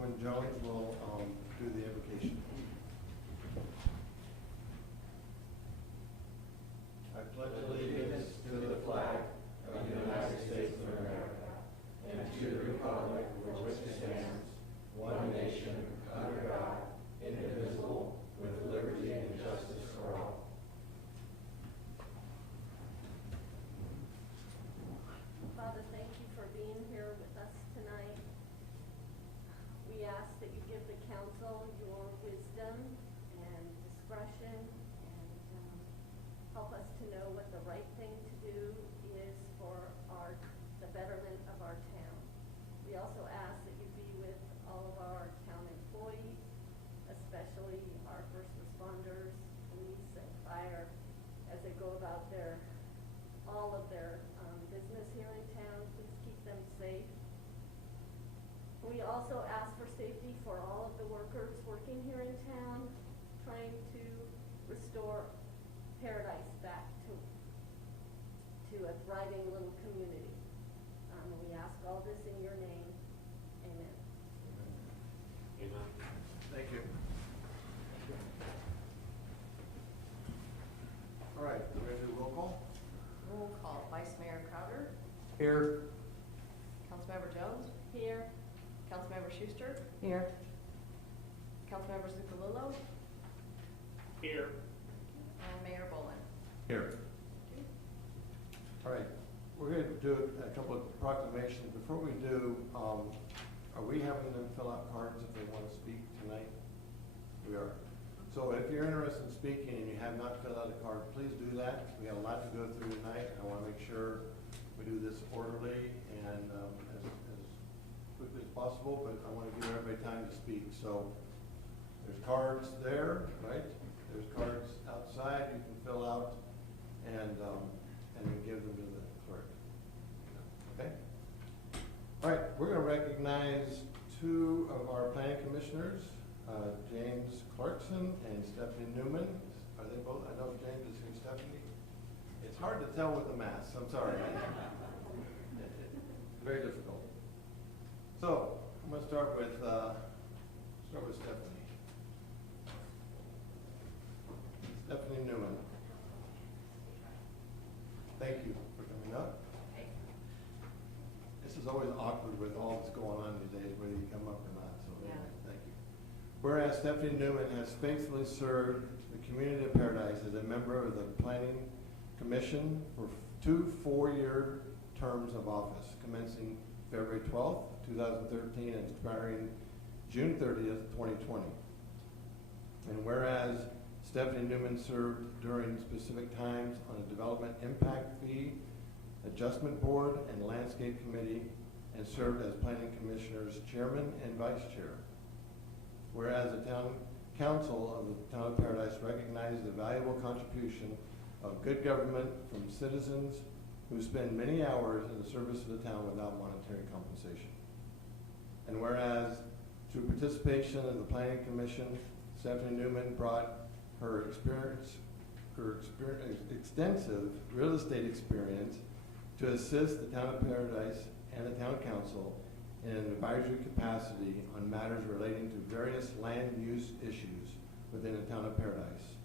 Councilwoman Jones will do the invocation. I pledge allegiance to the flag of the United States of America and to the republic for which it stands, one nation, under God, indivisible, with liberty and justice for all. Father, thank you for being here with us tonight. We ask that you give the council your wisdom and discretion and help us to know what the right thing to do is for the betterment of our town. We also ask that you be with all of our town employees, especially our first responders, police and fire, as they go about all of their business here in town. Please keep them safe. We also ask for safety for all of the workers working here in town, trying to restore Paradise back to a thriving little community. We ask all this in your name. Amen. Amen. Thank you. All right, we're going to do roll call. Roll call. Vice Mayor Crowder. Here. Councilmember Jones. Here. Councilmember Schuster. Here. Councilmember Zuccolillo. Here. And Mayor Bolin. Here. All right, we're going to do a couple of proclamations. Before we do, are we having them fill out cards if they want to speak tonight? We are. So if you're interested in speaking and you have not filled out a card, please do that. We have a lot to go through tonight. I want to make sure we do this orderly and as quickly as possible, but I want to give everybody time to speak. So there's cards there, right? There's cards outside you can fill out and then give them to the clerk. Okay? All right, we're going to recognize two of our planning commissioners, James Clarkson and Stephanie Newman. Are they both? I know James is here. Stephanie? It's hard to tell with the mask. I'm sorry. Very difficult. So I'm going to start with Stephanie. Stephanie Newman. Thank you for coming up. This is always awkward with all that's going on these days, whether you come up or not. So Yeah. Thank you. Whereas Stephanie Newman has faithfully served the community of Paradise as a member of the Planning Commission for 2 4-year terms of office, commencing February 12th, 2013 and expiring June 30th, 2020. And whereas Stephanie Newman served during specific times on the Development Impact Fee Adjustment Board and Landscape Committee and served as Planning Commissioner's Chairman and Vice Chair. Whereas the Town Council of the Town of Paradise recognizes the valuable contribution of good government from citizens who spend many hours in the service of the town without monetary compensation. And whereas through participation in the Planning Commission, Stephanie Newman brought her extensive real estate experience to assist the Town of Paradise and the Town Council in an advisory capacity on matters relating to various land use issues within the Town of Paradise.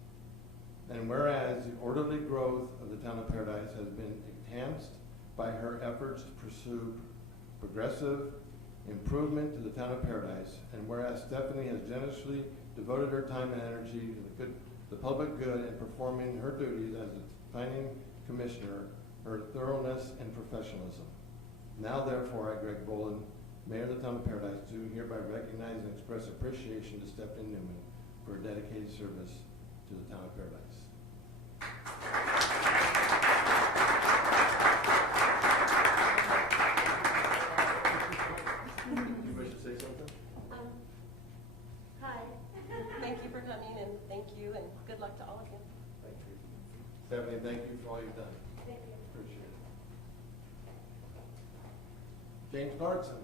And whereas the orderly growth of the Town of Paradise has been enhanced by her efforts to pursue progressive improvement to the Town of Paradise, and whereas Stephanie has generously devoted her time and energy to the public good and performing her duties as a planning commissioner, her thoroughness and professionalism. Now therefore, I, Greg Bolin, Mayor of the Town of Paradise, do hereby recognize and express appreciation to Stephanie Newman for her dedicated service to the Town of Paradise. You wish to say something? Hi. Thank you for coming, and thank you, and good luck to all of you. Thank you. Stephanie, thank you for all you've done. Thank you. Appreciate it. James Clarkson.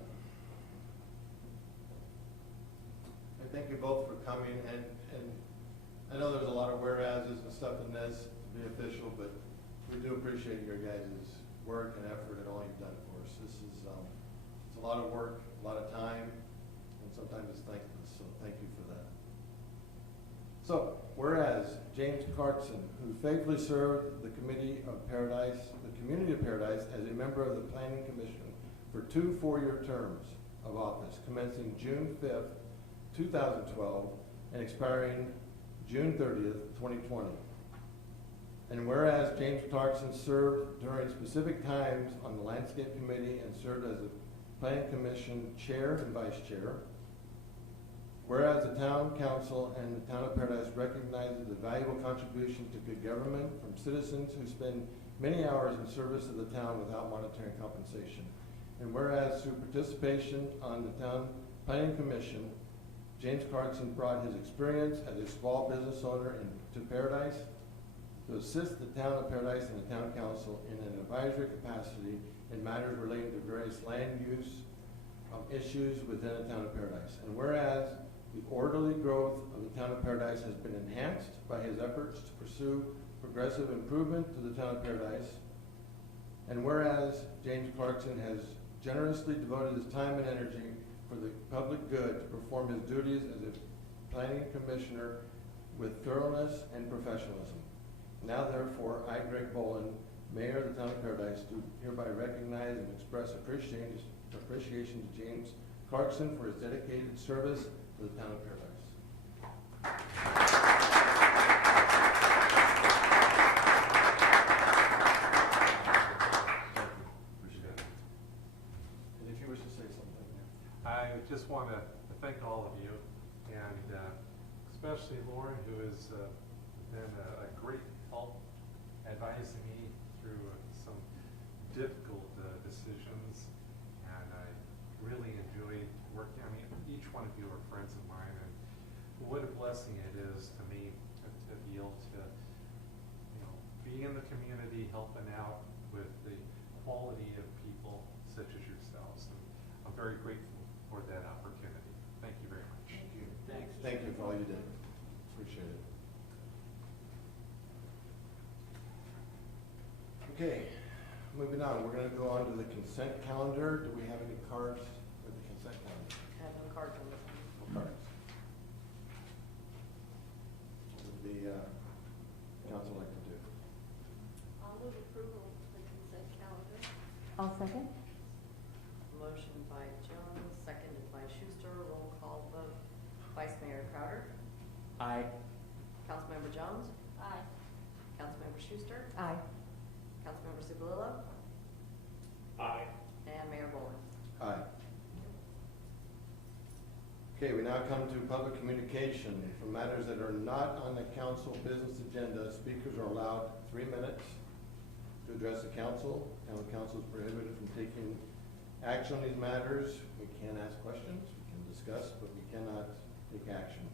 I thank you both for coming, and I know there's a lot of whereases and stuff in this to be official, but we do appreciate your guys' work and effort and all you've done for us. This is it's a lot of work, a lot of time, and sometimes So, whereas James Clarkson, who faithfully served the Committee of Paradise, the Community of Paradise, as a member of the Planning Commission for 2 four-year terms of office, commencing June 5th, 2012, and expiring June 30th, 2020. And whereas James Clarkson served during specific times on the Landscape Committee and served as the Planning Commission Chair and Vice Chair, whereas the Town Council and the Town of Paradise recognizes the valuable contribution to good government from citizens who spend many hours in service of the town without monetary compensation. And whereas through participation on the Town Planning Commission, James Clarkson brought his experience as a small business owner to Paradise to assist the Town of Paradise and the Town Council in an advisory capacity in matters relating to various land use issues within the Town of Paradise. And whereas the orderly growth of the Town of Paradise has been enhanced by his efforts to pursue progressive improvement to the Town of Paradise. And whereas James Clarkson has generously devoted his time and energy for the public good to perform his duties as a planning commissioner with thoroughness and professionalism. Now therefore, I, Greg Boland, Mayor of the Town of Paradise, do hereby recognize and express appreciation to James Clarkson for his dedicated service to the Town of Paradise. Appreciate it. And if you wish to say something. I just want to thank all of you, and especially Lauren, who has been a great help advising me through some difficult decisions, and I really enjoyed working. I mean, each one of you are friends of mine, and what a blessing it is to me to be able to, be in the community, helping out with the quality of people such as yourselves. And I'm very grateful for that opportunity. Thank you very much. Thank you. Thanks. Thank you for all you did. Appreciate it. Okay, moving on. We're going to go on to the consent calendar. Do we have any cards with the consent calendar? I have no cards on this one. No cards. What would the council like to do? I'll move approval of the consent calendar. I'll second. Motion by Jones, seconded by Schuster. Roll call vote. Vice Mayor Crowder. Aye. Councilmember Jones. Aye. Councilmember Schuster. Aye. Councilmember Zuccolillo. Aye. And Mayor Boland. Aye. Okay, we now come to public communication. For matters that are not on the council business agenda, speakers are allowed 3 minutes to address the council. Town council is prohibited from taking action on these matters. We can ask questions, we can discuss, but we cannot take action.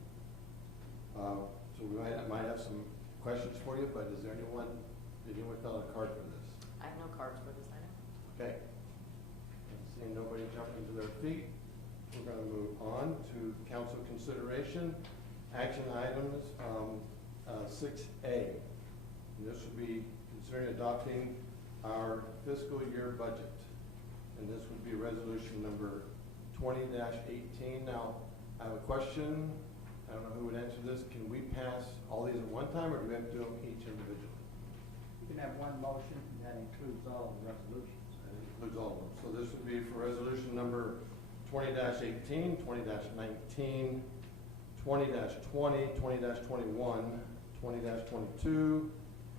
So we might have some questions for you, but is there anyone, did anyone fill out a card for this? I have no cards for this item. Okay. Seeing nobody jumping to their feet, we're going to move on to council consideration. Action items 6A. And this would be considering adopting our fiscal year budget. And this would be resolution number 20-18. Now, I have a question. I don't know who would answer this. Can we pass all these at one time, or do we have to do them each individually? You can have one motion that includes all the resolutions. That includes all of them. So this would be for resolution number 20-18, 20-19, 20-20, 20-21, 20-22,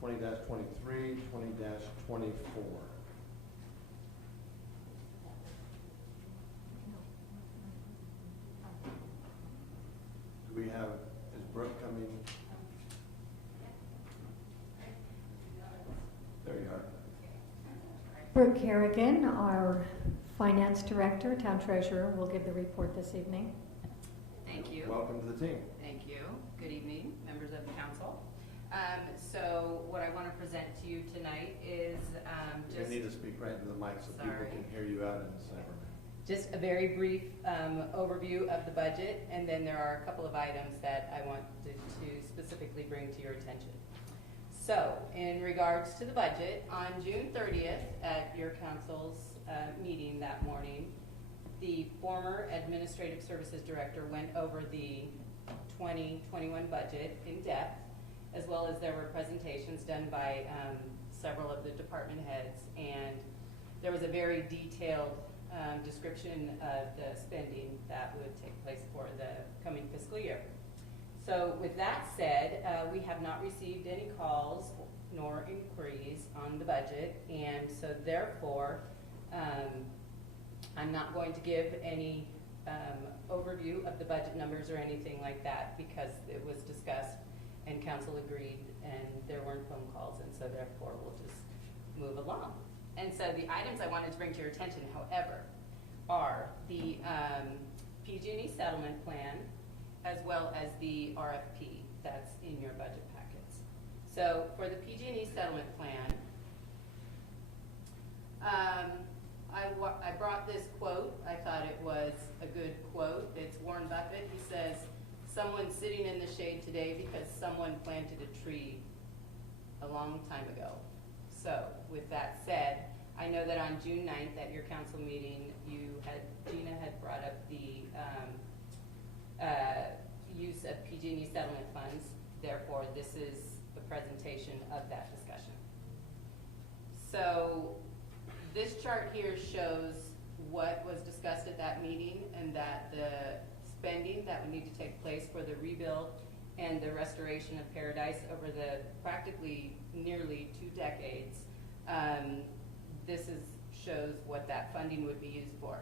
20-23, 20-24. Do we have, is Brooke coming? There you are. Brooke Harrigan, our Finance Director, Town Treasurer, will give the report this evening. Thank you. Welcome to the team. Thank you. Good evening, members of the council. So what I want to present to you tonight is You need to speak right into the mic so people Sorry. can hear you out in the cyber. just a very brief overview of the budget, and then there are a couple of items that I want to specifically bring to your attention. So, in regards to the budget, on June 30th, at your council's meeting that morning, the former Administrative Services Director went over the 2021 budget in depth, as well as there were presentations done by several of the department heads, and there was a very detailed description of the spending that would take place for the coming fiscal year. So with that said, we have not received any calls nor inquiries on the budget, and so therefore, I'm not going to give any overview of the budget numbers or anything like that, because it was discussed and council agreed and there weren't phone calls, and so therefore we'll just move along. And so the items I wanted to bring to your attention, however, are the PG&E settlement plan, as well as the RFP that's in your budget packets. So for the PG&E settlement plan, I brought this quote. I thought it was a good quote. It's Warren Buffett. He says, "Someone's sitting in the shade today because someone planted a tree a long time ago." So with that said, I know that on June 9th at your council meeting, Gina had brought up the use of PG&E settlement funds. Therefore, this is the presentation of that discussion. So this chart here shows what was discussed at that meeting, and that the spending that would need to take place for the rebuild and the restoration of Paradise over the practically nearly 2 decades. Shows what that funding would be used for.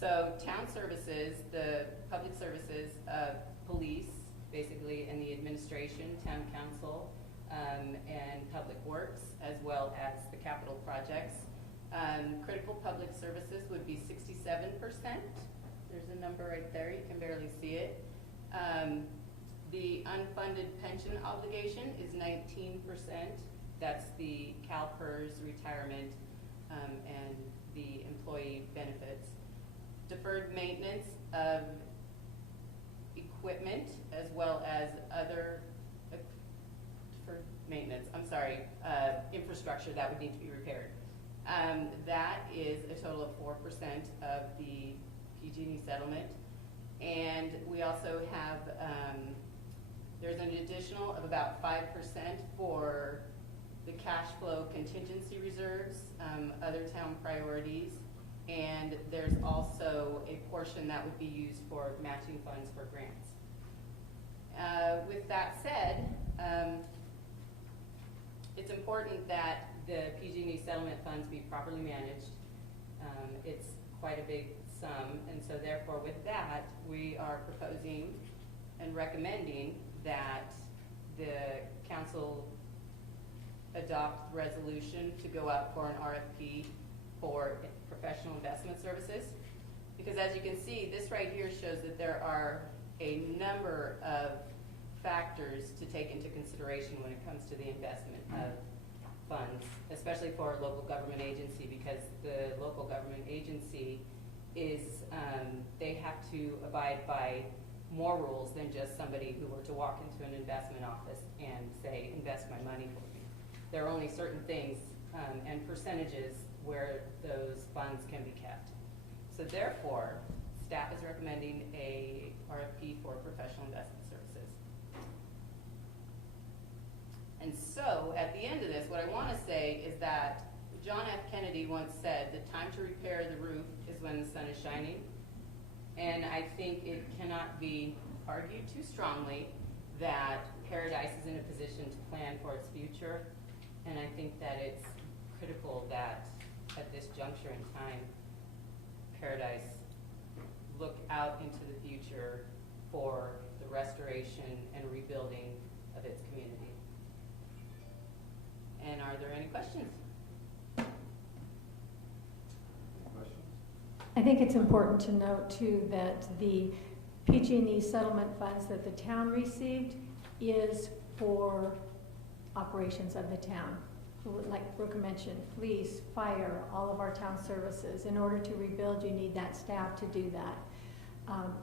So town services, the public services of police, basically, and the administration, town council, and public works, as well as the capital projects. Critical public services would be 67%. There's a number right there, you can barely see it. The unfunded pension obligation is 19%. That's the CalPERS retirement and the employee benefits. Deferred maintenance of equipment, as well as other deferred maintenance, infrastructure that would need to be repaired. That is a total of 4% of the PG&E settlement. And we also have, there's an additional of about 5% for the cash flow contingency reserves, other town priorities, and there's also a portion that would be used for matching funds for grants. With that said, it's important that the PG&E settlement funds be properly managed. It's quite a big sum, and so therefore with that, we are proposing and recommending that the council adopt resolution to go out for an RFP for professional investment services. Because as you can see, this right here shows that there are a number of factors to take into consideration when it comes to the investment of funds, especially for a local government agency, because the local government agency is, they have to abide by more rules than just somebody who were to walk into an investment office and say, invest my money for me. There are only certain things and percentages where those funds can be kept. So therefore, staff is recommending a RFP for professional investment services. And so, at the end of this, what I want to say is that John F. Kennedy once said, "The time to repair the roof is when the sun is shining." And I think it cannot be argued too strongly that Paradise is in a position to plan for its future. And I think that it's critical that at this juncture in time, Paradise look out into the future for the restoration and rebuilding of its community. And are there any questions? Questions? I think it's important to note too that the PG&E settlement funds that the town received is for operations of the town. Like Brooke mentioned, police, fire, all of our town services. In order to rebuild, you need that staff to do that.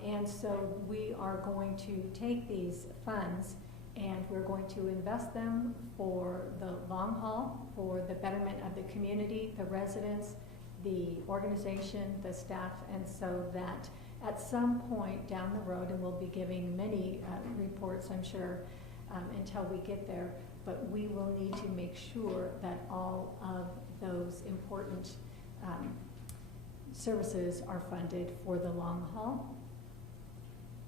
And so we are going to take these funds and we're going to invest them for the long haul, for the betterment of the community, the residents, the organization, the staff, and so that at some point down the road, and we'll be giving many reports, I'm sure, until we get there, but we will need to make sure that all of those important services are funded for the long haul.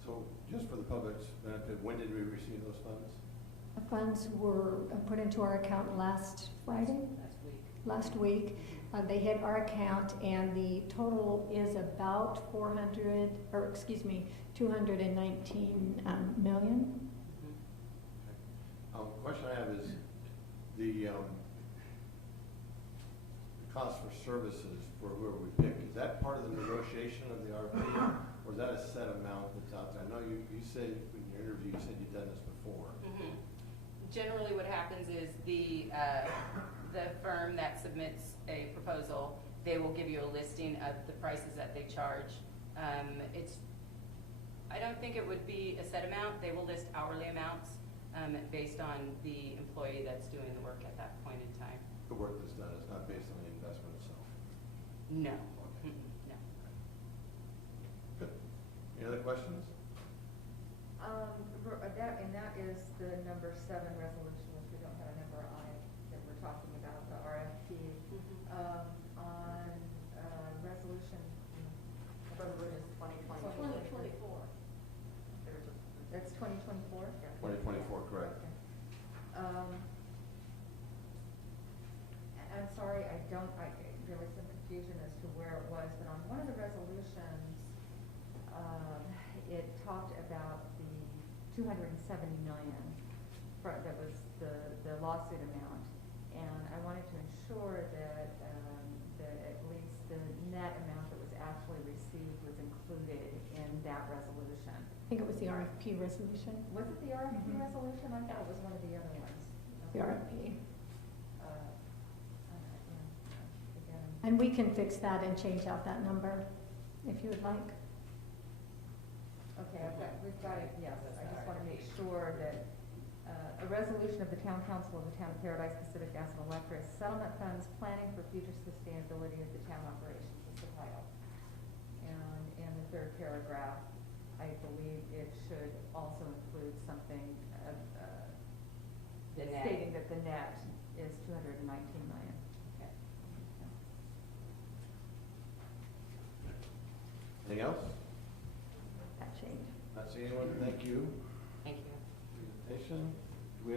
So just for the public's benefit, when did we receive those funds? The funds were put into our account last Friday, last week. They hit our account, and the total is about 219 million. Question I have is the cost for services for whoever we pick, is that part of the negotiation of the RFP, or is that a set amount that's out there? I know you said in your interview, you said you've done this before. Mhm. Generally, what happens is the firm that submits a proposal, they will give you a listing of the prices that they charge. I don't think it would be a set amount. They will list hourly amounts based on the employee that's doing the work at that point in time. The work that's done is not based on the investment itself. No. Okay. No. Good. Any other questions? And that is the number 7 resolution, which we don't have a number on it, that we're talking about, the RFP. On resolution. Resolution is 2024. 2024. That's 2024? 2024, correct. Okay. I'm sorry, there was some confusion as to where it was, but on one of the resolutions, it talked about the 270 million, that was the lawsuit amount. And I wanted to ensure that, that at least the net amount that was actually received was included in that resolution. I think it was the RFP resolution. Was it the RFP Mhm. resolution? I thought it was one of the other ones. The RFP. Again. And we can fix that and change out that number if you would like. Okay, we've got it, yes. I just want to make sure that a resolution of the Town Council of the Town of Paradise, Pacific Gas and Electric Settlement Funds Planning for Future Sustainability of the Town Operations is the title. And in the third paragraph, I believe it should also include something The net. stating that the net is 219 million. Okay. Anything else? That changed. Not seeing anyone, thank you. Thank you. Presentation. Do we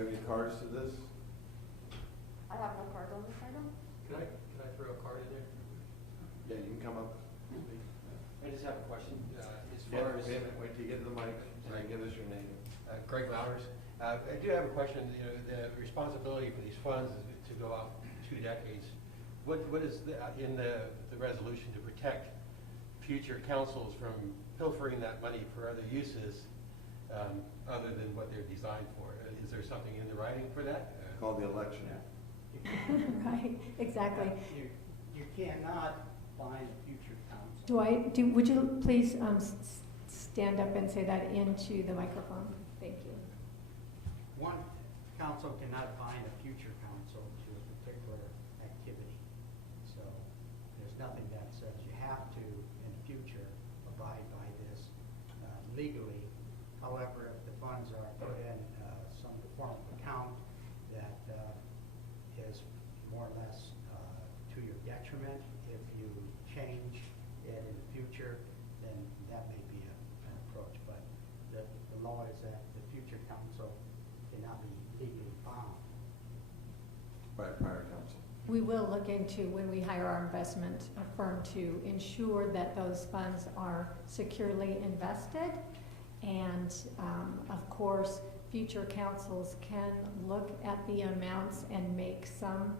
have any cards to this? I have no card on this item. Can I throw a card in there? Yeah, you can come up. I just have a question. As Yeah, far as wait a minute, wait till you get to the mic, and then give us your name. Greg Lowers, I do have a question. You know, the responsibility for these funds is to go out 2 decades. What is in the resolution to protect future councils from pilfering that money for other uses other than what they're designed for? Is there something in the writing for that? Called the election. Right, exactly. You cannot bind a future council. Would you please stand up and say that into the microphone? Thank you. One council cannot bind a future council to a particular activity. So there's nothing that says you have to, in the future, abide by this legally. However, if the funds are put in some form of account that is more or less to your detriment, if you change it in the future, then that may be an approach. But the law is that the future council cannot be legally bound. By a prior council. We will look into, when we hire our investment firm, to ensure that those funds are securely invested. And of course, future councils can look at the amounts and make some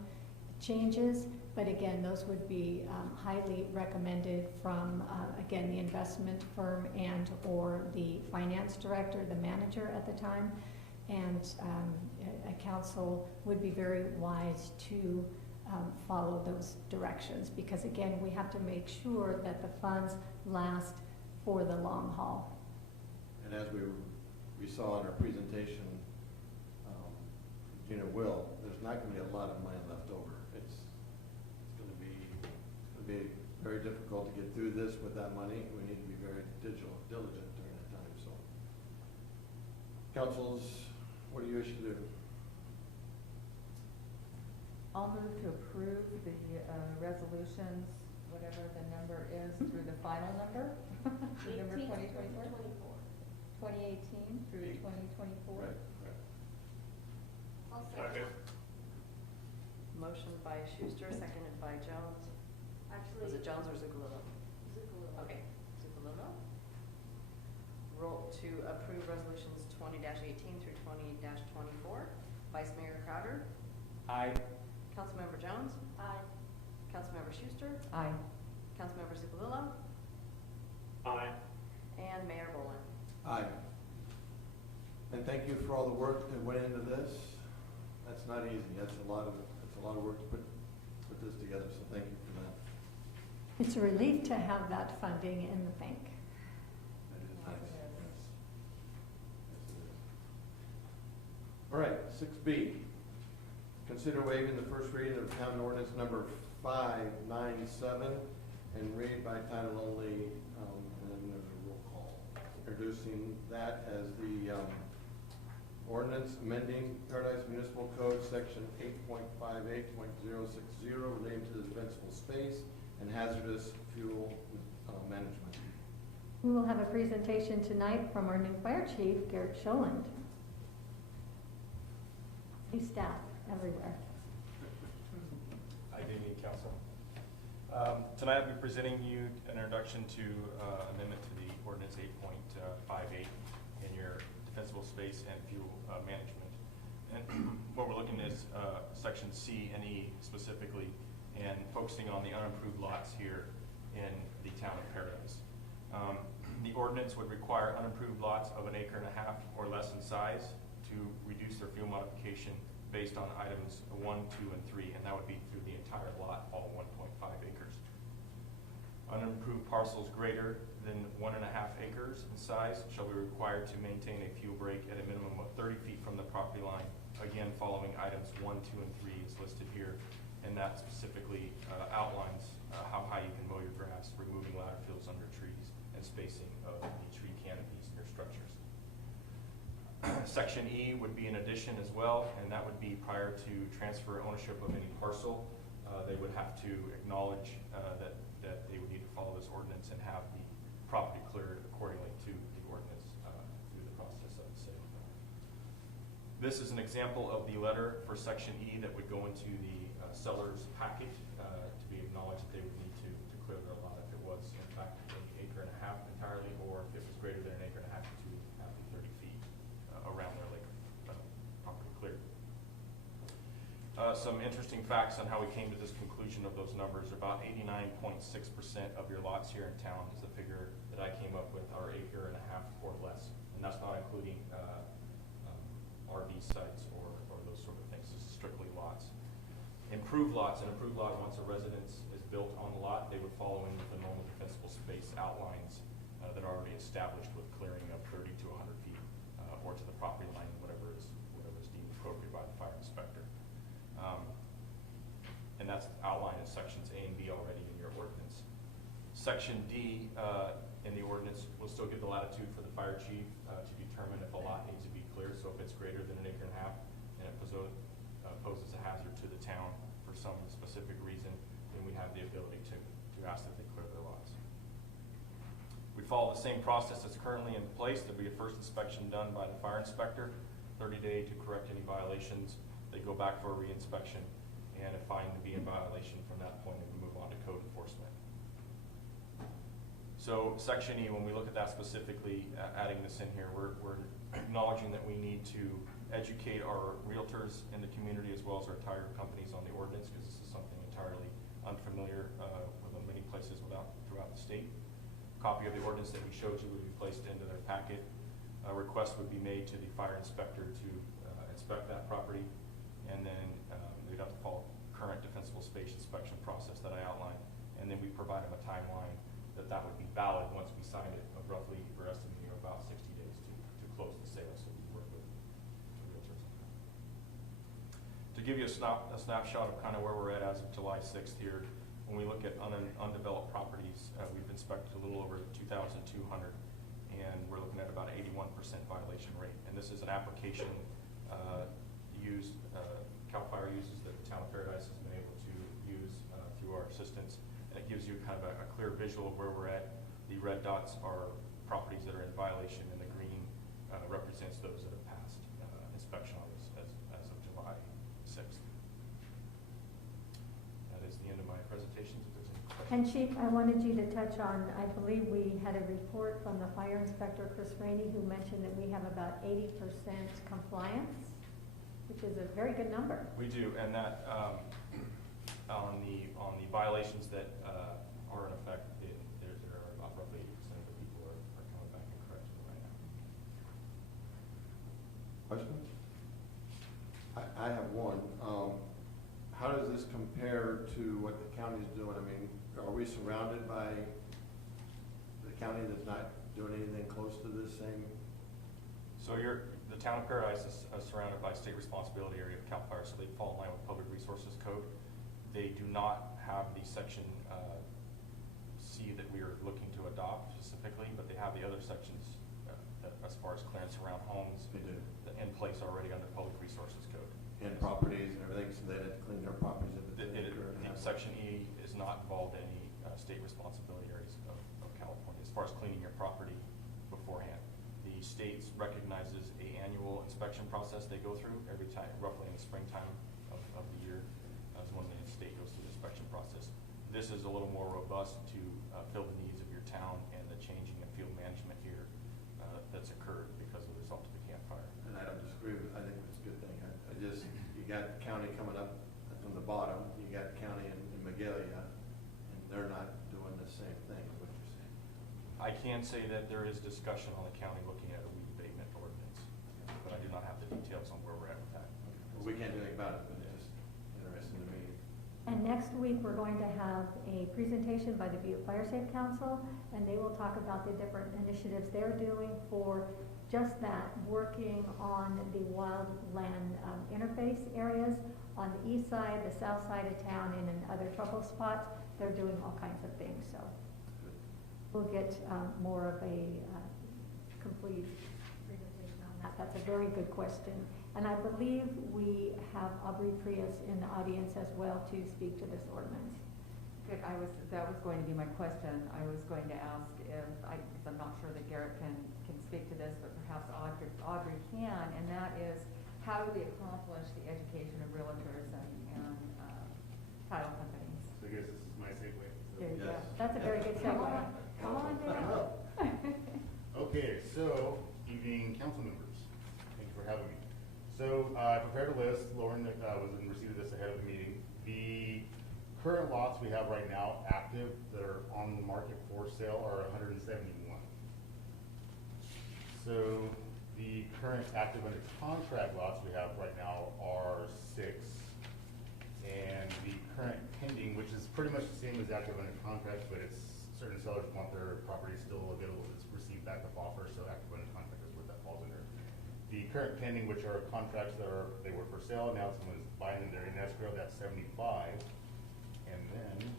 changes. But again, those would be highly recommended from, again, the investment firm and or the finance director, the manager at the time. And a council would be very wise to follow those directions, because again, we have to make sure that the funds last for the long haul. And as we saw in our presentation, Gina there's not going to be a lot of money left over. It's going to be very difficult to get through this with that money. We need to be very diligent during that time, so. Councils, what do you wish to do? I'll move to approve the resolutions, whatever the number is, through the final number, through number 18 2024, through 2018 through 2024. Right. I'll second. Motion by Schuster, seconded by Jones. Actually. Was it Jones or Zuccolillo? Zuccolillo. Okay, Zuccolillo. Roll to approve resolutions 20-18 through 20-24. Vice Mayor Crowder. Aye. Councilmember Jones. Aye. Councilmember Schuster. Aye. Councilmember Zuccolillo. Aye. And Mayor Boland. Aye. And thank you for all the work that went into this. That's not easy. That's a lot of work to put this together, so thank you for that. It's a relief to have that funding in the bank. That is nice. Yes. Yes, it is. All right, 6B. Consider waiving the first reading of town ordinance number 597 and read by title only, and then there's a roll call. Introducing that as the ordinance amending Paradise Municipal Code, section 8.58.060, relating to the defensible space and hazardous fuel management. We will have a presentation tonight from our new fire chief, Garrett Scholand. New staff everywhere. Good evening, Council. Tonight I'll be presenting you an introduction to amendment to the ordinance 8.58 in your defensible space and fuel management. And what we're looking is section C and E specifically, and focusing on the unimproved lots here in the town of Paradise. The ordinance would require unimproved lots of 1.5 acres or less in size to reduce their fuel modification based on items 1, 2, and 3, and that would be through the entire lot, all 1.5 acres. Unimproved parcels greater than 1.5 acres in size shall be required to maintain a fuel break at a minimum of 30 feet from the property line, again following items 1, 2, and 3 is listed here, and that specifically outlines how high you can mow your grass, removing ladder fields under trees, and spacing of the tree canopies in your structures. Section E would be an addition as well, and that would be prior to transfer ownership of any parcel. They would have to acknowledge that they would need to follow this ordinance and have the property cleared accordingly to the ordinance through the process of the sale. This is an example of the letter for Section E that would go into the seller's packet to be acknowledged that they would need to clear their lot if it was in fact 1.5 acres entirely, or if it was greater than 1.5 acres to have the 30 feet around their lake property cleared. Some interesting facts on how we came to this conclusion of those numbers. About 89.6% of your lots here in town is the figure that I came up with, are 1.5 acres or less, and that's not including RV sites or those sort of things. This is strictly lots. Improved lots, an improved lot, once a residence is built on the lot, they would follow in with the normal defensible space outlines that are already established with clearing of 30 to 100 feet or to the property line, whatever is deemed appropriate by the fire inspector. And that's outlined in sections A and B already in your ordinance. Section D in the ordinance will still give the latitude for the fire chief to determine if a lot needs to be cleared. So if it's greater than 1.5 acres and it poses a hazard to the town for some specific reason, then we have the ability to ask that they clear their lots. We follow the same process that's currently in place. There'll be a first inspection done by the fire inspector, 30-day to correct any violations. They go back for a re-inspection, and if found to be in violation from that point, we move on to code enforcement. So Section E, when we look at that specifically, adding this in here, we're acknowledging that we need to educate our realtors in the community as well as our tire companies on the ordinance, because this is something entirely unfamiliar with many places throughout the state. A copy of the ordinance that we showed you would be placed into their packet. A request would be made to the fire inspector to inspect that property, and then they'd have to follow current defensible space inspection process that I outlined, and then we provide them a timeline that would be valid once we sign it, of roughly, we're estimating about 60 days to close the sale, so we work with the realtors. To give you a snapshot of kind of where we're at as of July 6th here, when we look at undeveloped properties, we've inspected a little over 2,200, and we're looking at about 81% violation rate. And this is an application CAL FIRE uses that the town of Paradise has been able to use through our assistance, and it gives you kind of a clear visual of where we're at. The red dots are properties that are in violation, and the green represents those that have passed inspection on this as of July 6th. That is the end of my presentation. If there's any questions. And Chief, I wanted you to touch on, I believe we had a report from the fire inspector, Chris Rainey, who mentioned that we have about 80% compliance, which is a very good number. We do, and that on the violations that are in effect, there are about roughly 80% of the people are coming back and correcting right now. Questions? I have one. How does this compare to what the county's doing? I mean, are we surrounded by the county that's not doing anything close to this same? So the town of Paradise is surrounded by state responsibility area of CAL FIRE, so they fall in line with Public Resources Code. They do not have the section C that we are looking to adopt specifically, but they have the other sections as far as clearance around homes. They do. In place already under Public Resources Code. And properties and everything, so they had to clean their properties up. Section E is not involved in any state responsibility areas of California as far as cleaning your property beforehand. The state recognizes an annual inspection process they go through every time, roughly in the springtime of the year, as when the state goes through the inspection process. This is a little more robust to fill the needs of your town and the changing in field management here that's occurred because of the result of the Camp Fire. And I don't disagree with, I think it's a good thing. I just, you got county coming up from the bottom, you got county in Magalia, and they're not doing the same thing, is what you're saying. I can say that there is discussion on the county looking at a weed abatement ordinance, but I do not have the details on where we're at with that. Well, we can't do anything about it, but it's just interesting to me. And next week, we're going to have a presentation by the Butte Fire Safe Council, and they will talk about the different initiatives they're doing for just that, working on the wildland interface areas on the east side, the south side of town, and in other trouble spots. They're doing all kinds of things, so we'll get more of a complete presentation on that. That's a very good question. And I believe we have Aubrey Prius in the audience as well to speak to this ordinance. Good, that was going to be my question. I was going to ask because I'm not sure that Garrett can speak to this, but perhaps Audrey can, and that is, how do we accomplish the education of realtors and title companies? So I guess this is my segue. There you go. Yes. That's a very good segue. Come on down. Okay, so evening council members, thank you for having me. So I prepared a list. Lauren was in receipt of this ahead of the meeting. The current lots we have right now active that are on the market for sale are 171. So the current active under contract lots we have right now are 6. And the current pending, which is pretty much the same as active under contract, but it's certain sellers want their property still available to receive backup offers, so active under contract is what that falls under. The current pending, which are contracts that they were for sale, now someone's buying them, they're in escrow, that's 75. And then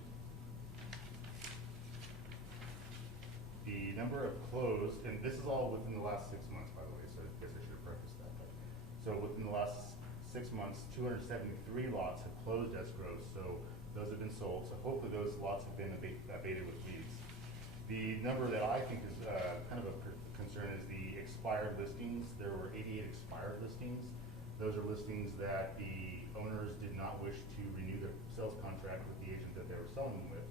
the number of closed, and this is all within the last 6 months, by the way, so I guess I should have prefaced that. But, so within the last 6 months, 273 lots have closed escrows, so those have been sold. So hopefully those lots have been abated with weeds. The number that I think is kind of a concern is the expired listings. There were 88 expired listings. Those are listings that the owners did not wish to renew their sales contract with the agent that they were selling them with.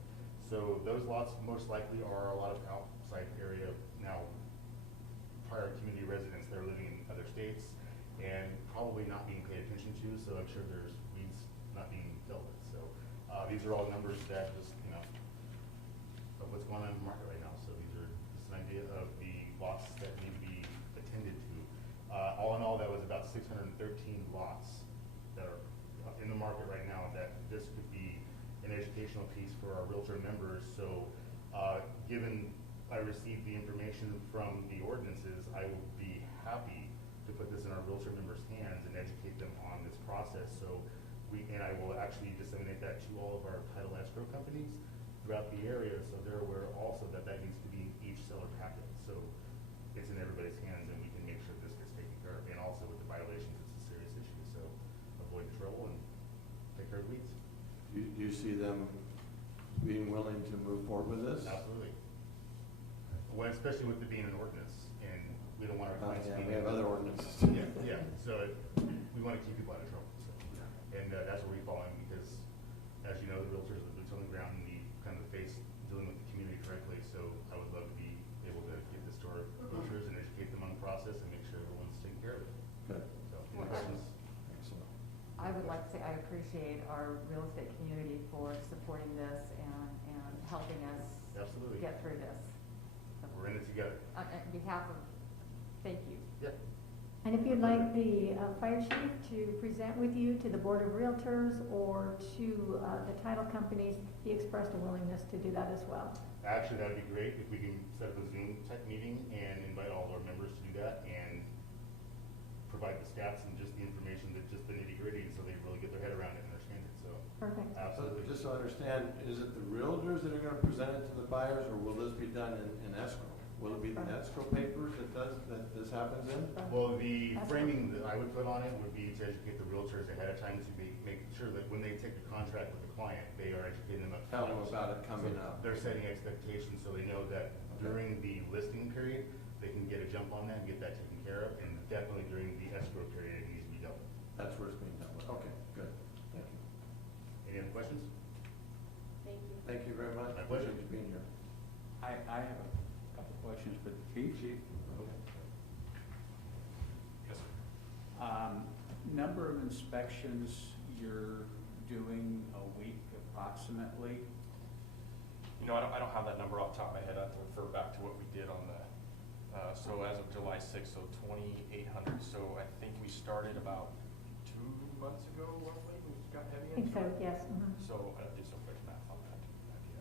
So those lots most likely are a lot of outside area now prior community residents that are living in other states and probably not being paid attention to, so I'm sure there's weeds not being dealt with. So these are all numbers that just, you know, of what's going on in the market right now. So this is an idea of the lots that need to be attended to. All in all, that was about 613 lots that are in the market right now that this could be an educational piece for our realtor members. So given I received the information from the ordinances, I will be happy to put this in our realtor members' hands and educate them on this process. So and I will actually disseminate that to all of our title escrow companies throughout the area, so they're aware also that that needs to be in each seller packet. So it's in everybody's hands, and we can make sure this gets taken care of. And also with the violations, it's a serious issue, so avoid trouble and take care of weeds. Do you see them being willing to move forward with this? Absolutely. Well, especially with it being an ordinance, and we don't want our clients Yeah, being. we have other ordinances. Yeah, so we want to keep people out of trouble, so. And that's where we fall in, because as you know, the realtors are the boots on the ground and need kind of the face dealing with the community directly, so I would love to be able to give this to our realtors and educate them on the process and make sure everyone's taken care of it. Good. So, any Well, questions? Excellent. I would like to say I appreciate our real estate community for supporting this and helping us Absolutely. get through this. So, We're in it together. on behalf of, thank you. Yep. And if you'd like the fire chief to present with you to the Board of Realtors or to the title companies, he expressed a willingness to do that as well. Actually, that'd be great if we can set up a Zoom type meeting and invite all of our members to do that and provide the stats and just the information, that just the nitty gritty, so they really get their head around it and understand it, so. Perfect. Absolutely. Just so I understand, is it the realtors that are gonna present it to the buyers, or will this be done in escrow? Will it be the escrow papers that this happens in? Well, the framing that I would put on it would be to educate the realtors ahead of time to make sure that when they take the contract with the client, they are educating them up. Tell them about it coming up. They're setting expectations so they know that during the listing period, they can get a jump on that and get that taken care of, and definitely during the escrow period, it needs to be dealt with. That's where it's being done with. Okay, good. Thank you. Any other questions? Thank you. Thank you very much. My pleasure. Appreciate you being here. I have a couple questions for the chief. Yes, sir. Number of inspections you're doing a week approximately? You know, I don't have that number off the top of my head. I have to refer back to what we did on the, so as of July 6th, so 2,800. So I think we started about 2 months ago, roughly, we got heavy I think so, into it. yes. Mhm. So I did some quick math on that.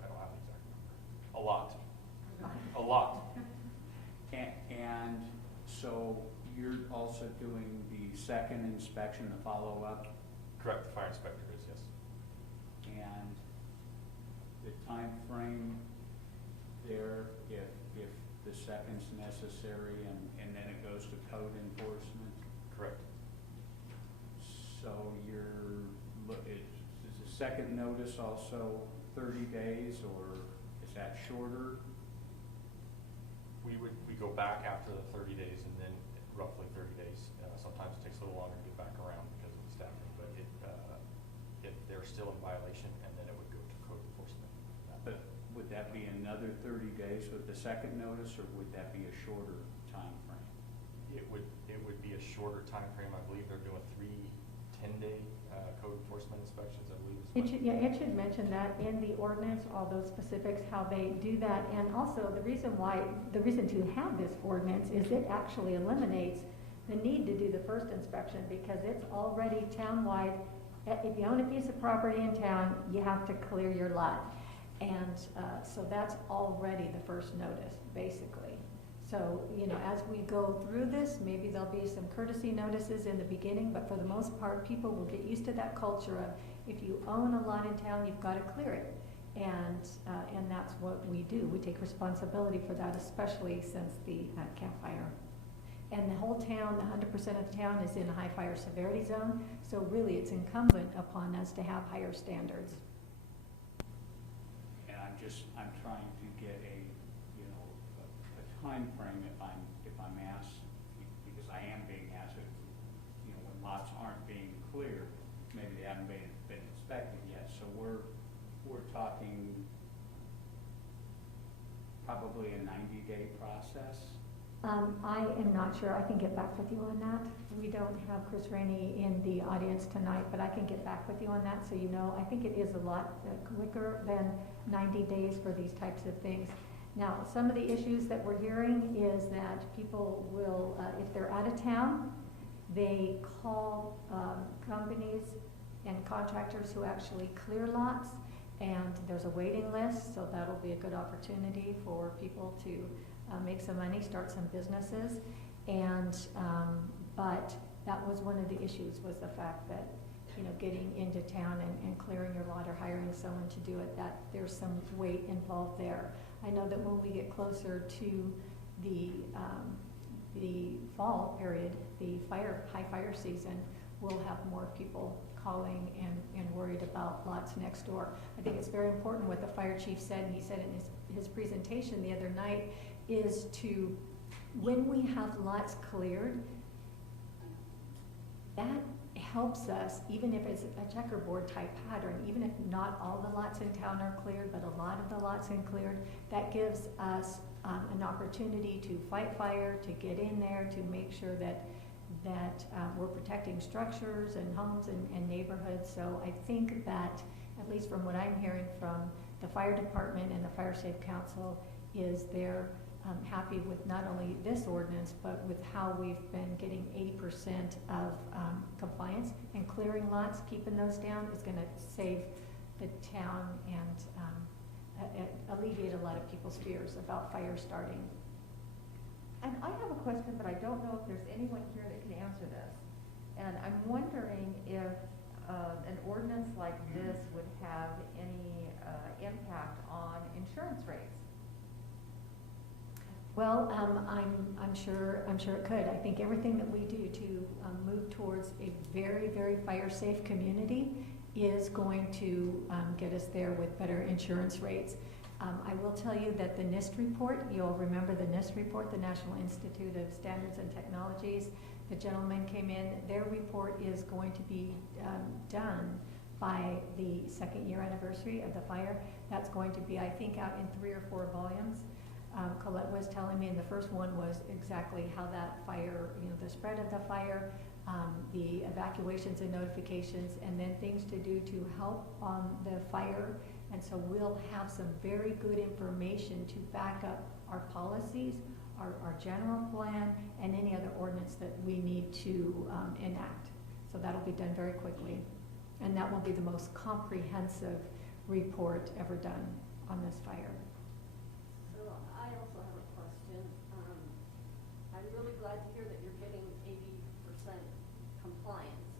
I don't have the exact number. A lot. A lot. And so you're also doing the second inspection, the follow-up, Correct, the fire inspector is, yes. and the time frame there, if the second's necessary, and then it goes to code enforcement? Correct. So is the second notice also 30 days, or is that shorter? We go back after the 30 days, and then roughly 30 days. Sometimes it takes a little longer to get back around because of the staffing, but if they're still in violation, and then it would go to code enforcement. But would that be another 30 days with the second notice, or would that be a shorter time frame? It would be a shorter time frame. I believe they're doing 3 10-day code enforcement inspections, I believe. It should mention that in the ordinance, all those specifics, how they do that. And also, the reason to have this ordinance is it actually eliminates the need to do the first inspection, because it's already townwide. If you own a piece of property in town, you have to clear your lot. And so that's already the first notice, basically. So, as we go through this, maybe there'll be some courtesy notices in the beginning, but for the most part, people will get used to that culture of, if you own a lot in town, you've got to clear it. And that's what we do. We take responsibility for that, especially since the Camp Fire. And the whole town, 100% of the town is in a high fire severity zone, so really it's incumbent upon us to have higher standards. And I'm trying to get a time frame if I'm asked, because I am being asked, when lots aren't being cleared, maybe they haven't been inspected yet, so we're talking probably a 90-day process. I am not sure. I can get back with you on that. We don't have Chris Rainey in the audience tonight, but I can get back with you on that so you know. I think it is a lot quicker than 90 days for these types of things. Now, some of the issues that we're hearing is that people will, if they're out of town, they call companies and contractors who actually clear lots, and there's a waiting list, so that'll be a good opportunity for people to make some money, start some businesses. And but that was one of the issues, was the fact that getting into town and clearing your lot or hiring someone to do it, that there's some weight involved there. I know that when we get closer to the fall period, the high fire season, we'll have more people calling and worried about lots next door. I think it's very important what the fire chief said, and he said in his presentation the other night, is to, when we have lots cleared, that helps us, even if it's a checkerboard type pattern, even if not all the lots in town are cleared, but a lot of the lots in cleared, that gives us an opportunity to fight fire, to get in there, to make sure that we're protecting structures and homes and neighborhoods. So I think that, at least from what I'm hearing from the fire department and the Fire Safe Council, is they're happy with not only this ordinance, but with how we've been getting 80% of compliance, and clearing lots, keeping those down, is going to save the town and alleviate a lot of people's fears about fire starting. And I have a question, but I don't know if there's anyone here that can answer this. And I'm wondering if an ordinance like this would have any impact on insurance rates. Well, I'm sure it could. I think everything that we do to move towards a very, very fire-safe community is going to get us there with better insurance rates. I will tell you that the NIST report, you'll remember the NIST report, the National Institute of Standards and Technologies, the gentleman came in, their report is going to be done by the 2nd year anniversary of the fire. That's going to be, I think, out in 3 or 4 volumes. Colette was telling me, and the first one was exactly how that fire, the spread of the fire, the evacuations and notifications, and then things to do to help on the fire. And so we'll have some very good information to back up our policies, our general plan, and any other ordinance that we need to enact. So that'll be done very quickly. And that will be the most comprehensive report ever done on this fire. So I also have a question. I'm really glad to hear that you're getting 80% compliance,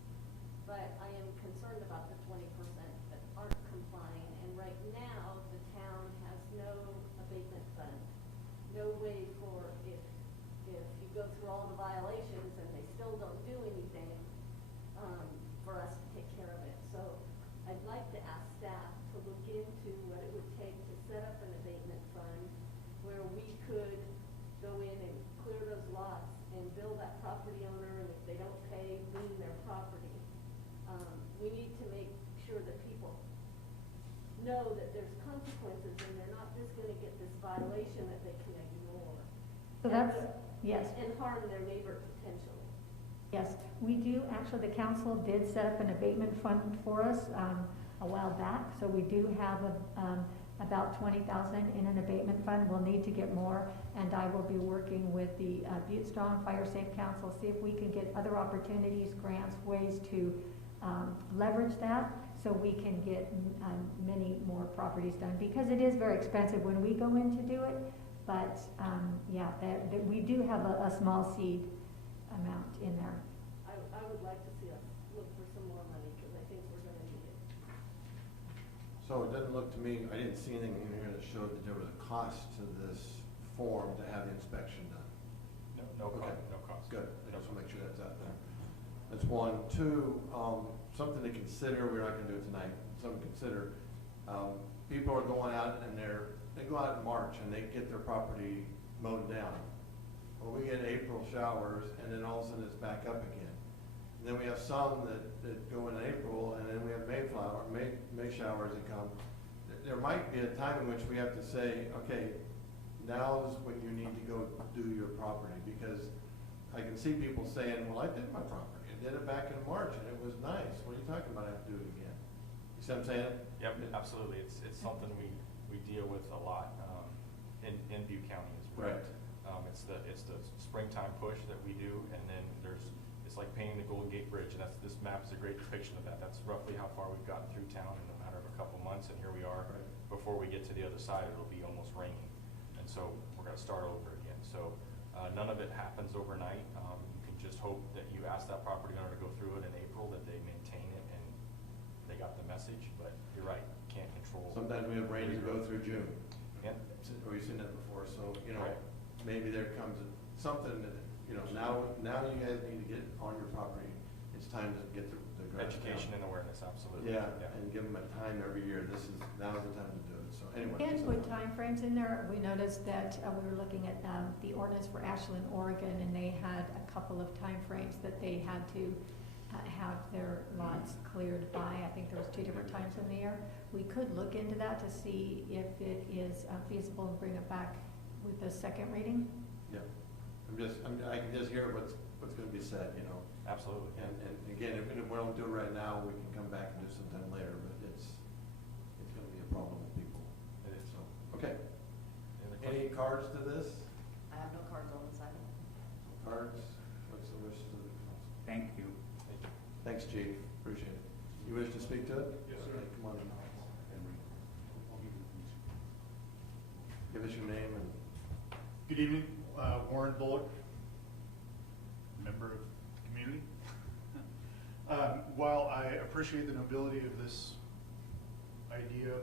but I am concerned about the 20% that aren't complying. And right now, the town has no abatement fund, no way for if you go through all the violations and they still don't do anything, for us to take care of it. So I'd like to ask staff to look into what it would take to set up an abatement fund where we could go in and clear those lots and bill that property owner, and if they don't pay, lien their property. We need to make sure that people know that there's consequences and they're not just going to get this violation that they can ignore. So that's, yes. And harm their neighbor potentially. Yes, we do. Actually, the council did set up an abatement fund for us a while back. So we do have about $20,000 in an abatement fund. We'll need to get more, and I will be working with the Butte Strong Fire Safe Council, see if we can get other opportunities, grants, ways to leverage that, so we can get many more properties done, because it is very expensive when we go in to do it. But yeah, we do have a small seed amount in there. I would like to see us look for some more money, because I think we're going to need it. So it doesn't look to me, I didn't see anything in here that showed that there was a cost to this form to have the inspection done. No Okay. cost, no cost. Good, I just want to make sure that's out there. That's one. Two, something to consider, we're not going to do it tonight, something to consider. People are going out and they go out in March and they get their property mowed down. Well, we get April showers and then all of a sudden it's back up again. And then we have some that go in April, and then we have May showers that come. There might be a time in which we have to say, okay, now's when you need to go do your property, because I can see people saying, well, I did my property. I did it back in March and it was nice. What are you talking about? I have to do it again. You see what I'm saying? Yep, absolutely. It's something we deal with a lot in Butte County as well. Right. It's the springtime push that we do, and then it's like painting the Golden Gate Bridge, and this map is a great depiction of that. That's roughly how far we've gotten through town in a matter of a couple months, and here we are. Right. Before we get to the other side, it'll be almost raining, and so we're going to start over again. So none of it happens overnight. You can just hope that you ask that property owner to go through it in April, that they maintain it they got the message, but you're right, can't control. Sometimes we have rain to go through June. Yeah. We've seen that before, so, you know, Right. maybe there comes something that, you know, now you guys need to get on your property. It's time to get the grass down. Education and awareness, absolutely. Yeah, and give them a time every year. Now's the time to do it, so anyway. And put timeframes in there. We noticed that we were looking at the ordinance for Ashland, Oregon, and they had a couple of timeframes that they had to have their lots cleared by. I think there was 2 different times in the year. We could look into that to see if it is feasible and bring it back with the second reading. Yeah, I can just hear what's gonna be said, you know. Absolutely. And again, if we don't do it right now, we can come back and do sometime later, but it's gonna be a problem with people. It is. So, okay. Any other Any questions? cards to this? I have no cards on this item. Cards? What's the wishes of the council? Thank you. Thank you. Thanks, Chief. Appreciate it. You wish to speak to it? Yes, sir. Okay, come on in. Henry. I'll give you these. Give us your name and, Good evening, Warren Bullock, member of the community. While I appreciate the nobility of this idea,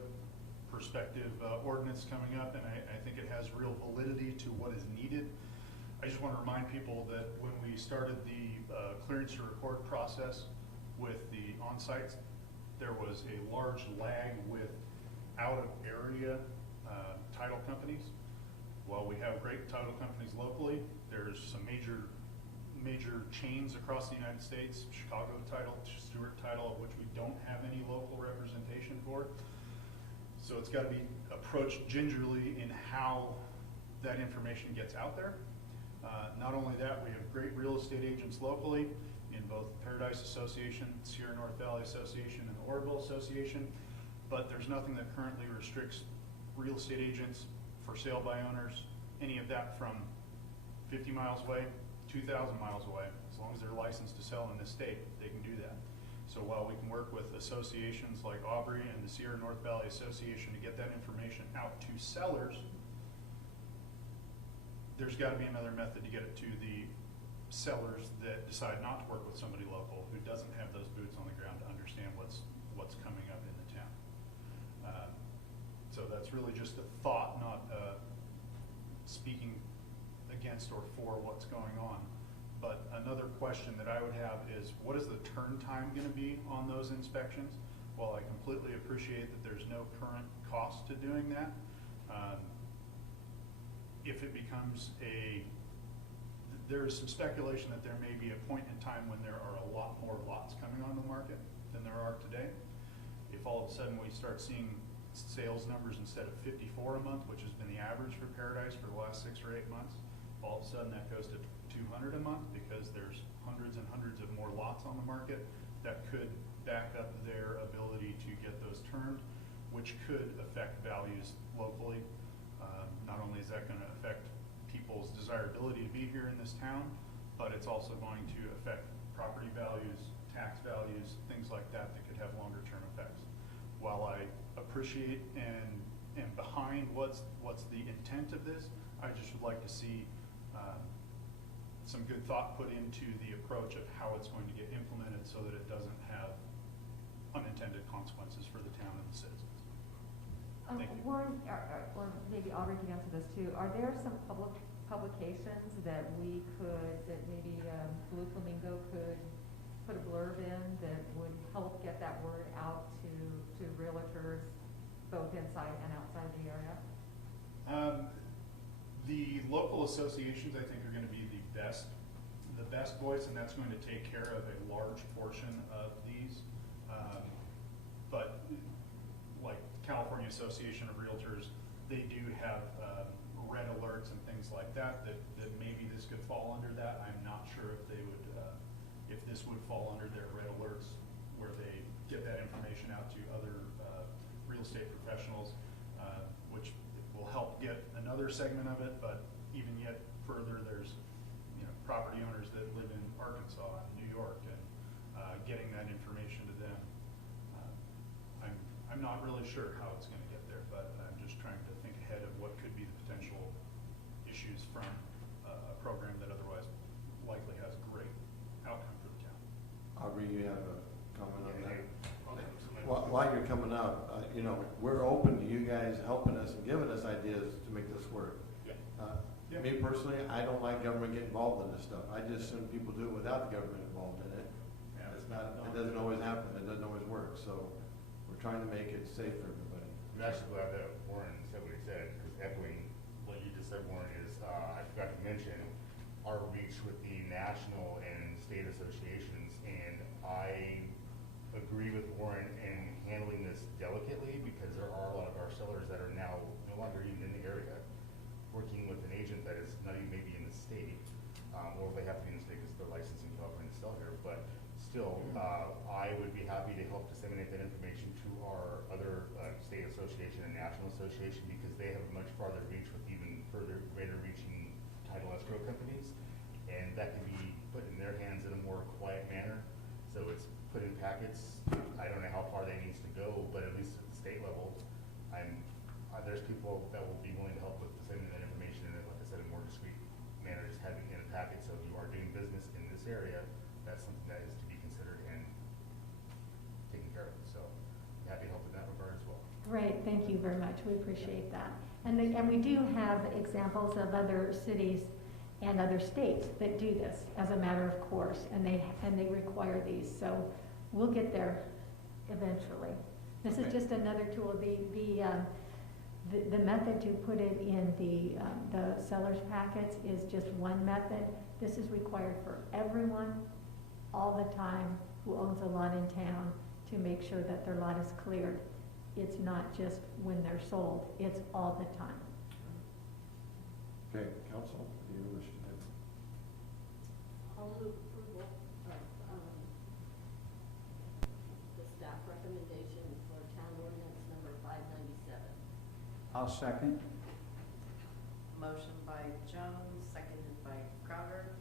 perspective, ordinance coming up, and I think it has real validity to what is needed, I just want to remind people that when we started the clearance to record process with the on-sites, there was a large lag with out-of-area title companies. While we have great title companies locally, there's some major chains across the United States, Chicago Title, Stewart Title, of which we don't have any local representation for. So it's got to be approached gingerly in how that information gets out there. Not only that, we have great real estate agents locally in both Paradise Association, Sierra North Valley Association, and the Orville Association, but there's nothing that currently restricts real estate agents for sale by owners, any of that from 50 miles away, 2,000 miles away. As long as they're licensed to sell in this state, they can do that. So while we can work with associations like Aubrey and the Sierra North Valley Association to get that information out to sellers, there's got to be another method to get it to the sellers that decide not to work with somebody local who doesn't have those boots on the ground to understand what's coming up in the town. So that's really just a thought, not speaking against or for what's going on. But another question that I would have is, what is the turn time going to be on those inspections? While I completely appreciate that there's no current cost to doing that, if it becomes there is some speculation that there may be a point in time when there are a lot more lots coming on the market than there are today. If all of a sudden we start seeing sales numbers instead of 54 a month, which has been the average for Paradise for the last 6 or 8 months, all of a sudden that goes to 200 a month because there's hundreds and hundreds of more lots on the market, that could back up their ability to get those turned, which could affect values locally. Not only is that going to affect people's desirability to be here in this town, but it's also going to affect property values, tax values, things like that that could have longer term effects. While I appreciate and behind what's the intent of this, I just would like to see some good thought put into the approach of how it's going to get implemented so that it doesn't have unintended consequences for the town and the citizens. Thank you. Warren, or maybe Aubrey can answer this too. Are there some publications that maybe Blue Flamingo could put a blurb in that would help get that word out to realtors both inside and outside the area? The local associations, I think, are going to be the best voice, and that's going to take care of a large portion of these. But like California Association of Realtors, they do have red alerts and things like that maybe this could fall under that. I'm not sure if they would, if this would fall under their red alerts where they get that information out to other real estate professionals, which will help get another segment of it. But even yet further, there's property owners that live in Arkansas and New York, and getting that information to them. I'm not really sure how it's going to get there, but I'm just trying to think ahead of what could be the potential issues from a program that otherwise likely has a great outcome for the town. Aubrey, you have a comment on that? Me personally, I don't like government getting involved in this stuff. I just assume people do it without the government involved in it. Yeah. It's not, it doesn't always happen, it doesn't always work, so we're trying to make it safe for everybody. I'm actually glad that Warren said what he said, because echoing what you just said, Warren, is, I forgot to mention our reach with the national and state associations, and I agree with Warren in handling this delicately, because there are a lot of our sellers that are now no longer even in the area, working with an agent that is not even maybe in the state, or they have to be in the state because they're licensed in California to sell here, but still, I would be happy to help disseminate that information to our other state association and national association, because they have a much farther reach with even further, greater reaching title escrow companies, and that can be put in their hands in a more quiet manner. So it's put in packets. I don't know how far that needs to go, but at least at the state level, there's people that will be willing to help with disseminating that information, and like I said, in a more discreet manner, just having it in a packet. So if you are doing business in this area, that's something that is to be considered and taken care of. So happy to help in that regard as well. Great, thank you very much, we appreciate that. And we do have examples of other cities and other states that do this as a matter of course, and they require these, so we'll get there eventually. This is just another tool. The method to put it in the seller's packets is just one method. This is required for everyone, all the time, who owns a lot in town, to make sure that their lot is cleared. It's not just when they're sold, it's all the time. Okay, council, do you wish to have? I'll move approval of, the staff recommendation for town ordinance number 597. I'll second. Motion by Jones, seconded by Crowder.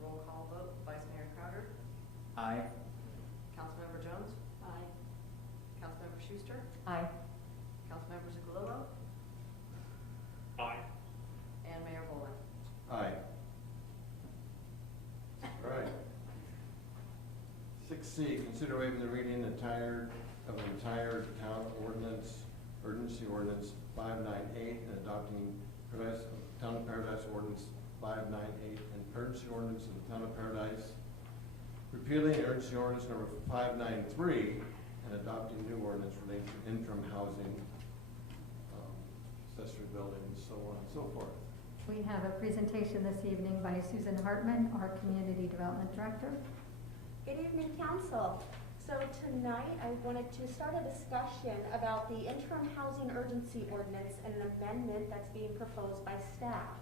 Roll call vote, Vice Mayor Crowder. Aye. Councilmember Jones. Aye. Councilmember Schuster. Aye. Councilmember Zuccolillo. Aye. And Mayor Boland. Aye. All right. 6C, consider waiving the reading of the entire town ordinance, urgency ordinance 598, and adopting Town of Paradise ordinance 598, and urgency ordinance of the Town of Paradise, repealing urgency ordinance number 593, and adopting new ordinance relating to interim housing, accessory buildings, so on and so forth. We have a presentation this evening by Susan Hartman, our Community Development Director. Good evening, Council. So tonight I wanted to start a discussion about the interim housing urgency ordinance and an amendment that's being proposed by staff.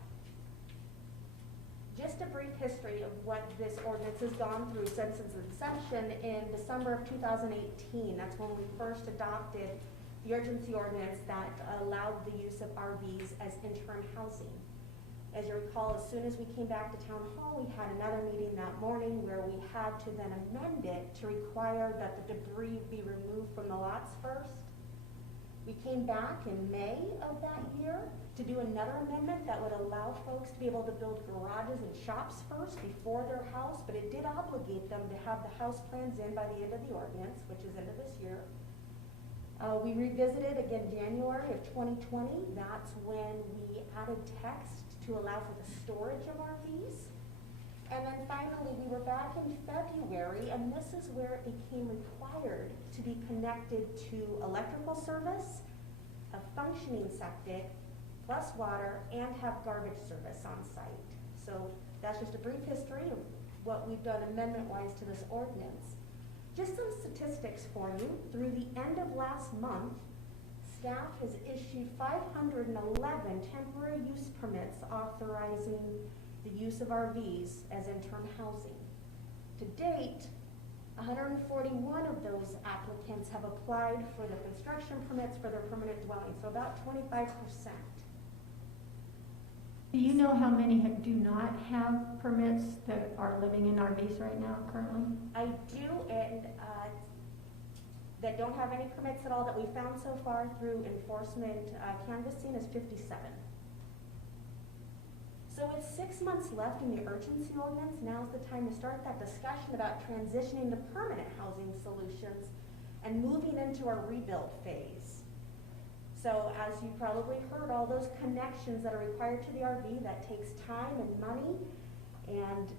Just a brief history of what this ordinance has gone through since its inception in December of 2018. That's when we first adopted the urgency ordinance that allowed the use of RVs as interim housing. As you recall, as soon as we came back to Town Hall, we had another meeting that morning where we had to then amend it to require that the debris be removed from the lots first. We came back in May of that year to do another amendment that would allow folks to be able to build garages and shops first before their house, but it did obligate them to have the house plans in by the end of the ordinance, which is end of this year. We revisited again January of 2020. That's when we added text to allow for the storage of RVs. And then finally, we were back in February, and this is where it became required to be connected to electrical service, a functioning septic, plus water, and have garbage service on site. So that's just a brief history of what we've done amendment-wise to this ordinance. Just some statistics for you. Through the end of last month, staff has issued 511 temporary use permits authorizing the use of RVs as interim housing. To date, 141 of those applicants have applied for the construction permits for their permanent dwelling, so about 25%. Do you know how many do not have permits that are living in RVs right now currently? I do, and that don't have any permits at all that we found so far through enforcement canvassing is 57. So with 6 months left in the urgency ordinance, now's the time to start that discussion about transitioning to permanent housing solutions and moving into our rebuild phase. So as you probably heard, all those connections that are required to the RV, that takes time and money. And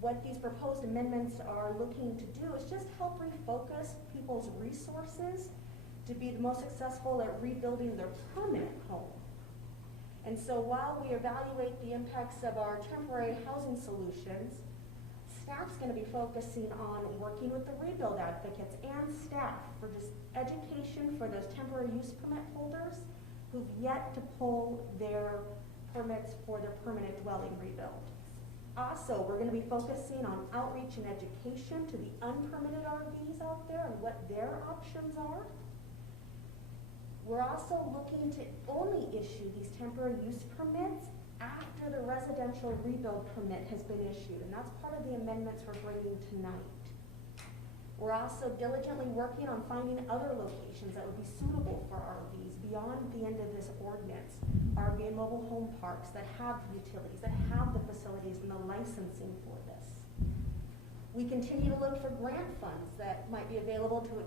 what these proposed amendments are looking to do is just help refocus people's resources to be the most successful at rebuilding their permanent home. And so while we evaluate the impacts of our temporary housing solutions, staff's going to be focusing on working with the rebuild advocates and staff for just education for those temporary use permit holders who've yet to pull their permits for their permanent dwelling rebuild. Also, we're going to be focusing on outreach and education to the unpermitted RVs out there and what their options are. We're also looking to only issue these temporary use permits after the residential rebuild permit has been issued, and that's part of the amendments we're bringing tonight. We're also diligently working on finding other locations that would be suitable for RVs beyond the end of this ordinance. RV and mobile home parks that have utilities, that have the facilities and the licensing for this. We continue to look for grant funds that might be available to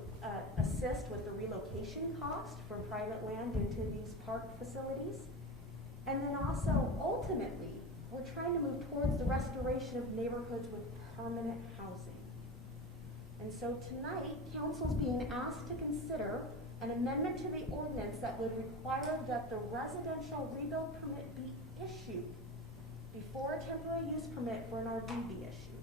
assist with the relocation cost from private land into these park facilities. And then also, ultimately, we're trying to move towards the restoration of neighborhoods with permanent housing. And so tonight, council's being asked to consider an amendment to the ordinance that would require that the residential rebuild permit be issued before a temporary use permit for an RV be issued.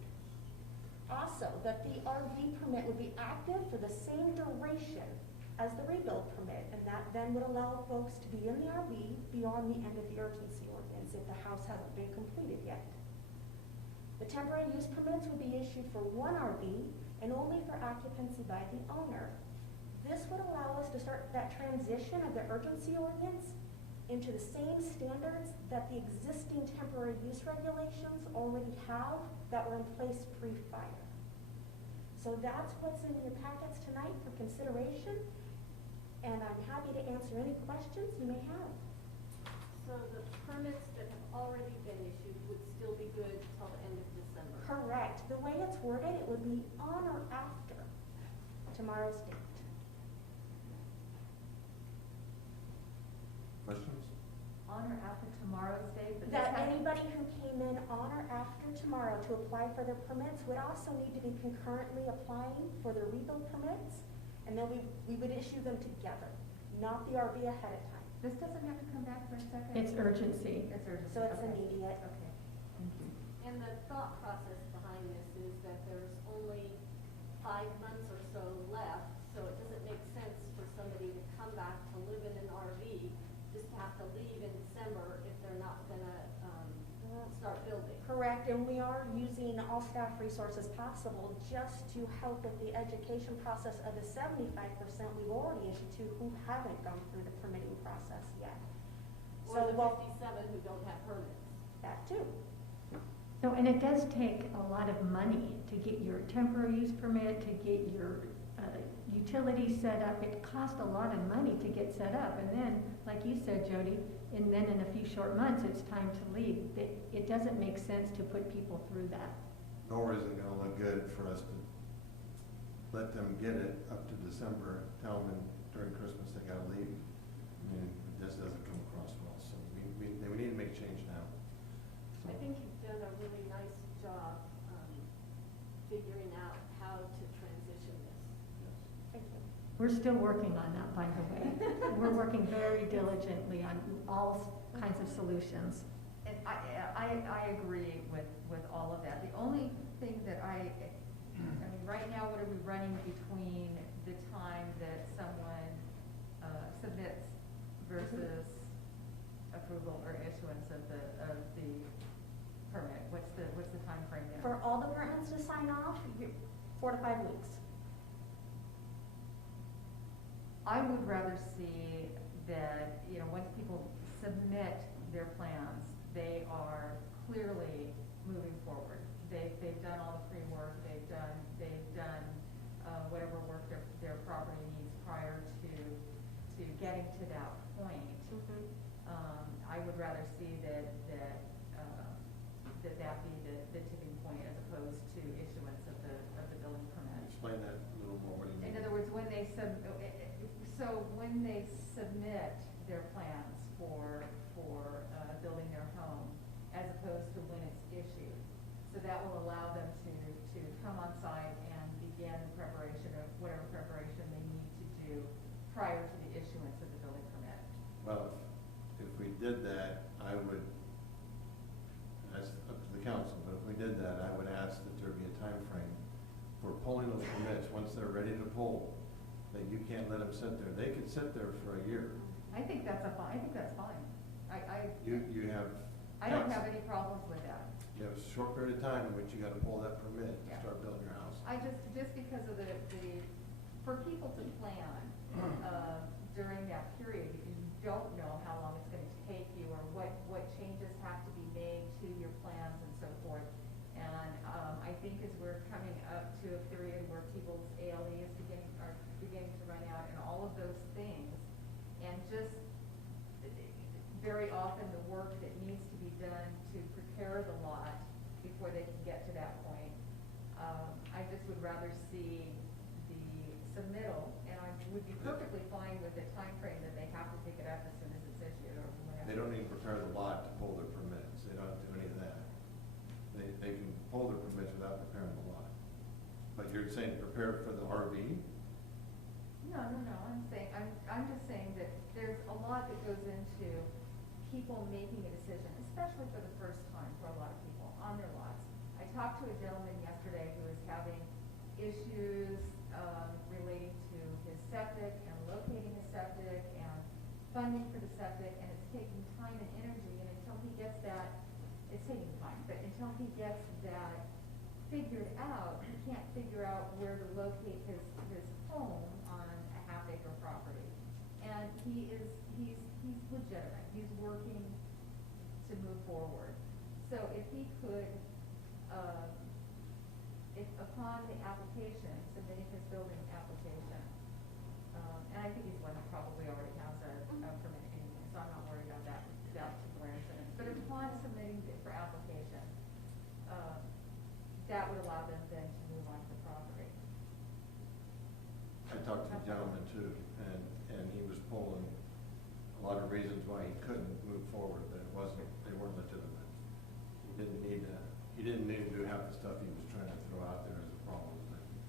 Also, that the RV permit would be active for the same duration as the rebuild permit, and that then would allow folks to be in the RV beyond the end of the urgency ordinance if the house hasn't been completed yet. The temporary use permits would be issued for one RV and only for occupancy by the owner. This would allow us to start that transition of the urgency ordinance into the same standards that the existing temporary use regulations already have that were in place pre-fire. So that's what's in your packets tonight for consideration, and I'm happy to answer any questions you may have. So the permits that have already been issued would still be good till the end of December? Correct. The way it's worded, it would be on or after tomorrow's date. Questions? On or after tomorrow's date, but That anybody who came in on or after tomorrow to apply for their permits would also need to be concurrently applying for their rebuild permits, and then we would issue them together, not the RV ahead of time. this doesn't have to come back for a second? It's urgency. It's urgency. So it's okay. immediate. Okay, thank you. And the thought process behind this is that there's only 5 months or so left, so it doesn't make sense for somebody to come back to live in an RV, just to have to leave in December if they're not gonna start building. Correct, and we are using all staff resources possible just to help with the education process of the 75% we've already issued to who haven't gone through the permitting process yet. Or the while 57 who don't have permits. that too. So, and it does take a lot of money to get your temporary use permit, to get your utilities set up. It costs a lot of money to get set up. And then, like you said, Jody, and then in a few short months, it's time to leave. It doesn't make sense to put people through that. Nor is it gonna look good for us to let them get it up to December, tell them during Christmas they gotta leave. I mean, it just doesn't come across well, so we need to make change now. I think you've done a really nice job figuring out how to transition this. Thank you. We're still working on that, by the way. We're working very diligently on all kinds of solutions. And I agree with all of that. The only thing that I mean, right now, what are we running between the time that someone submits versus approval or issuance of the permit? What's the time frame there? For all departments to sign off, 4 to 5 weeks. I would rather see that, you know, once people submit their plans, they are clearly moving forward. They've done all the pre-work, they've done whatever work their property needs prior to getting to that point. I would rather see that be the tipping point as opposed to issuance of the building permit. Explain that a little more. What do you mean? In other words, when they submit their plans for building their home as opposed to when it's issued. So that will allow them to come on site and begin preparation of whatever preparation they need to do prior to the issuance of the building permit. Well, if we did that, I would, that's up to the council, but if we did that, I would ask that there be a time frame for pulling those permits. Once they're ready to pull, that you can't let them sit there. They could sit there for a year. I think that's fine. You have. I don't have any problems with that. You have a short period of time in which you gotta pull that permit to Yeah. start building your house. I just because of for people to plan, during that period, because you don't know how long it's gonna take you or what changes have to be made to your plans and so forth. And, I think as we're coming up to a period where people's ALE is beginning to run out and all of those things, and just very often the work that needs to be done to prepare the lot before they can get to that point. I just would rather see the submittal, and I would be perfectly fine with the time frame that they have to pick it up as soon as it's issued or whatever. They don't even prepare the lot to pull their permits. They don't do any of that. They can pull their permits without preparing the lot. But you're saying prepare for the RV? No, I'm just saying that there's a lot that goes into people making a decision, especially for the first time for a lot of people on their lots. I talked to a gentleman yesterday who is having issues relating to his septic and locating his septic and funding for the septic, and it's taking time and energy, and until he gets that, it's taking time, but until he gets that figured out, he can't figure out where to locate his home on a half-acre property. And he's legitimate, he's working to move forward. So if he could, if upon the application, submitting his building application, and I think he's one that probably already has a permit anyway, so I'm not worried about that particular incident. But upon submitting for application, that would allow them then to move on to the property. I talked to the gentleman too, and he was pulling a lot of reasons why he couldn't move forward, but they weren't legitimate. He didn't need to do half the stuff he was trying to throw out there as a problem.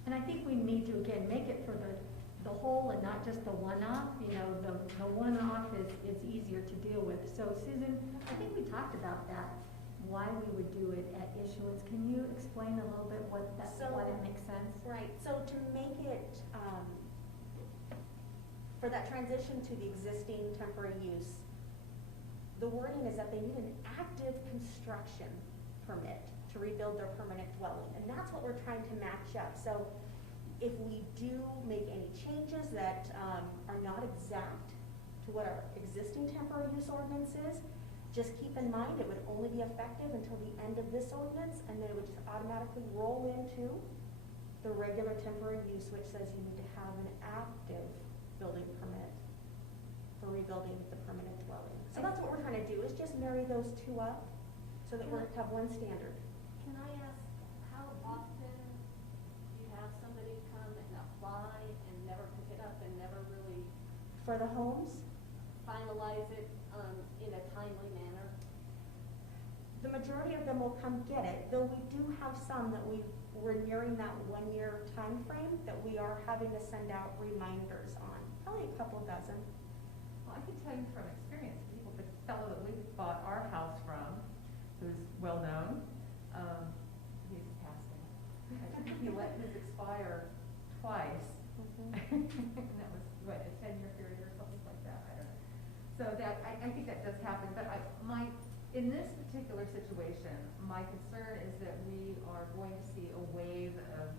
And I think we need to, again, make it for the whole and not just the one-off. You know, the one-off is easier to deal with. So Susan, I think we talked about that, why we would do it at issuance. Can you explain a little bit why it makes sense? Right, so to make it, for that transition to the existing temporary use, the wording is that they need an active construction permit to rebuild their permanent dwelling, and that's what we're trying to match up. So if we do make any changes that are not exact to what our existing temporary use ordinance is, just keep in mind it would only be effective until the end of this ordinance, and then it would just automatically roll into the regular temporary use, which says you need to have an active building permit for rebuilding the permanent dwelling. So that's what we're trying to do, is just marry those two up so that we have one standard. Can I ask, how often do you have somebody come and apply and never pick it up and never really For the homes, finalize it in a timely manner? the majority of them will come get it, though we do have some that we're nearing that 1 year time frame that we are having to send out reminders on, probably a couple dozen. Well, I can tell you from experience, the fellow that we bought our house from, who's well-known, he's passed now. I think he let his expire twice. And that was, what, a 10-year period or something like that, I don't know. So that, I think that does happen, but in this particular situation, my concern is that we are going to see a wave of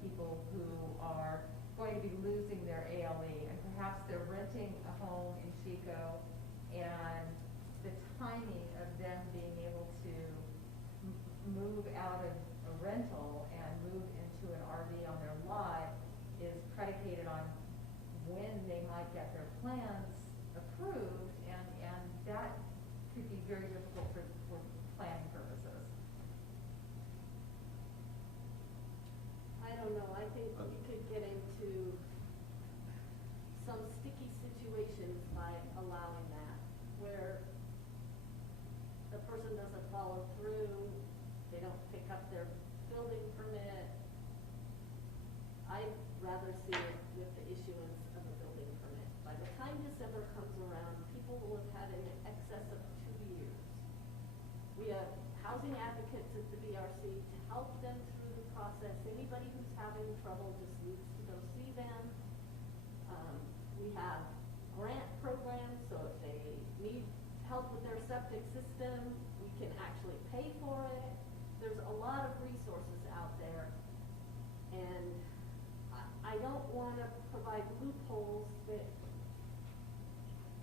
people who are going to be losing their ALE, and perhaps they're renting a home in Chico, and the timing of them being able to move out of a rental and move into an RV on their lot is predicated on when they might get their plans approved, and that could be very difficult for planning purposes. I don't know, I think you could get into some sticky situations by follow through, they don't pick up their building permit. I'd rather see it with the issuance of a building permit. By the time December comes around, people will have had in excess of 2 years. We have housing advocates at the BRC to help them through the process. Anybody who's having trouble just needs to go see them. We have grant programs, so if they need help with their septic system, we can actually pay for it. There's a lot of resources out there, and I don't want to provide loopholes that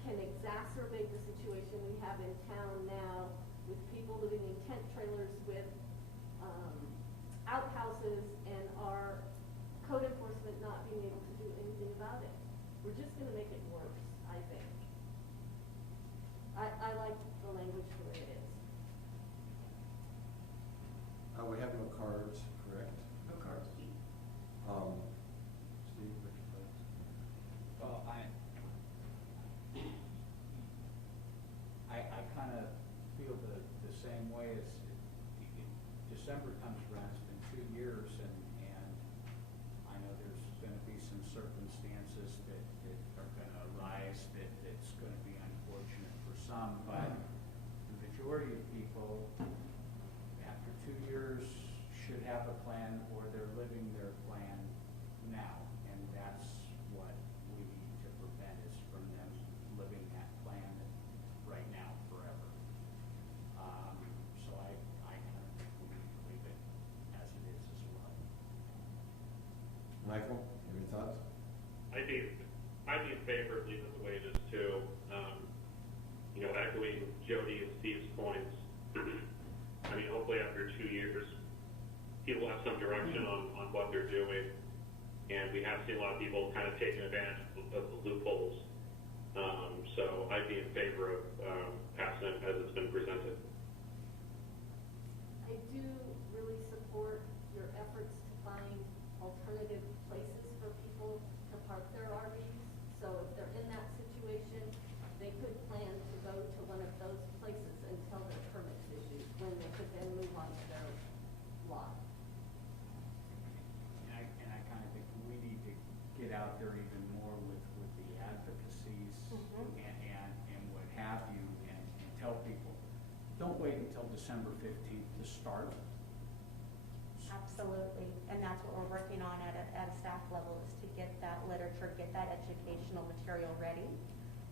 can exacerbate the situation we have in town now with people living in tent trailers with outhouses and our code enforcement not being able to do anything about it. We're just going to make it worse, I think. I like the language the way it is. We have no cards, correct? No cards. Steve, what's your thoughts? Well, I kind of feel the same way as December comes around. It's been 2 years, and I know there's going to be some circumstances that are going to arise that's going to be unfortunate for some, but the majority of people, after 2 years, should have a plan, or they're living their plan now, and that's what we need to prevent, is from them living that plan right now forever. So I kind of think we need to leave it as it is as well. Michael, any thoughts? I'd be in favor of leaving it the way it is too. Echoing Jody and Steve's points. I mean, hopefully after 2 years, people have some direction on what they're doing, and we have seen a lot of people kind of taking advantage of the loopholes. So I'd be in favor of passing it as it's been presented. I do really support your efforts to find alternative places for people to park their RVs. So if they're in that situation, they could plan to go to one of those places until their permit's issued, when they could then move on to their lot. And I kind of think we need to get out there even more with the advocacies and what have you, and tell people, don't wait until December 15th to start. Absolutely, and that's what we're working on at a staff level, is to get that literature, get that educational material ready,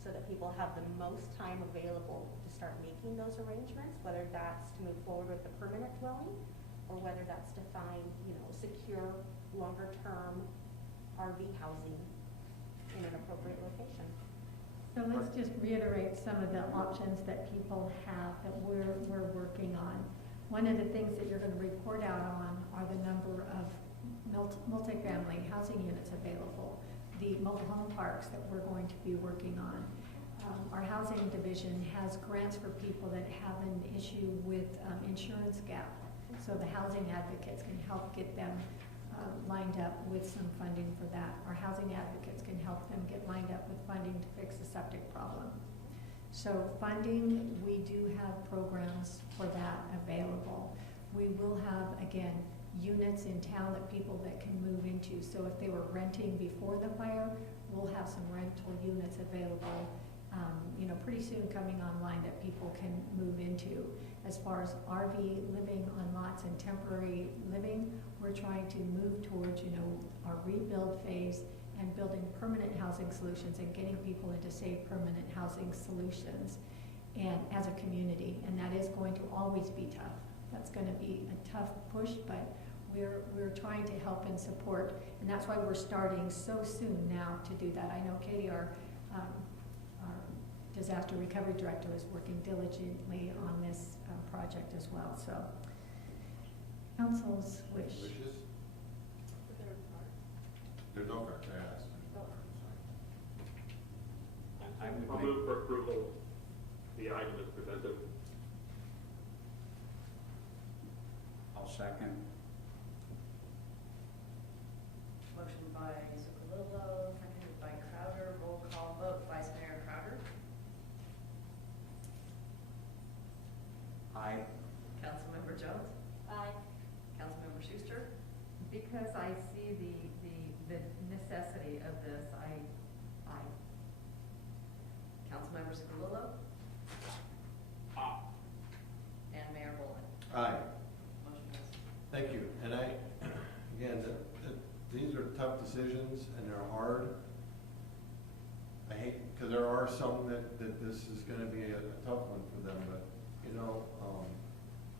so that people have the most time available to start making those arrangements, whether that's to move forward with the permanent dwelling, or whether that's to find, secure, longer-term RV housing in an appropriate location. So let's just reiterate some of the options that people have that we're working on. One of the things that you're going to report out on are the number of multifamily housing units available, the mobile home parks that we're going to be working on. Our housing division has grants for people that have an issue with insurance gap. So the housing advocates can help get them lined up with some funding for that. Our housing advocates can help them get lined up with funding to fix the septic problem. So funding, we do have programs for that available. We will have, again, units in town that people that can move into. So if they were renting before the fire, we'll have some rental units available, pretty soon coming online that people can move into. As far as RV living on lots and temporary living, we're trying to move towards, our rebuild phase and building permanent housing solutions and getting people into safe permanent housing solutions and as a community. And that is going to always be tough. That's going to be a tough push, but we're trying to help and support, and that's why we're starting so soon now to do that. I know Katie, our disaster recovery director, is working diligently on this project as well. So, council's wish. Wishes? There's no cards, I asked. I'll move for approval the item as presented. I'll second. Motion by Zuccolillo, seconded by Crowder. Roll call vote. Vice Mayor Crowder. Aye. Jones? Aye. Councilmember Schuster? Because I see the necessity of this, aye. Councilmember Cirulo? And Mayor Boland? Aye. Motion passes. Thank you. And again, these are tough decisions and they're hard. I hate, because there are some that this is gonna be a tough one for them, but, you know,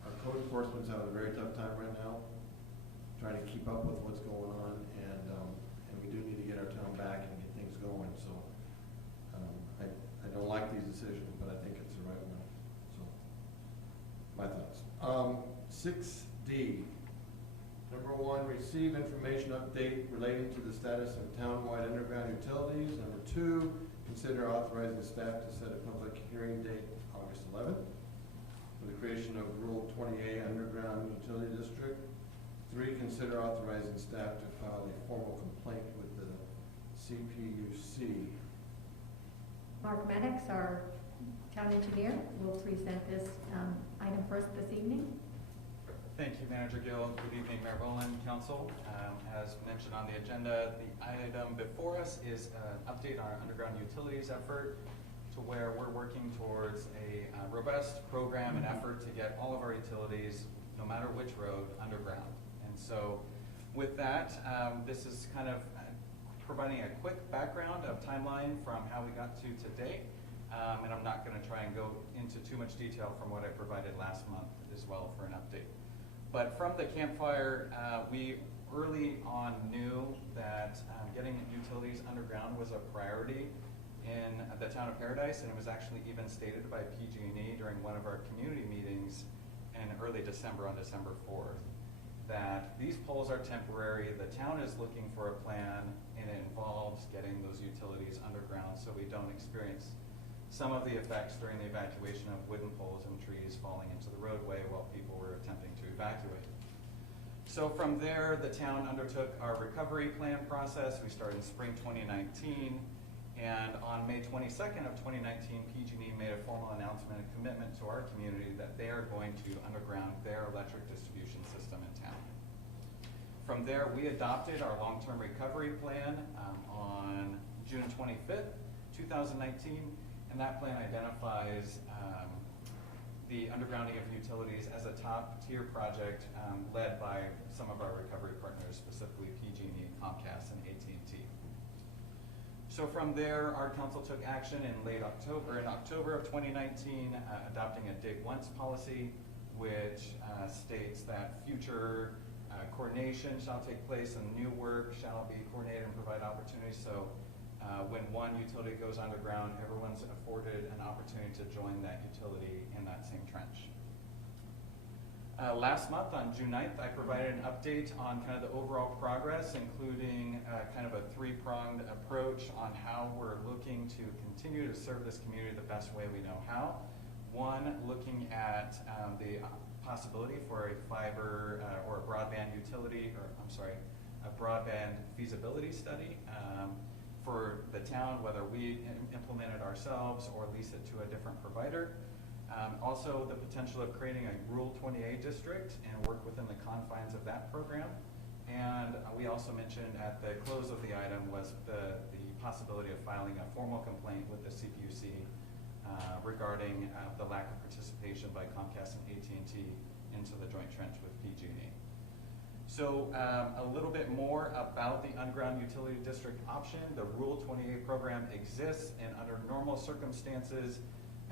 our code enforcement's having a very tough time right now, trying to keep up with what's going on, and we do need to get our town back and get things going, so, I don't like these decisions, but I think it's the right one, so, my thoughts. 6D, number 1, receive information update relating to the status of townwide underground utilities. Number 2, consider authorizing staff to set a public hearing date August 11th for the creation of Rural 20A Underground Utility District. 3, consider authorizing staff to file a formal complaint with the CPUC. Mark Maddox, our town engineer, will present this item first this evening. Thank you, Manager Gill. Good evening, Mayor Boland, Council. As mentioned on the agenda, the item before us is an update on our underground utilities effort, to where we're working towards a robust program and effort to get all of our utilities, no matter which road, underground. And so with that, this is kind of providing a quick background of timeline from how we got to today. And I'm not going to try and go into too much detail from what I provided last month as well for an update. But from the campfire, we early on knew that getting utilities underground was a priority in the town of Paradise, and it was actually even stated by PG&E during one of our community meetings in early December, on December 4th, that these poles are temporary. The town is looking for a plan, and it involves getting those utilities underground so we don't experience some of the effects during the evacuation of wooden poles and trees falling into the roadway while people were attempting to evacuate. So from there, the town undertook our recovery plan process. We started in spring 2019, and on May 22nd of 2019, PG&E made a formal announcement and commitment to our community that they are going to underground their electric distribution system in town. From there, we adopted our long-term recovery plan on June 25th, 2019, and that plan identifies the undergrounding of utilities as a top-tier project led by some of our recovery partners, specifically PG&E, Comcast, and AT&T. So from there, our council took action in October of 2019, adopting a dig once policy, which states that future coordination shall take place and new work shall be coordinated and provide opportunities. So when one utility goes underground, everyone's afforded an opportunity to join that utility in that same trench. Last month, on June 9th, I provided an update on kind of the overall progress, including kind of a three-pronged approach on how we're looking to continue to serve this community the best way we know how. One, looking at the possibility for a fiber or a broadband utility, or I'm sorry, a broadband feasibility study for the town, whether we implement it ourselves or lease it to a different provider. Also, the potential of creating a Rural 20A district and work within the confines of that program. And we also mentioned at the close of the item was the possibility of filing a formal complaint with the CPUC regarding the lack of participation by Comcast and AT&T into the joint trench with PG&E. So a little bit more about the underground utility district option. The Rural 20A program exists, and under normal circumstances,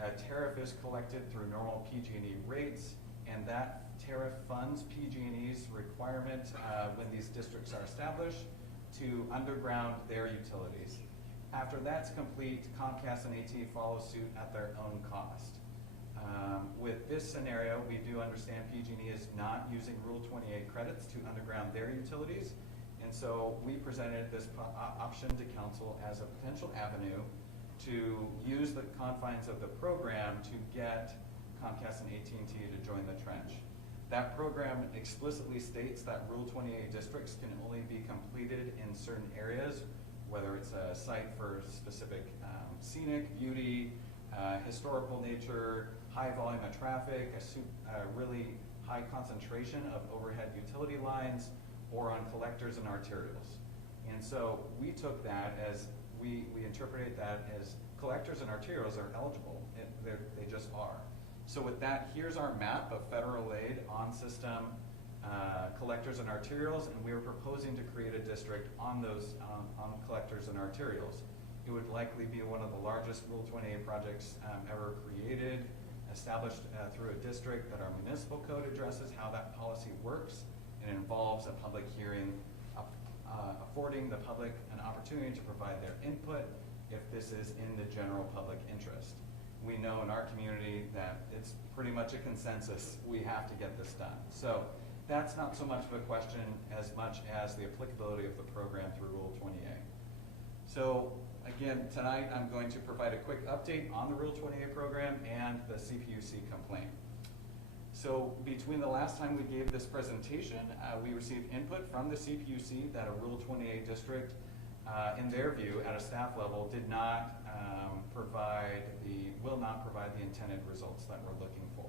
a tariff is collected through normal PG&E rates, and that tariff funds PG&E's requirement when these districts are established to underground their utilities. After that's complete, Comcast and AT&T follow suit at their own cost. With this scenario, we do understand PG&E is not using Rule 28 credits to underground their utilities, and so we presented this option to Council as a potential avenue to use the confines of the program to get Comcast and AT&T to join the trench. That program explicitly states that Rule 28 districts can only be completed in certain areas, whether it's a site for specific scenic beauty, historical nature, high volume of traffic, a really high concentration of overhead utility lines or on collectors and arterials. And so we took that as, we interpreted that as collectors and arterials are eligible, and they just are. So with that, here's our map of federal aid on system collectors and arterials, and we were proposing to create a district on those on collectors and arterials. It would likely be one of the largest Rule 28 projects ever created, established through a district that our municipal code addresses how that policy works, and involves a public hearing, affording the public an opportunity to provide their input if this is in the general public interest. We know in our community that it's pretty much a consensus. We have to get this done. So that's not so much of a question as much as the applicability of the program through Rule 20A. So again, tonight I'm going to provide a quick update on the Rule 20A program and the CPUC complaint. So between the last time we gave this presentation, we received input from the CPUC that a Rule 20A district, in their view, at a staff level, did not will not provide the intended results that we're looking for.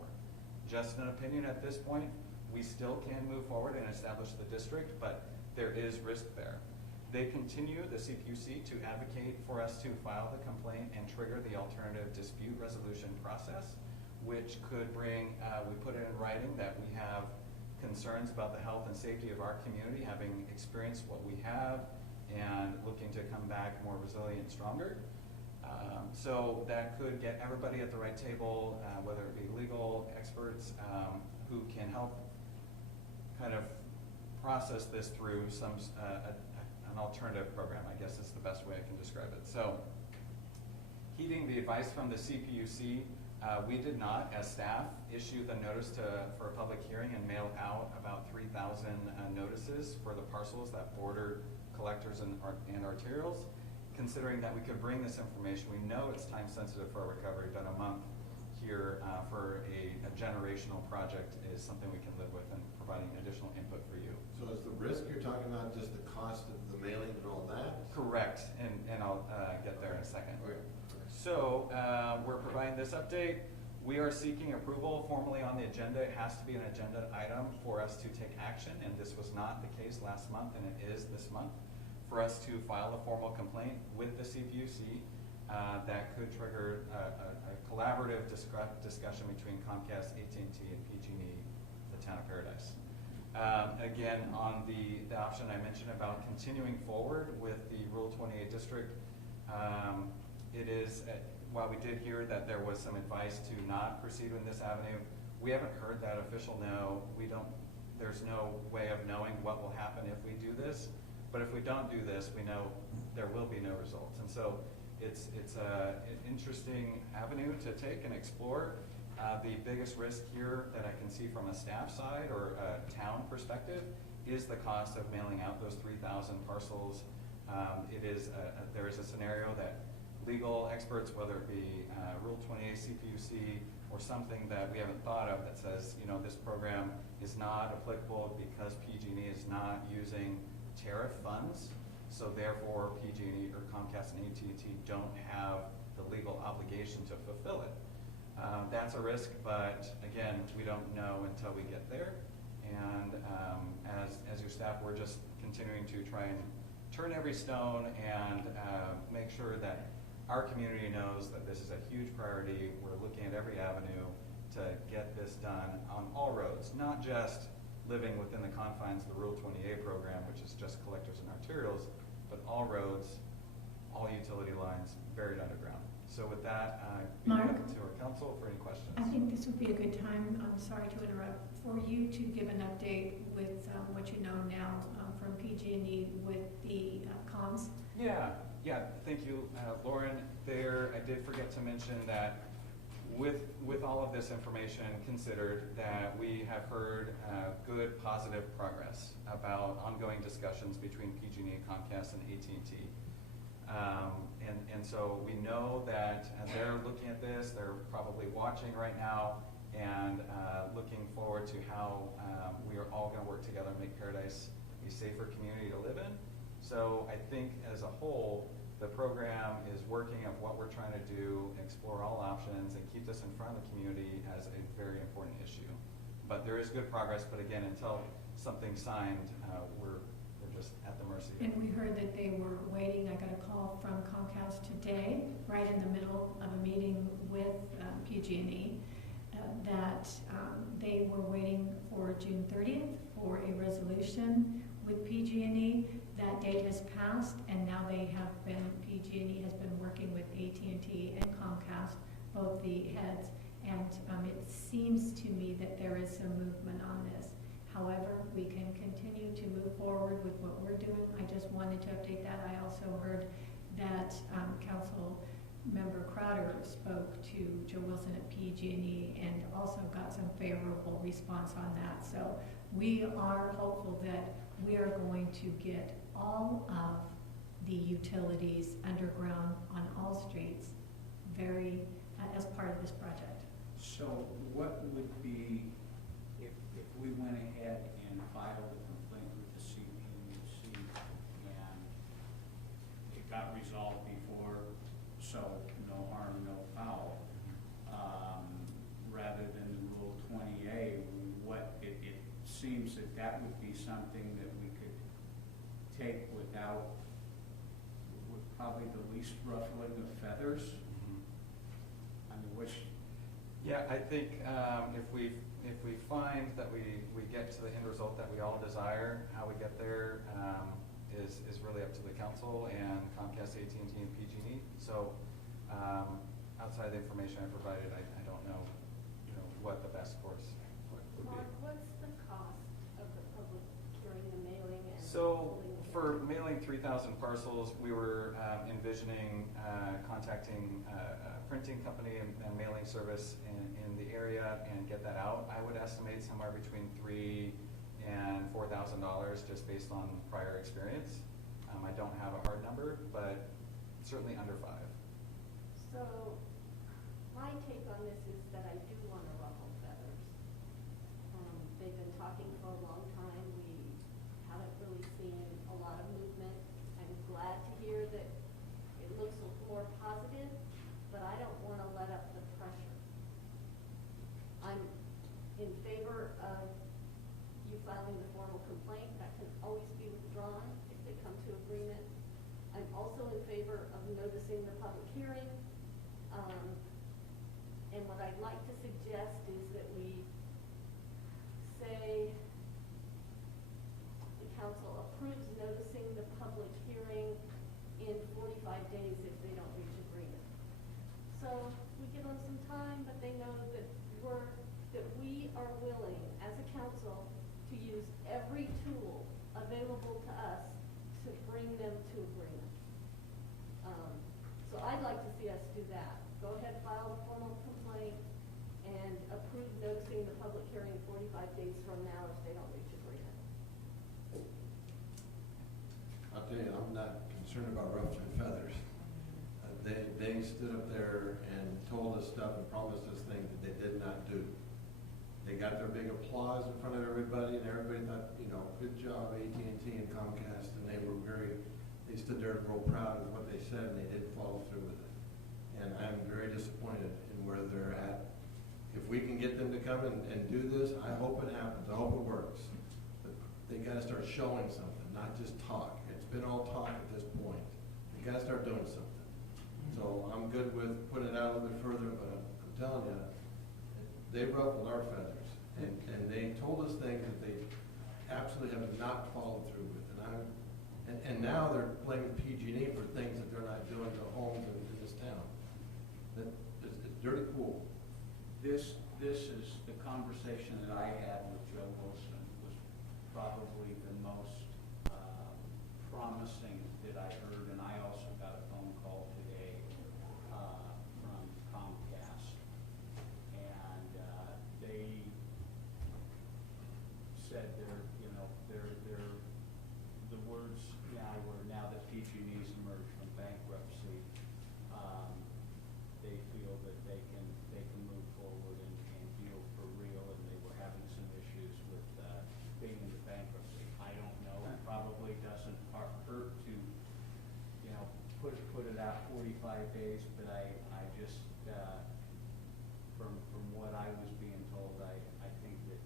Just an opinion at this point. We still can move forward and establish the district, but there is risk there. They continue, the CPUC, to advocate for us to file the complaint and trigger the alternative dispute resolution process, which could bring, we put it in writing that we have concerns about the health and safety of our community, having experienced what we have and looking to come back more resilient and stronger. So that could get everybody at the right table, whether it be legal experts who can help kind of process this through some an alternative program, I guess is the best way I can describe it. So heeding the advice from the CPUC, we did not, as staff, issue the notice for a public hearing and mail out about 3,000 notices for the parcels that border collectors and arterials. Considering that we could bring this information, we know it's time sensitive for our recovery, but a month here for a generational project is something we can live with, and providing additional input for you. So is the risk you're talking about just the cost of the mailing and all that? Correct, and I'll get there in a second. Okay. So we're providing this update. We are seeking approval formally on the agenda. It has to be an agenda item for us to take action, and this was not the case last month, and it is this month, for us to file a formal complaint with the CPUC that could trigger a collaborative discussion between Comcast, AT&T, and PG&E, the town of Paradise. Again, on the option I mentioned about continuing forward with the Rule 28 district, it is, while we did hear that there was some advice to not proceed in this avenue, we haven't heard that official no. There's no way of knowing what will happen if we do this. But if we don't do this, we know there will be no results. And so it's an interesting avenue to take and explore. The biggest risk here that I can see from a staff side or a town perspective is the cost of mailing out those 3,000 parcels. There is a scenario that legal experts, whether it be Rule 28 CPUC or something that we haven't thought of, that says, this program is not applicable because PG&E is not using tariff funds, so therefore PG&E or Comcast and AT&T don't have the legal obligation to fulfill it. That's a risk, but again, we don't know until we get there. And as your staff, we're just continuing to try and turn every stone and make sure that our community knows that this is a huge priority. We're looking at every avenue to get this done on all roads, not just living within the confines of the Rule 28 program, which is just collectors and arterials, but all roads, all utility lines buried underground. So with that, Mark, to our council for any questions. I think this would be a good time, I'm sorry to interrupt, for you to give an update with what you know now from PG&E with the comms. Yeah, thank you, Lauren. I did forget to mention that with all of this information considered, that we have heard good, positive progress about ongoing discussions between PG&E, Comcast, and AT&T. And so we know that they're looking at this, they're probably watching right now, and looking forward to how we are all going to work together and make Paradise a safer community to live in. So I think as a whole, the program is working of what we're trying to do, explore all options, and keep this in front of the community as a very important issue. But there is good progress, but again, until something's signed, we're just at the mercy. And we heard that they were waiting. I got a call from Comcast today, right in the middle of a meeting with PG&E, that they were waiting for June 30th for a resolution with PG&E. That date has passed, and now PG&E has been working with AT&T and Comcast, both the heads, and it seems to me that there is some movement on this. However, we can continue to move forward with what we're doing. I just wanted to update that. I also heard that Council Member Crowder spoke to Joe Wilson at PG&E and also got some favorable response on that. So we are hopeful that we are going to get all of the utilities underground on all streets as part of this project. So what would be, if we went ahead and filed a complaint with the CPUC and it got resolved before, so no harm, no foul, rather than Rule 20A, it seems that would be something that we could take with probably the least ruffling of feathers. I mean, which. Yeah, I think if we find that we get to the end result that we all desire, how we get there is really up to the council and Comcast, AT&T, and PG&E. So outside the information I provided, I don't know, what the best course would be. Mark, what's the cost of the public hearing, the mailing, and So holding the for hearing? mailing 3,000 parcels, we were envisioning contacting a printing company and mailing service in the area and get that out. I would estimate somewhere between $3,000 and $4,000 just based on prior experience. I don't have a hard number, but certainly under 5. So my take on this is that I do want to ruffle feathers. They've been talking for a long time. We haven't really seen a lot of movement. I'm glad to hear that it looks more positive, but I don't want to let up the pressure. I'm in favor of you filing the formal complaint. That can always be withdrawn if they come to agreement. I'm also in favor of noticing the public hearing. And what I'd like to suggest is that we say the council approves noticing the public hearing in 45 days if they don't reach agreement. So we give them some time, but they know that we are willing as a council to use every tool available to us to bring them to agreement. So I'd like to see us do that. Go ahead, file a formal complaint, and approve noticing the public hearing 45 days from now if they don't reach agreement. I'll tell you, I'm not concerned about ruffling feathers. They stood up there and told us stuff and promised us things that they did not do. They got their big applause in front of everybody, and everybody thought, good job, AT&T and Comcast, and they stood there real proud of what they said, and they didn't follow through with it. And I'm very disappointed in where they're at. If we can get them to come and do this, I hope it happens. I hope it works. But they got to start showing something, not just talk. It's been all talk at this point. They got to start doing something. So I'm good with putting it out a little bit further, but I'm telling you, they ruffled our feathers, and they told us things that they absolutely have not followed through with. And now they're blaming PG&E for things that they're not doing to homes in this town. It's dirty pool. This is the conversation that I had with Joe Wilson was probably the most promising that I heard, and I also got a phone call today from Comcast, and they said the words now were, now that PG&E's emerged from bankruptcy, they feel that they can move forward and deal for real, and they were having some issues with being into bankruptcy. I don't know, it probably doesn't hurt to, put it out 45 days, but I just, from what I was being told, I think that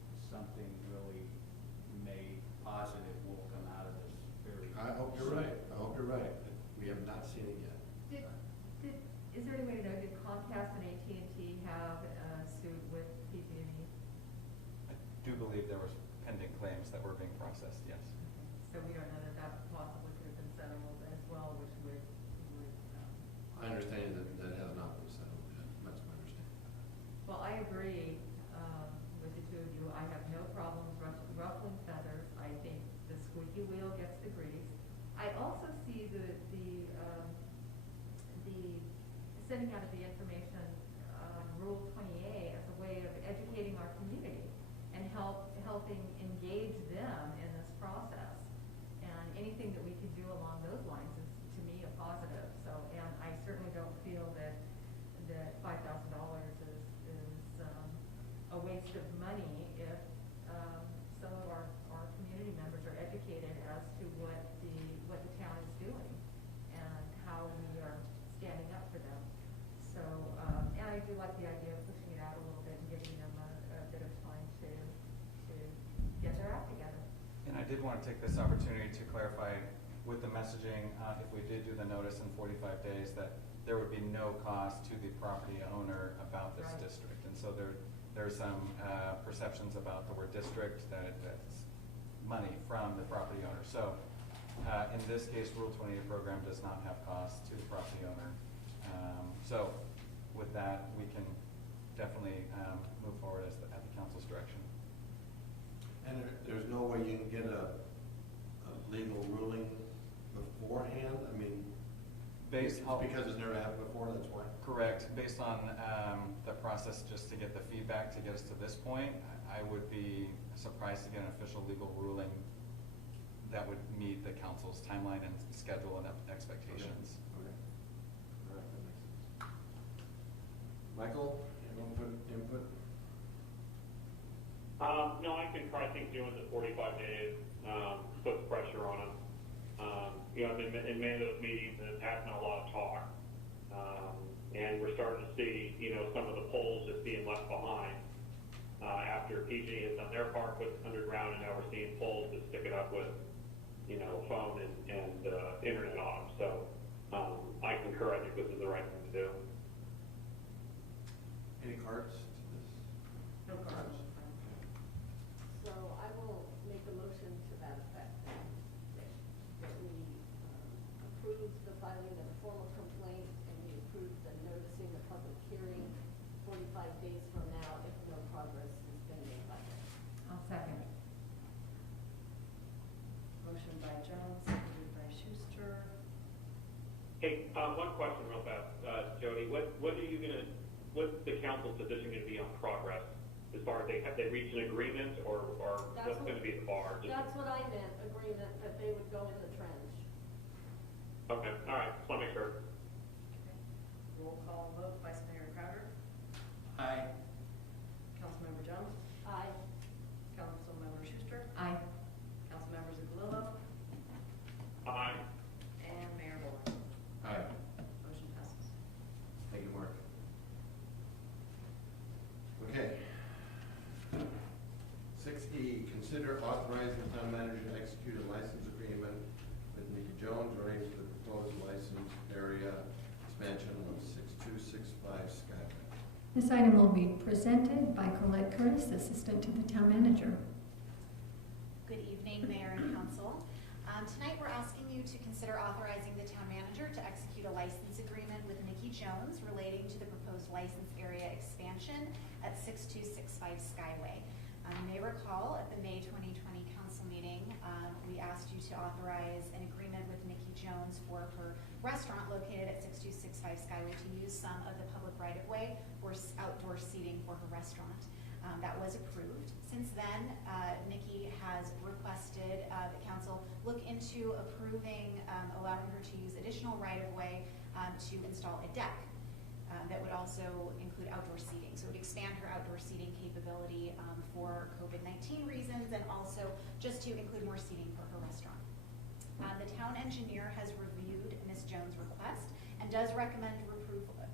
believe there was pending claims that were being processed, yes. So we don't know that that possibly could have been settled as well, which would, I understand that it has not been settled yet. That's my understanding. well, I agree, with the two of you. I have no problems ruffling feathers. I think the squeaky wheel gets the grease. I also see the sending out of the information on Rule 20A as a way of educating our community and helping engage them in this process. And anything that we could do along those lines is, to me, a positive. So, and I certainly don't feel that $5,000 is a waste of money if some of our community members are educated as to what the town is doing and how we are standing up for them. So, and I do like the idea of pushing it out a little bit and giving them a bit of time to get their act together. And I did want to take this opportunity to clarify with the messaging, if we did do the notice in 45 days, that there would be no cost to the property owner about this Right. district. And so there's some perceptions about the word district, that it's money from the property owner. So in this case, Rule 28 program does not have costs to the property owner. So with that, we can definitely move forward at the council's direction. And there's no way you can get a legal ruling beforehand? I mean, Based it's on, because it's never happened before, that's why? correct. Based on the process just to get the feedback to get us to this point, I would be surprised to get an official legal ruling that would meet the council's timeline and schedule and expectations. Okay. All right, that makes sense. Michael, you input? No, I concur. I think doing the 45 days puts pressure on them. In many of those meetings, there's been a lot of talk, and we're starting to see, some of the poles just being left behind after PG has done their part with underground, and now we're seeing poles that stick it up with, phone and internet on them. So I concur. I think this is the right thing to do. Any cards to this? No cards. So I will make a motion to that effect, that we approve the filing of a formal complaint and we approve the noticing the public hearing 45 days from now if no progress has been made by then. I'll second. Motion by Jones, seconded by Schuster. Hey, one question real fast, Jody. What's the council's position going to be on progress? As far as have they reached an agreement, or what's going to be the bar? That's what I meant, agreement that they would go in the trench. Okay, all right. Just want to make sure. Roll call vote, Vice Mayor Crowder. Aye. Councilmember Jones. Aye. Councilmember Schuster. Aye. Councilmember Zuccolillo. Aye. And Mayor Boland. Aye. Motion passes. Thank you, Mark. Okay. 6E, consider authorizing the town manager to execute a license agreement with Nikki Jones relating to the proposed license area expansion of 6265 Skyway. This item will be presented by Colette Curtis, Assistant to the Town Manager. Good evening, Mayor and Council. Tonight we're asking you to consider authorizing the town manager to execute a license agreement with Nikki Jones relating to the proposed license area expansion at 6265 Skyway. You may recall at the May 2020 council meeting, we asked you to authorize an agreement with Nikki Jones for her restaurant located at 6265 Skyway to use some of the public right-of-way for outdoor seating for her restaurant. That was approved. Since then, Nikki has requested the council look into approving allowing her to use additional right-of-way to install a deck that would also include outdoor seating. So it would expand her outdoor seating capability for COVID-19 reasons, and also just to include more seating for her restaurant. The town engineer has reviewed Ms. Jones' request and does recommend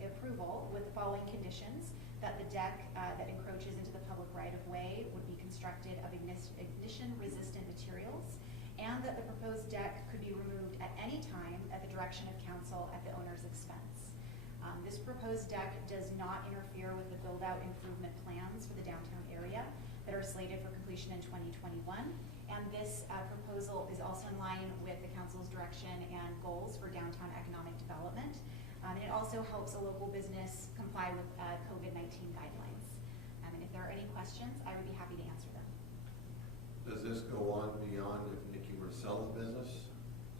approval with the following conditions: that the deck that encroaches into the public right-of-way would be constructed of ignition-resistant materials, and that the proposed deck could be removed at any time at the direction of council at the owner's expense. This proposed deck does not interfere with the build-out improvement plans for the downtown area that are slated for completion completion in 2021. And this proposal is also in line with the council's direction and goals for downtown economic development. And it also helps a local business comply with COVID-19 guidelines. And if there are any questions, I would be happy to answer them. Does this go on beyond if Nikki were to sell the business?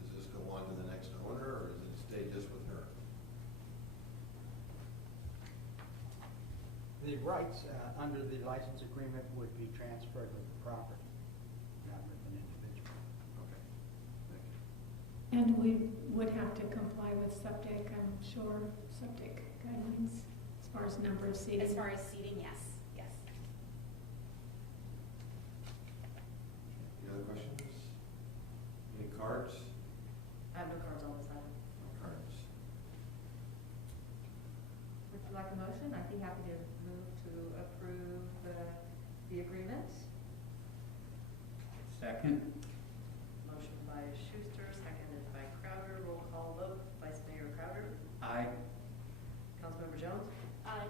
Does this go on to the next owner, or does it stay just with her? The rights under the license agreement would be transferred with the property, not with an individual. Okay, thank you. And we would have to comply with septic, I'm sure, septic guidelines as far as number of seating. As far as seating, yes, yes. Any other questions? Any cards? I have no cards on this item. No cards. Would you like a motion? I'd be happy to move to approve the agreement. Second. Motion by Schuster, seconded by Crowder. Roll call vote. Vice Mayor Crowder. Aye. Councilmember Jones. Aye.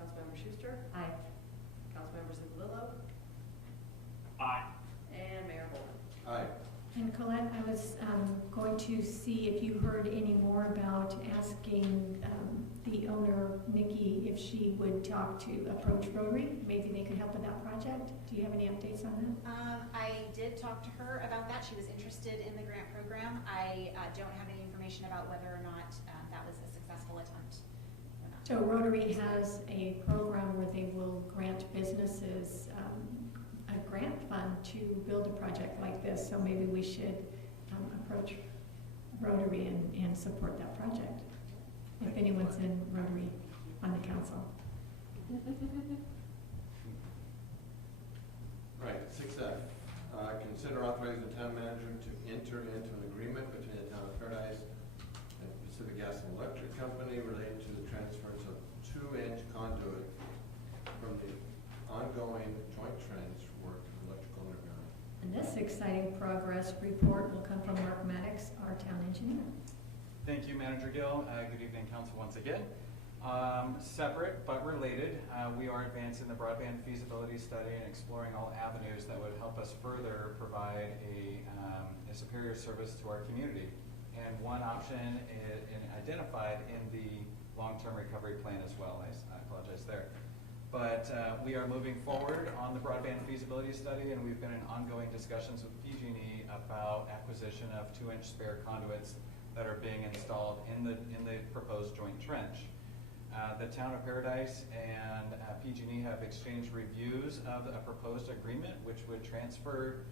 Councilmember Schuster. Aye. Councilmember Zuccolillo. Aye. And Mayor Bowman. Aye. And Colette, I was going to see if you heard any more about asking the owner, Nikki, if she would talk to Approach Rotary. Maybe they could help with that project. Do you have any updates on that? I did talk to her about that. She was interested in the grant program. I don't have any information about whether or not that was a successful attempt or not. So Rotary has a program where they will grant businesses a grant fund to build a project like this. So maybe we should approach Rotary and support that project, if anyone's in Rotary on the council. Right, 6F, consider authorizing the town manager to enter into an agreement between the town of Paradise and Pacific Gas and Electric Company related to the transfers of 2-inch conduit from the ongoing joint trench work of electrical underground. And this exciting progress report will come from Mark Maddox, our town engineer. Thank you, Manager Gill. Good evening, Council, once again. Separate but related, we are advancing the broadband feasibility study and exploring all avenues that would help us further provide a superior service to our community. And one option is identified in the long-term recovery plan as well. I apologize there. But we are moving forward on the broadband feasibility study, and we've been in ongoing discussions with PG&E about acquisition of 2-inch spare conduits that are being installed in the proposed joint trench. The town of Paradise and PG&E have exchanged reviews of a proposed agreement which would transfer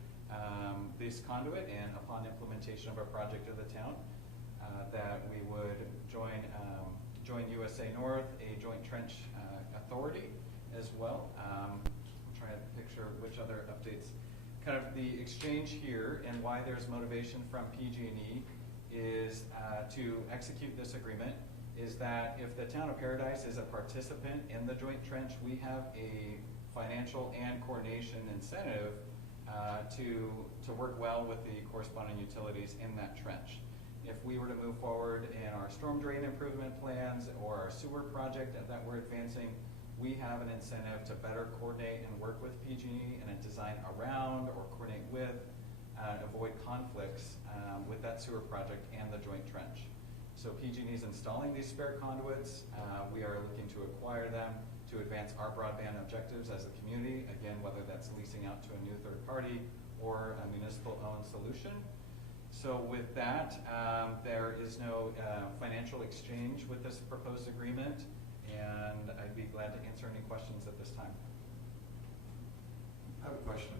this conduit, and upon implementation of our project of the town, that we would join USA North, a joint trench authority as well. I'm trying to picture which other updates. Kind of the exchange here and why there's motivation from PG&E is to execute this agreement is that if the town of Paradise is a participant in the joint trench, we have a financial and coordination incentive to work well with the corresponding utilities in that trench. If we were to move forward in our storm drain improvement plans or our sewer project that we're advancing, we have an incentive to better coordinate and work with PG&E and design around or coordinate with, avoid conflicts with that sewer project and the joint trench. So PG&E is installing these spare conduits. We are looking to acquire them to advance our broadband objectives as a community, again, whether that's leasing out to a new third party or a municipal-owned solution. So with that, there is no financial exchange with this proposed agreement, and I'd be glad to answer any questions at this time. I have a question.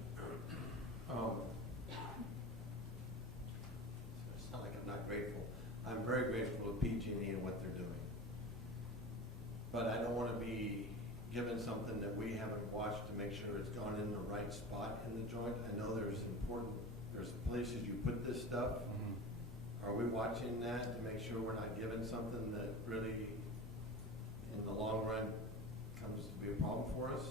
It's not like I'm not grateful. I'm very grateful to PG&E and what they're doing. But I don't want to be given something that we haven't watched to make sure it's gone in the right spot in the joint. I know there's places you put this stuff. Mm-hmm. Are we watching that to make sure we're not given something that really, in the long run, comes to be a problem for us?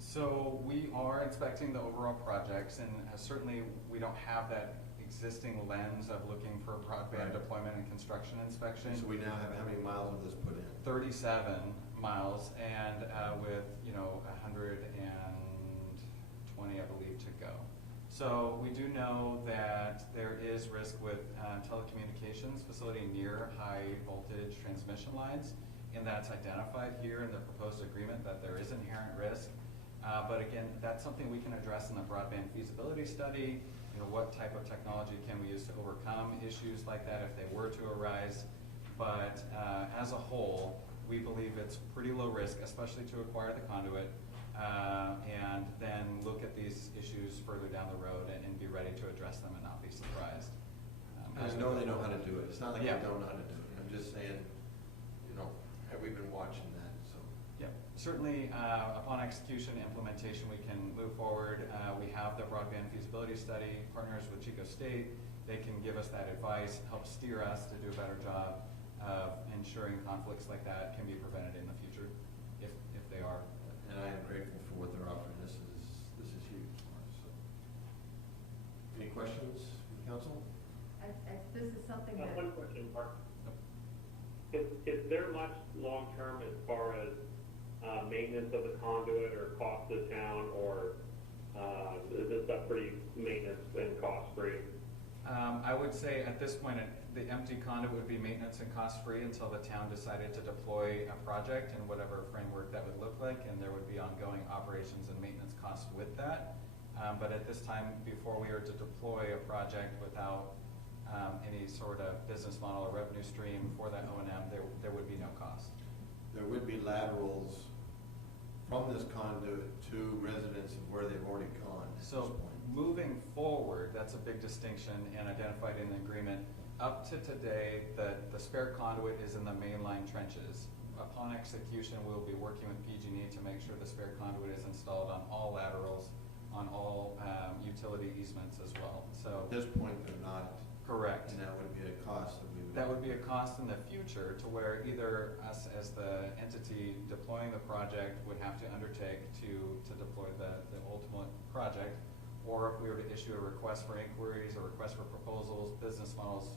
So we are inspecting the overall projects, and certainly we don't have that existing lens of looking for broadband deployment and construction inspection. So we now have how many miles of this put in? 37 miles, and with 120 ago. So we do know that there is risk with telecommunications facility near high voltage transmission lines, and that's identified here in the proposed agreement that there is inherent risk. But again, that's something we can address in the broadband feasibility study. You know, what type of technology can we use to overcome issues like that if they were to arise? But as a whole, we believe it's pretty low risk, especially to acquire the conduit, and then look at these issues further down the road and be ready to address them and not be surprised. I know they know how to do it. It's not like Yeah. they don't know how to do it. I'm just saying, you know, have we been watching that? So. Yeah, certainly upon execution, implementation, we can move forward. We have the broadband feasibility study, partners with Chico State. They can give us that advice, help steer us to do a better job of ensuring conflicts like that can be prevented in the future, if they are. And I am grateful for what they're offering. This is huge for us. So. Any questions from the council? This is something that. One question, Mark. Is there much long-term as far as maintenance of the conduit or cost to the town, or is this stuff pretty maintenance and cost-free? I would say at this point, the empty conduit would be maintenance and cost-free until the town decided to deploy a project in whatever framework that would look like, and there would be ongoing operations and maintenance costs with that. But at this time, before we were to deploy a project without any sort of business model or revenue stream for that O&M, there would be no cost. There would be laterals from this conduit to residents of where they've already gone at So this point. moving forward, that's a big distinction and identified in the agreement. Up to today, the spare conduit is in the mainline trenches. Upon execution, we'll be working with PG&E to make sure the spare conduit is installed on all laterals, on all utility easements as well. So At this point, they're not. correct. And that would be a cost that we would. That would be a cost in the future to where either us as the entity deploying the project would have to undertake to deploy the ultimate project, or if we were to issue a request for inquiries or request for proposals, business models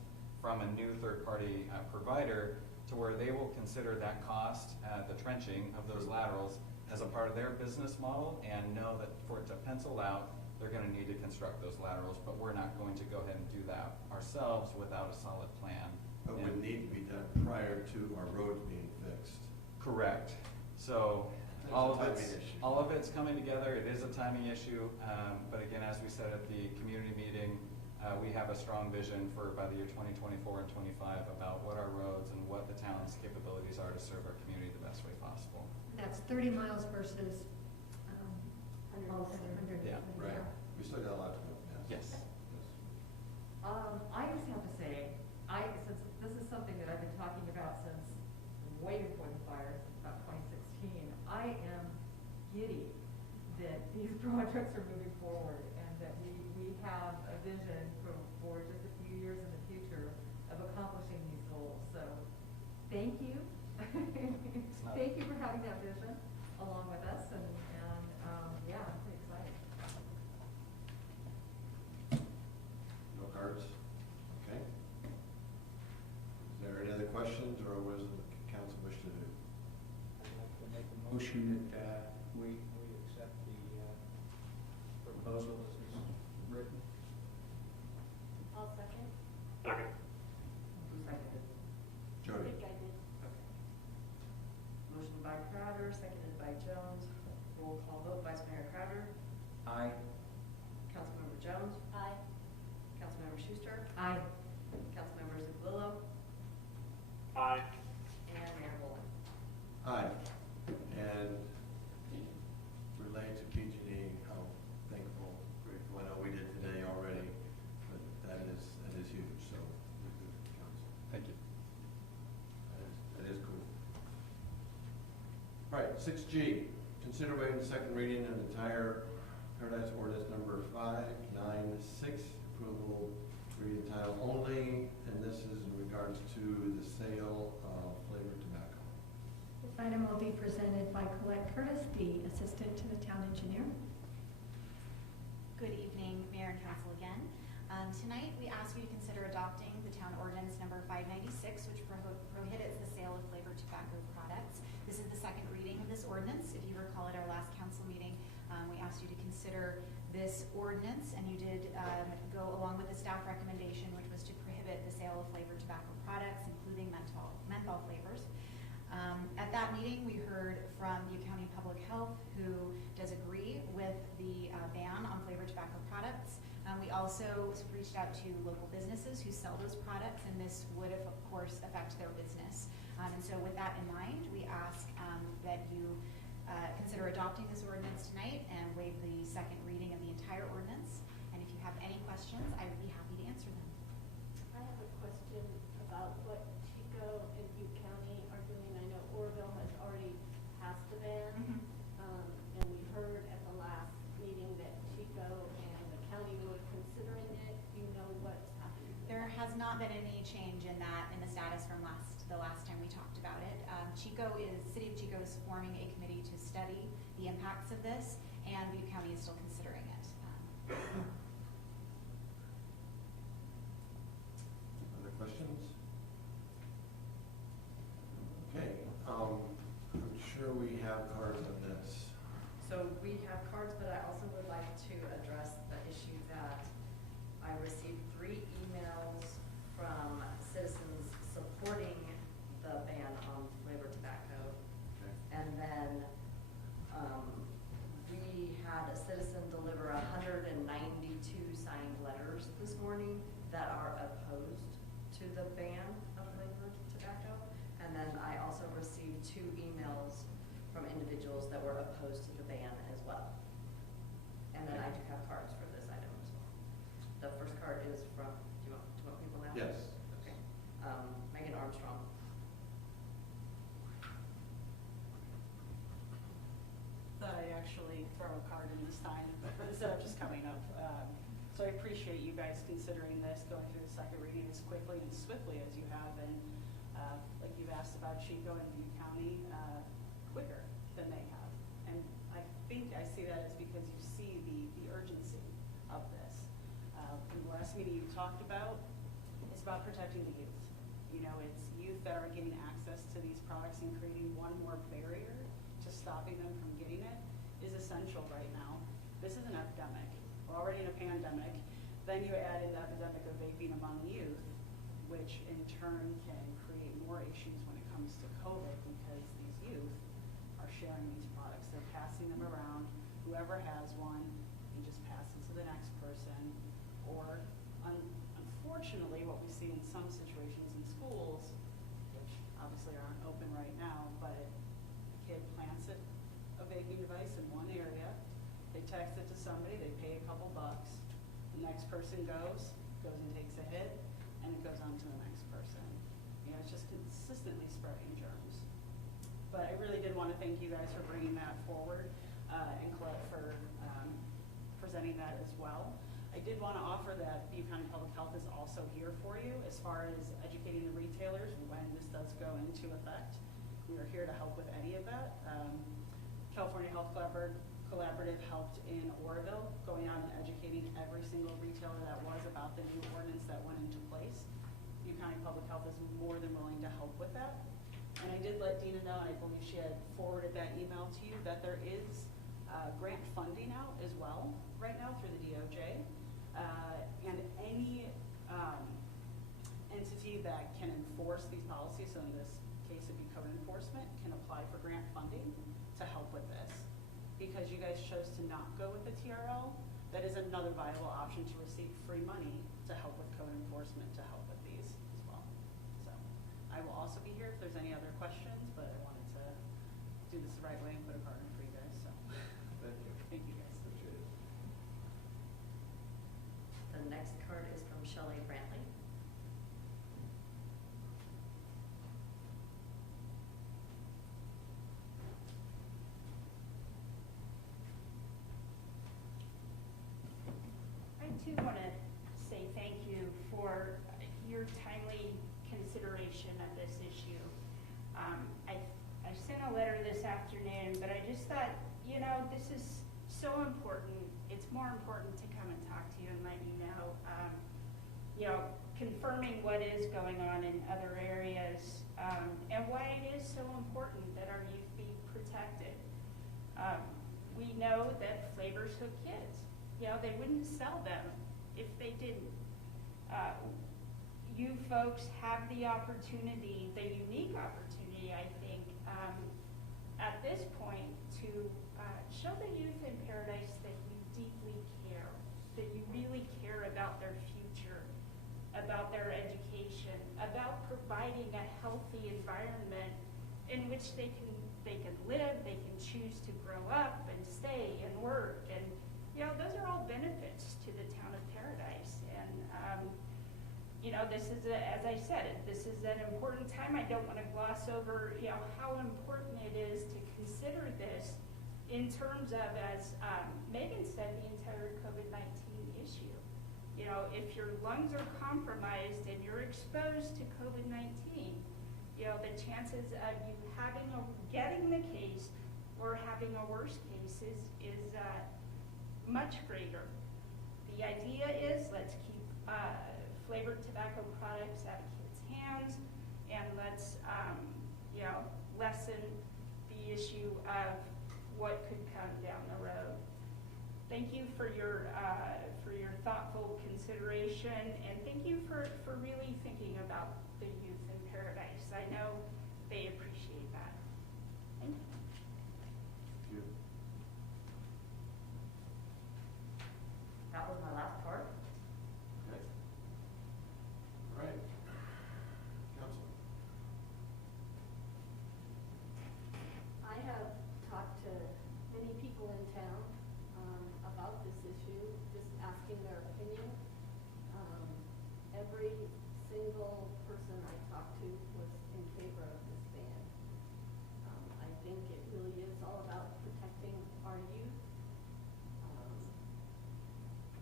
from a new third-party provider, to where they will consider that cost, the trenching of those laterals, as a part of their business model, and know that for it to pencil out, they're going to need to construct those laterals, but we're not going to go ahead and do that ourselves without a solid plan. But would need to be done prior to our roads being fixed. Correct. So That's all a of timing issue. all of it's coming together. It is a timing issue, but again, as we said at the community meeting, we have a strong vision for by the year 2024 and 25 about what our roads and what the town's capabilities are to serve our community the best way possible. That's 30 miles versus 100. Yeah. Right. We still got a lot to go. Yes. I just have to say, since this is something that I've been talking about since way before the fire, since about 2016, I am giddy that these projects are moving forward and that we have a vision for just a few years in the future of accomplishing these goals. So, thank you. Thank you for having that vision along with us, and yeah, I'm pretty excited. No cards? Okay. Is there any other questions, or what does the council wish to do? I'd like to make a motion that we accept the proposal as is written. I'll second. Okay. Who seconded? I Jody? think I did. Motion by Crowder, seconded by Jones. Roll call vote, Vice Mayor Crowder. Aye. Councilmember Jones. Aye. Councilmember Schuster. Aye. Councilmember Zuccolillo. Aye. And Mayor Boland. Aye. And relate to PG&E, how thankful, grateful, I know we did today already, but that is huge, so we're good, council. Thank you. That is cool. All right, 6G, consider waiving the second reading of the entire Paradise Ordinance number 596, approval to read in title only, and this is in regards to the sale of flavored tobacco. This item will be presented by Colette Curtis, the assistant to the town engineer. Good evening, Mayor and Council again. Tonight, we ask you to consider adopting the town ordinance number 596, which prohibits the sale of flavored tobacco products. This is the second reading of this ordinance. If you recall at our last council meeting, we asked you to consider this ordinance, and you did go along with the staff recommendation, which was to prohibit the sale of flavored tobacco products, including menthol flavors. At that meeting, we heard from Butte County Public Health, who does agree with the ban on flavored tobacco products. We also reached out to local businesses who sell those products, and this would, of course, affect their business. And so with that in mind, we ask that you consider adopting this ordinance tonight and waive the second reading of the entire ordinance. And if you have any questions, I would be happy to answer them. I have a question about what Chico and Butte County are doing. I know Oroville has already passed the ban, and we heard at the last meeting that Chico and the county were considering it. Do you know what's happening? There has not been any change in that, in the status from the last time we talked about it. City of Chico is forming a committee to study the impacts of this, and Butte County is still considering it. Other questions? Okay, I'm sure we have cards on this. So we have cards, but I also would like to address the issue that I received 3 emails from citizens supporting the ban on flavored tobacco. Okay. And then we had a citizen deliver 192 signed letters this morning that are opposed to the ban of flavored tobacco. And then I also received 2 emails from individuals that were opposed to the ban as well. And then I do have cards for this item as well. The first card is from, do you want people now? Yes. Okay. Megan Armstrong. Thought I'd actually throw a card in this time instead of just coming up. So I appreciate you guys considering this, going through the second reading as quickly and swiftly as you have, and like you've asked about Chico and Butte County, quicker than they have. And I think I see that as because you see the urgency of this. In the last meeting you talked about, it's about protecting the youth. You know, it's youth that are getting access to these products, and creating one more barrier to stopping them from getting it is essential right now. This is an epidemic. We're already in a pandemic. Then you add in the epidemic of vaping among youth, which in turn can create more issues when it comes to COVID, because these youth are sharing these products. They're passing them around. Whoever has one, you just pass it to the next person. Or unfortunately, what we see in some situations in schools, which obviously aren't open right now, but a kid plants a vaping device in one area, they text it to somebody, they pay a couple bucks, the next person goes and takes a hit, and it goes on to the next person. You know, it's just consistently spreading germs. But I really did want to thank you guys for bringing that forward, and Colette for presenting that as well. I did want to offer that Butte County Public Health is also here for you as far as educating the retailers when this does go into effect. We are here to help with any of that. California Health Collaborative helped in Oroville, going out and educating every single retailer that was about the new ordinance that went into place. Butte County Public Health is more than willing to help with that. And I did let Dina know, and I believe she had forwarded that email to you, that there is grant funding out as well right now through the DOJ. And any entity that can enforce these policies, so in this case it'd be code enforcement, can apply for grant funding to help with this. Because you guys chose to not go with the TRL, that is another viable option to receive free money to help with code enforcement, to help with these as well. So I will also be here if there's any other questions, but I wanted to do this the right way and put a card in for you guys. So Thank you. thank you guys. Appreciate it. The next card is from Shelley Brantley. I too want to say thank you for your timely consideration of this issue. I sent a letter this afternoon, but I just thought, you know, this is so important. It's more important to come and talk to you and let you know, confirming what is going on in other areas, and why it is so important that our youth be protected. We know that flavors hook kids. they wouldn't sell them if they didn't. You folks have the opportunity, the unique opportunity, I think, at this point to show the youth in Paradise that you deeply care, that you really care about their future, about their education, about providing a healthy environment in which they can live, they can choose to grow up and stay and work, and those are all benefits to the town of Paradise. And this is, as I said, this is an important time. I don't want to gloss over, how important it is to consider this in terms of, as Megan said, the entire COVID-19 issue. If your lungs are compromised and you're exposed to COVID-19, the chances of you getting the case or having a worse case is much greater. The idea is, let's keep flavored tobacco products out of kids' hands, and let's lessen the issue of what could come down the road. Thank you for your thoughtful consideration, and thank you for really thinking about the youth in Paradise. I know they appreciate that. Thank you. That was my last part. Okay. All right. Council. I have talked to many people in town about this issue, just asking their opinion. Every single person I talked to was in favor of this ban. I think it really is all about protecting our youth.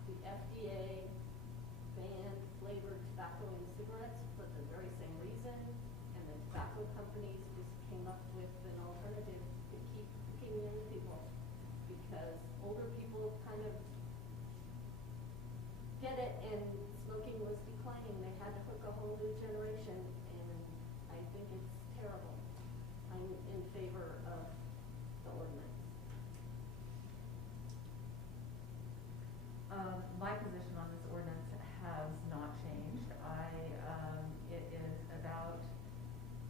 The FDA banned flavored tobacco and cigarettes for the very same reason, and the tobacco companies just came up with an alternative to keep young people, because older people kind of get it, and smoking was declining. They had to hook a whole new generation, and I think it's terrible. I'm in favor of the ordinance. My position on this ordinance has not changed. It is about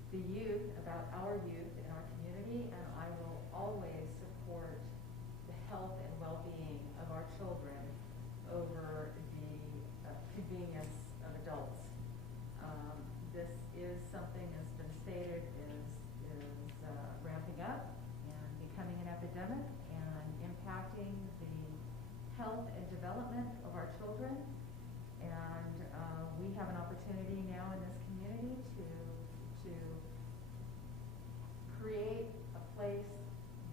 the youth, about our youth in our community, and I will always support the health and well-being of our children over the convenience of adults. This is something that's been stated is ramping up and becoming an epidemic and impacting the health and development of our children, and we have an opportunity now in this community to create a place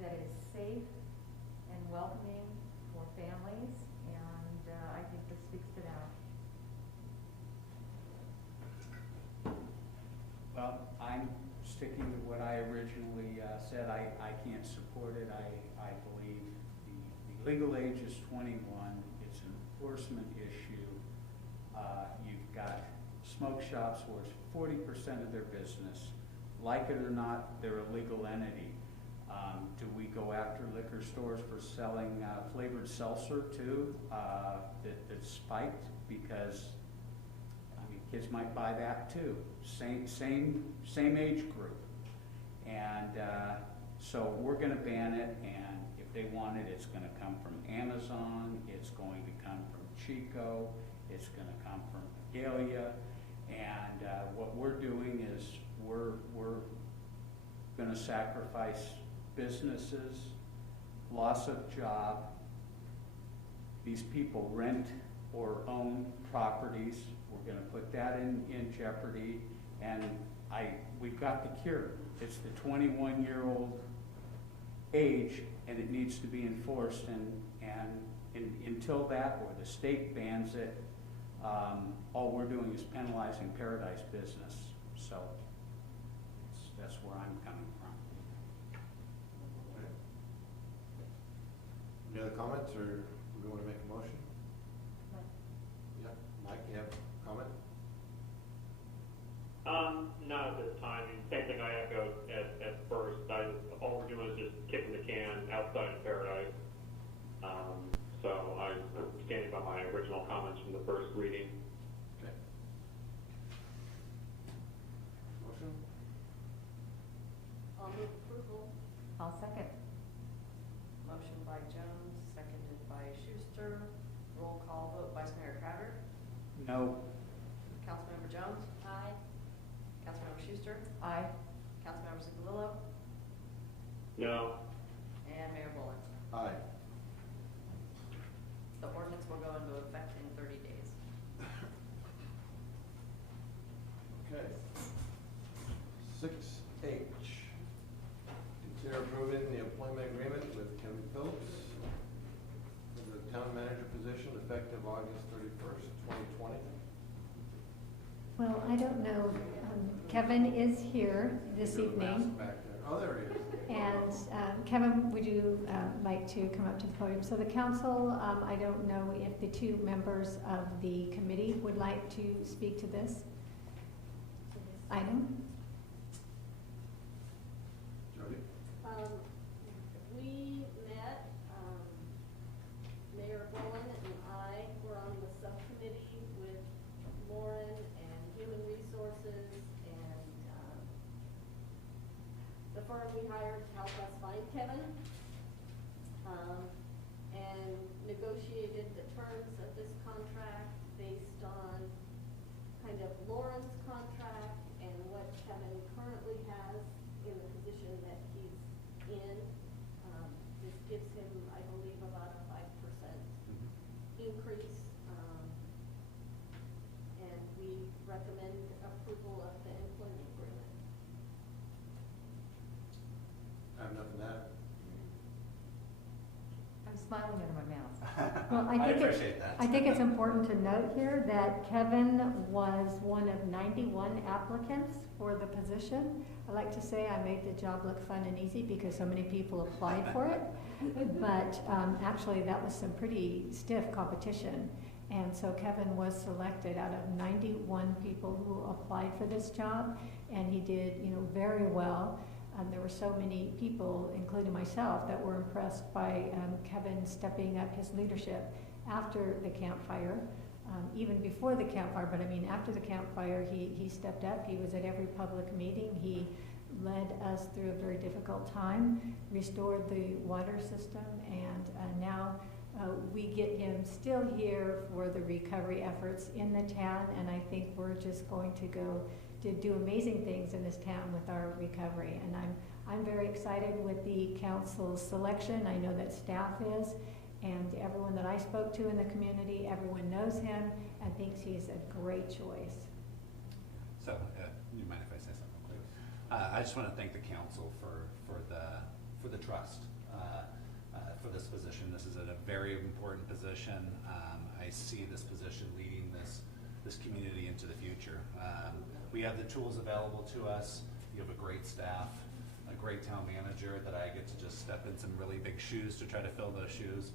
that is safe and welcoming for families, and I think this speaks to that. Well, I'm sticking to what I originally said. I can't support it. I believe the legal age is 21. It's an enforcement issue. You've got smoke shops where 40% of their business, like it or not, they're a legal entity. Do we go after liquor stores for selling flavored seltzer too, that's spiked? Because kids might buy that too. Same age group, and so we're going to ban it. And if they want it, it's going to come from Amazon. It's going to come from Chico. It's going to come from Magalia. And what we're doing is we're going to sacrifice businesses, loss of job. These people rent or own properties. We're going to put that in jeopardy, and we've got the cure. It's the 21-year-old age, and it needs to be enforced. And until that, or the state bans it, all we're doing is penalizing Paradise business. So that's where I'm coming from. Any other comments, or do we want to make a motion? Yeah, Mike, you have a comment? Not at this time. Same thing I echoed at first. All we're doing is just kicking the can outside of Paradise. So No. Councilmember Jones? Aye. Councilmember Schuster? Aye. Councilmember Zuccolillo? No. And Mayor Bullen. Aye. The ordinance will go into effect in 30 days. Okay. 6H, consider approving the employment agreement with Kevin Phillips for the town manager position effective August 31st, 2020. Well, I don't know, Kevin is here this There's a mask evening. back there. Oh, there he is. And Kevin, would you like to come up to the podium? So the council, I don't know if the two members of the committee would like to speak to this item. Jody? We met, Mayor Bullen and I were on the subcommittee with Lauren and Human Resources and the firm we hired to help us find Kevin, and negotiated the terms of this contract based on kind of Lauren's contract and what Kevin currently has in the position that he's in. This gives him, I believe, about a 5% increase, and we recommend approval of the employment agreement. I have nothing to add. I'm smiling out of my mouth. Well, I appreciate that. I think it's important to note here that Kevin was one of 91 applicants for the position. I like to say I made the job look fun and easy because so many people applied for it. But actually, that was some pretty stiff competition. And so Kevin was selected out of 91 people who applied for this job, and he did, very well. There were so many people, including myself, that were impressed by Kevin stepping up his leadership after the campfire, even before the campfire, but I mean after the campfire, he stepped up. He was at every public meeting. He led us through a very difficult time, restored the water system, and now we get him still here for the recovery efforts in the town, and I think we're just going to go to do amazing things in this town with our recovery. And I'm very excited with the council's selection. I know that staff is, and everyone that I spoke to in the community, everyone knows him and thinks he's a great choice. So, you mind if I say something quick? I just want to thank the council for the trust for this position. This is a very important position. I see this position leading this community into the future. We have the tools available to us. You have a great staff, a great town manager that I get to just step in some really big shoes to try to fill those shoes.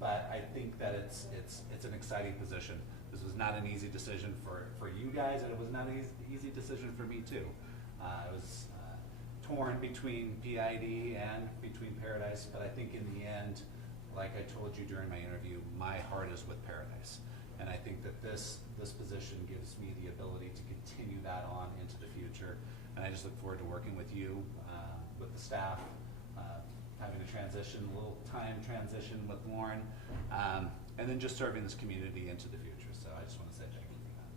But I think that it's an exciting position. This was not an easy decision for you guys, and it was not an easy decision for me too. I was torn between PID and between Paradise, but I think in the end, like I told you during my interview, my heart is with Paradise. And I think that this position gives me the ability to continue that on into the future. And I just look forward to working with you, with the staff, having a little time transition with Lauren, and then just serving this community into the future. So I just want to say thank you for that.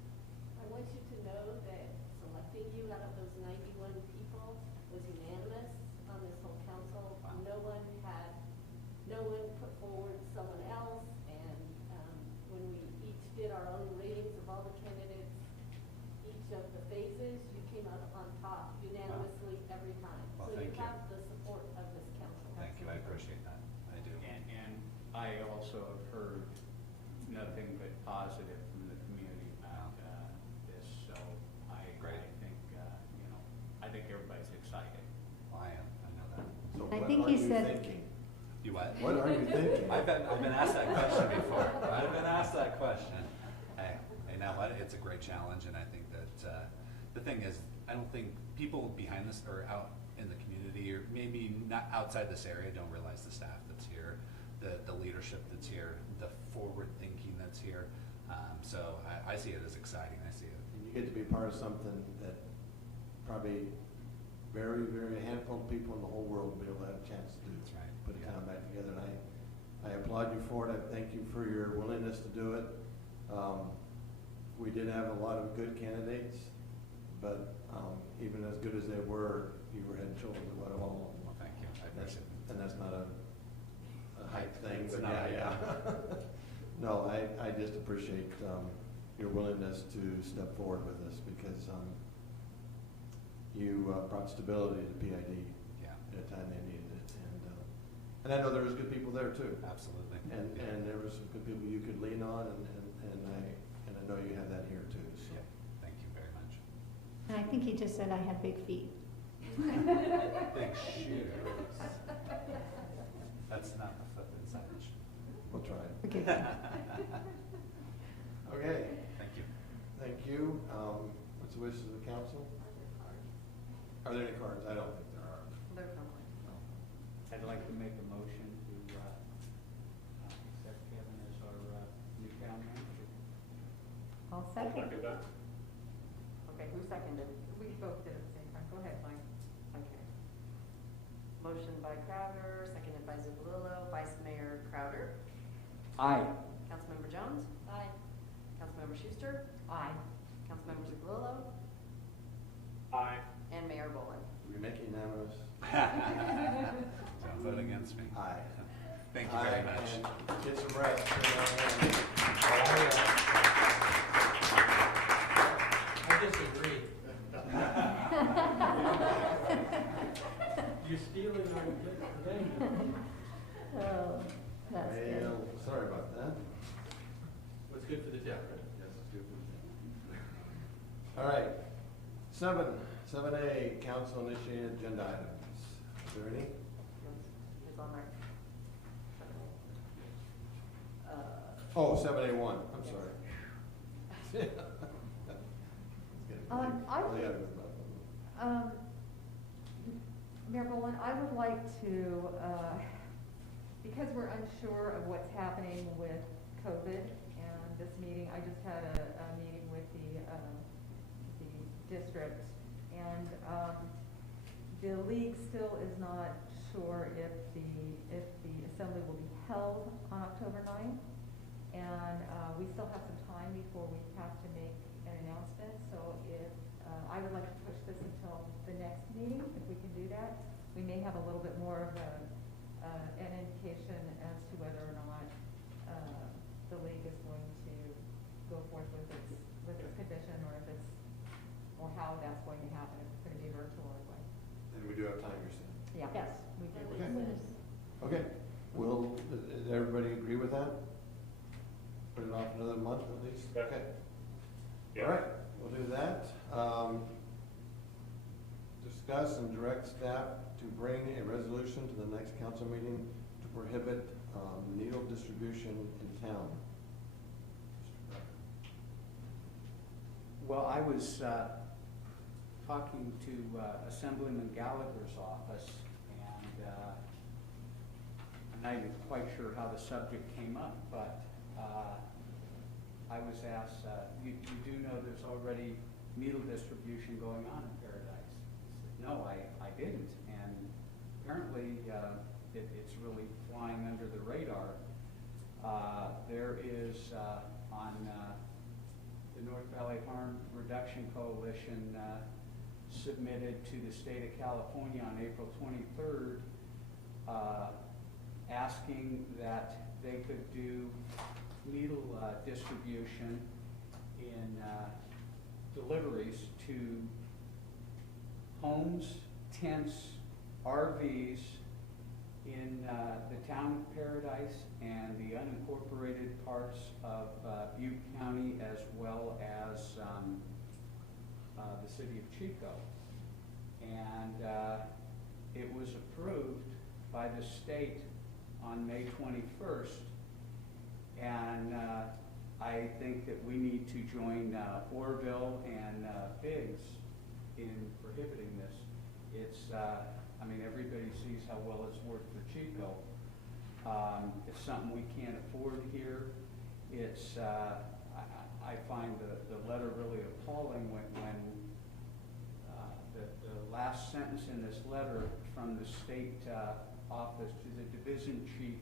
I want you to know that selecting you out of those 91 people was unanimous on this whole council. Wow. No one put forward someone else, and when we each did our own ratings of all the candidates, each of the phases, you came out on top unanimously every time. Well, So you thank you. have the support of this council. Thank you. I appreciate that. I do. And I also have heard nothing but positive from the community about this, so I think, I think everybody's excited. Well, I am. I know that. So I what think are he you said- thinking? You what? What are you thinking? I've been asked that question before. I've been asked that question. Hey, you know what? It's a great challenge, and I think that the thing is, I don't think people behind this or out in the community, or maybe not outside this area, don't realize the staff that's here, the leadership that's here, the forward thinking that's here. So I see it as exciting. I see it. And you get to be part of something that probably very, very handful of people in the whole world will be able to have a chance to do. That's right. Put a town back together, and I applaud you for it. I thank you for your willingness to do it. we did have a lot of good candidates, but even as good as they were, you were head and shoulders above all of them. Well, thank you. I appreciate it. And that's not a hype thing, It's but not, yeah. No, I just appreciate your willingness to step forward with this because you brought stability to PID Yeah. at a time they needed it. And I know there was good people there too. Absolutely. And there was some good people you could lean on, and I know you have that here too. So. Yeah. Thank you very much. And I think he just said I have big feet. Big shoes. That's not the foot inside. We'll try it. Forgive me. Okay. Thank you. Thank you. What's the wishes of the council? Are there any cards? I don't think there are. There's no one. No. I'd like to make a motion to accept Kevin as our new town manager. I'll I'll second. second that. Okay, who seconded? We both did at the same time. Go ahead, Mike. Okay. Motion by Crowder, seconded by Zuccolillo. Vice Mayor Crowder. Aye. Councilmember Jones. Aye. Councilmember Schuster. Aye. Councilmember Zuccolillo. Aye. And Mayor Boland. We make it unanimous. Don't vote against me. Aye. Thank you very Aye, much. and get some rest. I disagree. You're stealing our thing. Oh, that's good. Well, sorry about that. What's good for the town, right? Yes, it's good for the All right. 7A, council initiated agenda items. Is there any? It's on there. Oh, 7A1, I'm sorry. I would- Mayor Boland, I would like to, because we're unsure of what's happening with COVID and this meeting, I just had a meeting with the district, and the league still is not sure if the assembly will be held on October 9th, and we still have some time before we have to make an announcement, so if I would like to push this until the next meeting, if we can do that. We may have a little bit more of an indication as to whether or not the league is going to go forth with its condition, or if it's, or how that's going to happen, if it's going to be virtual or what. And we do have time, you're saying? Yeah. Yes. We do. Okay. Does everybody agree with that? Put it off another month at least? Okay. Yeah. All right, we'll do that. Discuss and direct staff to bring a resolution to the next council meeting to prohibit needle distribution in town. Well, I was talking to Assemblyman Gallagher's office, and I'm not even quite sure how the subject came up, but I was asked, you do know there's already needle distribution going on in Paradise? He said, no, I didn't, and apparently it's really flying under the radar. There is on the North Valley Harm Reduction Coalition submitted to the state of California on April 23rd, asking that they could do needle distribution in deliveries to homes, tents, RVs in the town of Paradise and the unincorporated parts of Butte County, as well as the city of Chico. And it was approved by the state on May 21st. And I think that we need to join Orville and Biggs in prohibiting this. It's, I mean, everybody sees how well it's worked for Chico. It's something we can't afford here. It's, I find the letter really appalling when the last sentence in this letter from the state office to the division chief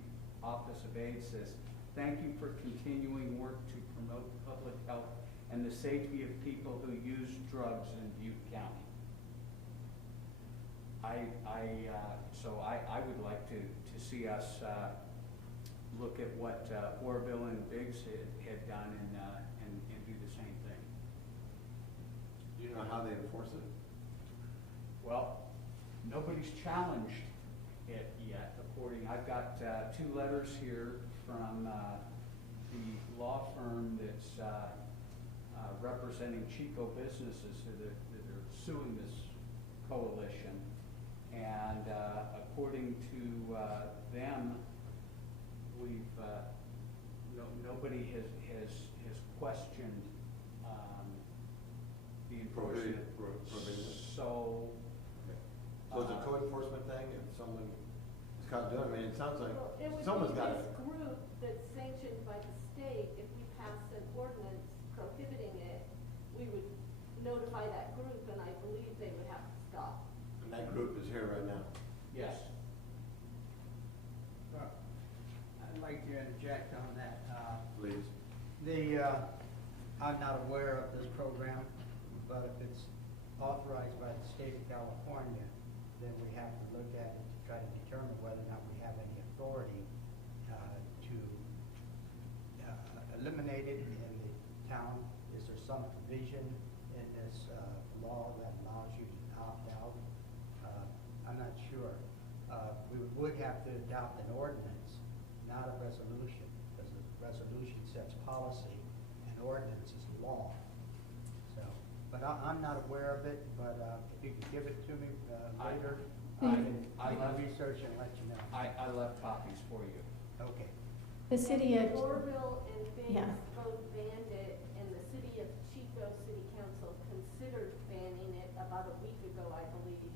office of AIDS says, "Thank you for continuing work to promote public health and the safety of people who use drugs in Butte County. So I would like to see us look at what Orville and Biggs had done and do the same thing. Do you know how they enforce it? Well, nobody's challenged it yet, I've got 2 letters here from the law firm that's representing Chico businesses that are suing this coalition. And according to them, nobody has questioned the enforcement. So it's a code enforcement thing, if someone is caught doing it, I mean, it sounds like Well, it would someone's be got this it. group that's sanctioned by the state. If we passed an ordinance prohibiting it, we would notify that group, and I believe they would have to stop. And that group is here right now. Yes. I'd like to interject on that. Please. I'm not aware of this program, but if it's authorized by the state of California, then we have to look at it to try to determine whether or not we have any authority to eliminate it in the town. Is there some provision in this law that allows you to opt out? I'm not sure. We would have to adopt an ordinance, not a resolution, because the resolution sets policy and ordinance is law. So, but I'm not aware of it, but if you could give it to me later, I can research and let you know. I left copies for you. Okay. The city of, Orville and Biggs Yeah. both banned it, and the city of Chico City Council considered banning it about a week ago, I believe,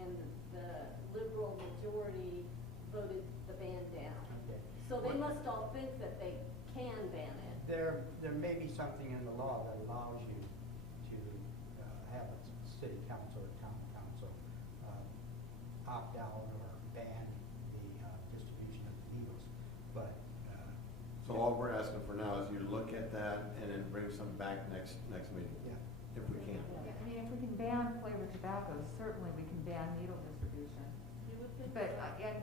and the liberal majority voted the ban down. Okay. So they must all think that they can ban it. There may be something in the law that allows you to have a city council or town council opt out or ban the distribution of the needles, but. So all we're asking for now is you to look at that and then bring some back next meeting. Yeah. If we can. Yeah, I mean, if we can ban flavored tobacco, certainly we can ban needle distribution. You would think But, so. and,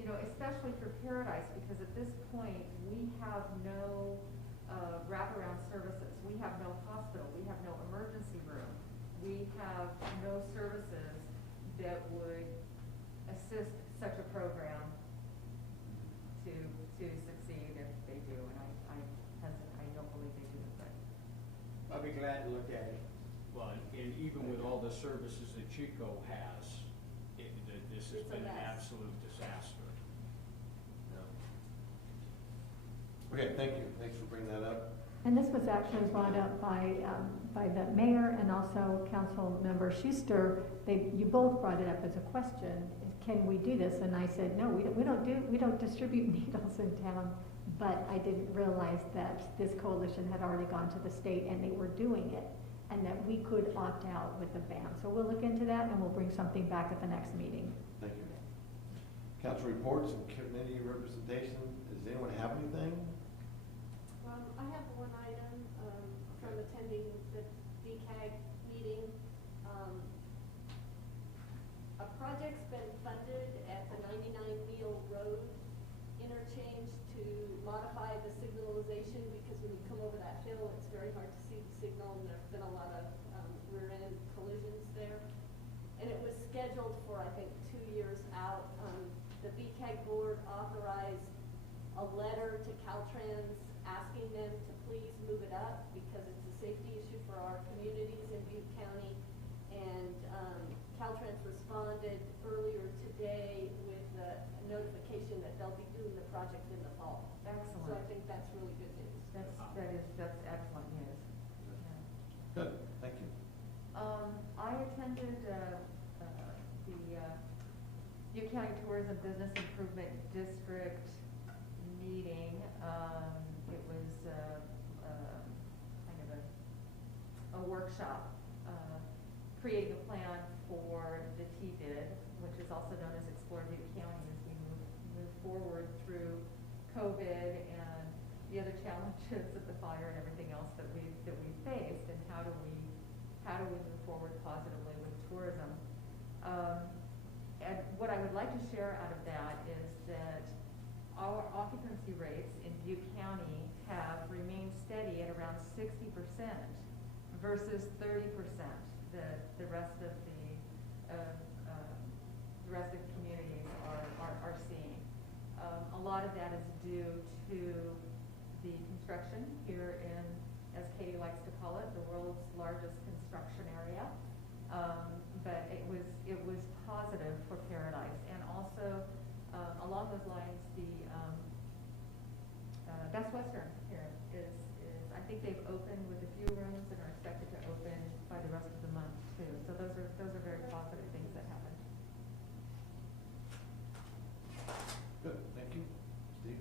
you know, especially for Paradise, because at this point, we have no wraparound services. We have no hospital. We have no emergency room. We have no services that would assist such a program to succeed if they do. And I don't believe they do, but. I'll be glad to look at it. Well, and even with all the services that Chico has, this has It's a been an mess. absolute disaster. Okay, thank you. Thanks for bringing that up. and this was actually brought up by the mayor and also council member Schuster. You both brought it up as a question. Can we do this? And I said, no, we don't distribute needles in town. But I didn't realize that this coalition had already gone to the state and they were doing it, and that we could opt out with a ban. So we'll look into that and we'll bring something back at the next meeting. Thank you. Council reports and committee representation. Does anyone have anything? I have one item from attending the DCAG meeting. A project's been funded at the 99 Neal Road interchange to modify the signalization, because when you come over that hill, it's very hard to see the signal, and there's been a lot of rear-end collisions there. And it was scheduled for, I think, 2 years out. The VCAG board authorized a letter to Caltrans asking them to please move it up, because it's a safety issue for our communities in Butte County. And Caltrans responded earlier today with a notification that they'll be doing the project in the fall. Excellent. So I think that's really good news. That's excellent news. Good, thank you. I attended the Butte County Tourism Business Improvement District meeting. It was kind of a workshop creating a plan for the TBID, which is also known as Explore Butte County, as we move forward through COVID and the other challenges of the fire and everything else that we faced, and how do we move forward positively with tourism. And what I would like to share out of that is that our occupancy rates in Butte County have remained steady at around 60% versus 30% the rest of the rest of the communities are seeing. A lot of that is due to the construction here in, as Katie likes to call it, the world's largest construction area. But it was positive for Paradise, and also along those lines, the Best Western here is I think they've opened with a few rooms and are expected to open by the rest of the month too. So those are very positive things that happened. Good, thank you. Steve?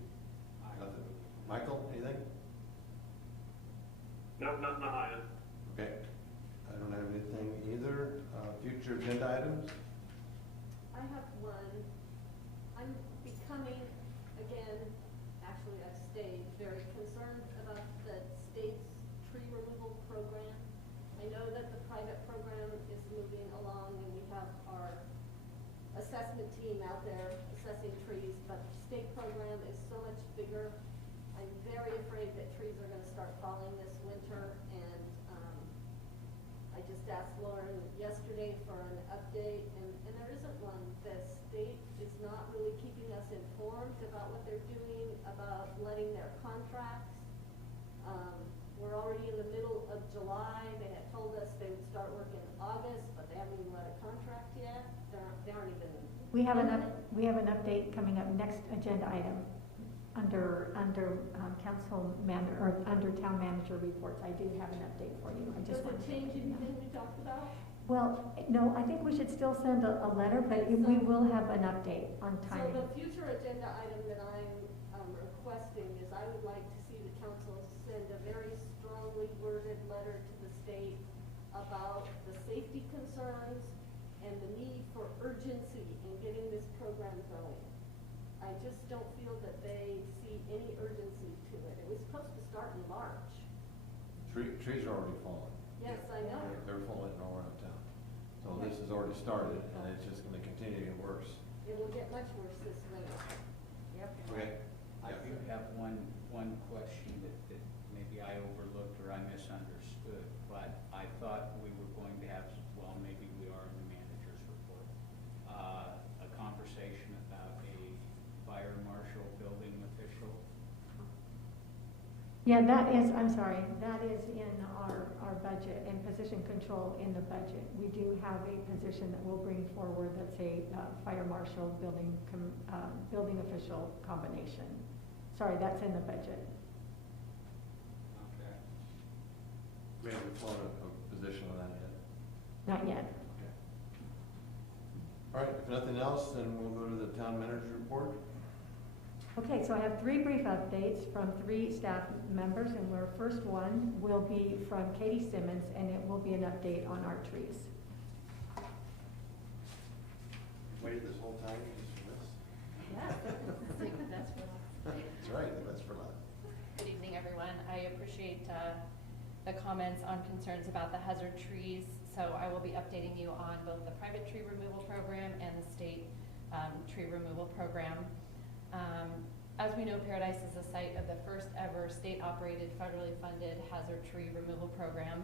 Nothing. Michael, anything? No, not mine. Okay. I don't have anything either. Future agenda items? I have one. I'm becoming, again, actually I've stayed very concerned about the state's tree removal program. I know that the private program is moving along and we have our assessment team out there assessing trees, but the state program is so much bigger. I'm very afraid that trees are going to start falling this winter, and I just asked Lauren yesterday for an update, and there isn't one. The state is not really keeping us informed about what they're doing, about letting their contracts. We're already in the middle of July. They had told us they would start work in August, but they haven't even let a contract yet. They aren't even. We have an update coming up next agenda item under under town manager reports. I do have an update for you. I just Does it change anything we talked about? Well, no, I think we should still send a letter, but we will have an update on timing. So the future agenda item that I'm requesting is I would like to see the council send a very strongly worded letter to the state about the safety concerns and the need for urgency in getting this program going. I just don't feel that they see any urgency to it. It was supposed to start in March. Trees are already falling. Yes, I know. They're falling all around town. So this has already started, and it's just going to continue to get worse. It will get much worse this winter. Yep. Okay. I do have one question that maybe I overlooked or I misunderstood, but I thought we were going to have, well, maybe we are in the manager's report, a conversation about a fire marshal, building official. Yeah, that is in our budget and position control in the budget. We do have a position that we'll bring forward that's a fire marshal, building official combination. Sorry, that's in the budget. Okay. We haven't flown a position on that yet. Not yet. Okay. All right, if nothing else, then we'll go to the town manager's report. Okay, so I have 3 brief updates from 3 staff members, and our first one will be from Katie Simmons, and it will be an update on our trees. Waited this whole time just for this? Yeah, that's for last. That's right, that's for last. Good evening, everyone. I appreciate the comments on concerns about the hazard trees. So I will be updating you on both the private tree removal program and the state tree removal program. As we know, Paradise is the site of the first ever state-operated, federally funded hazard tree removal program.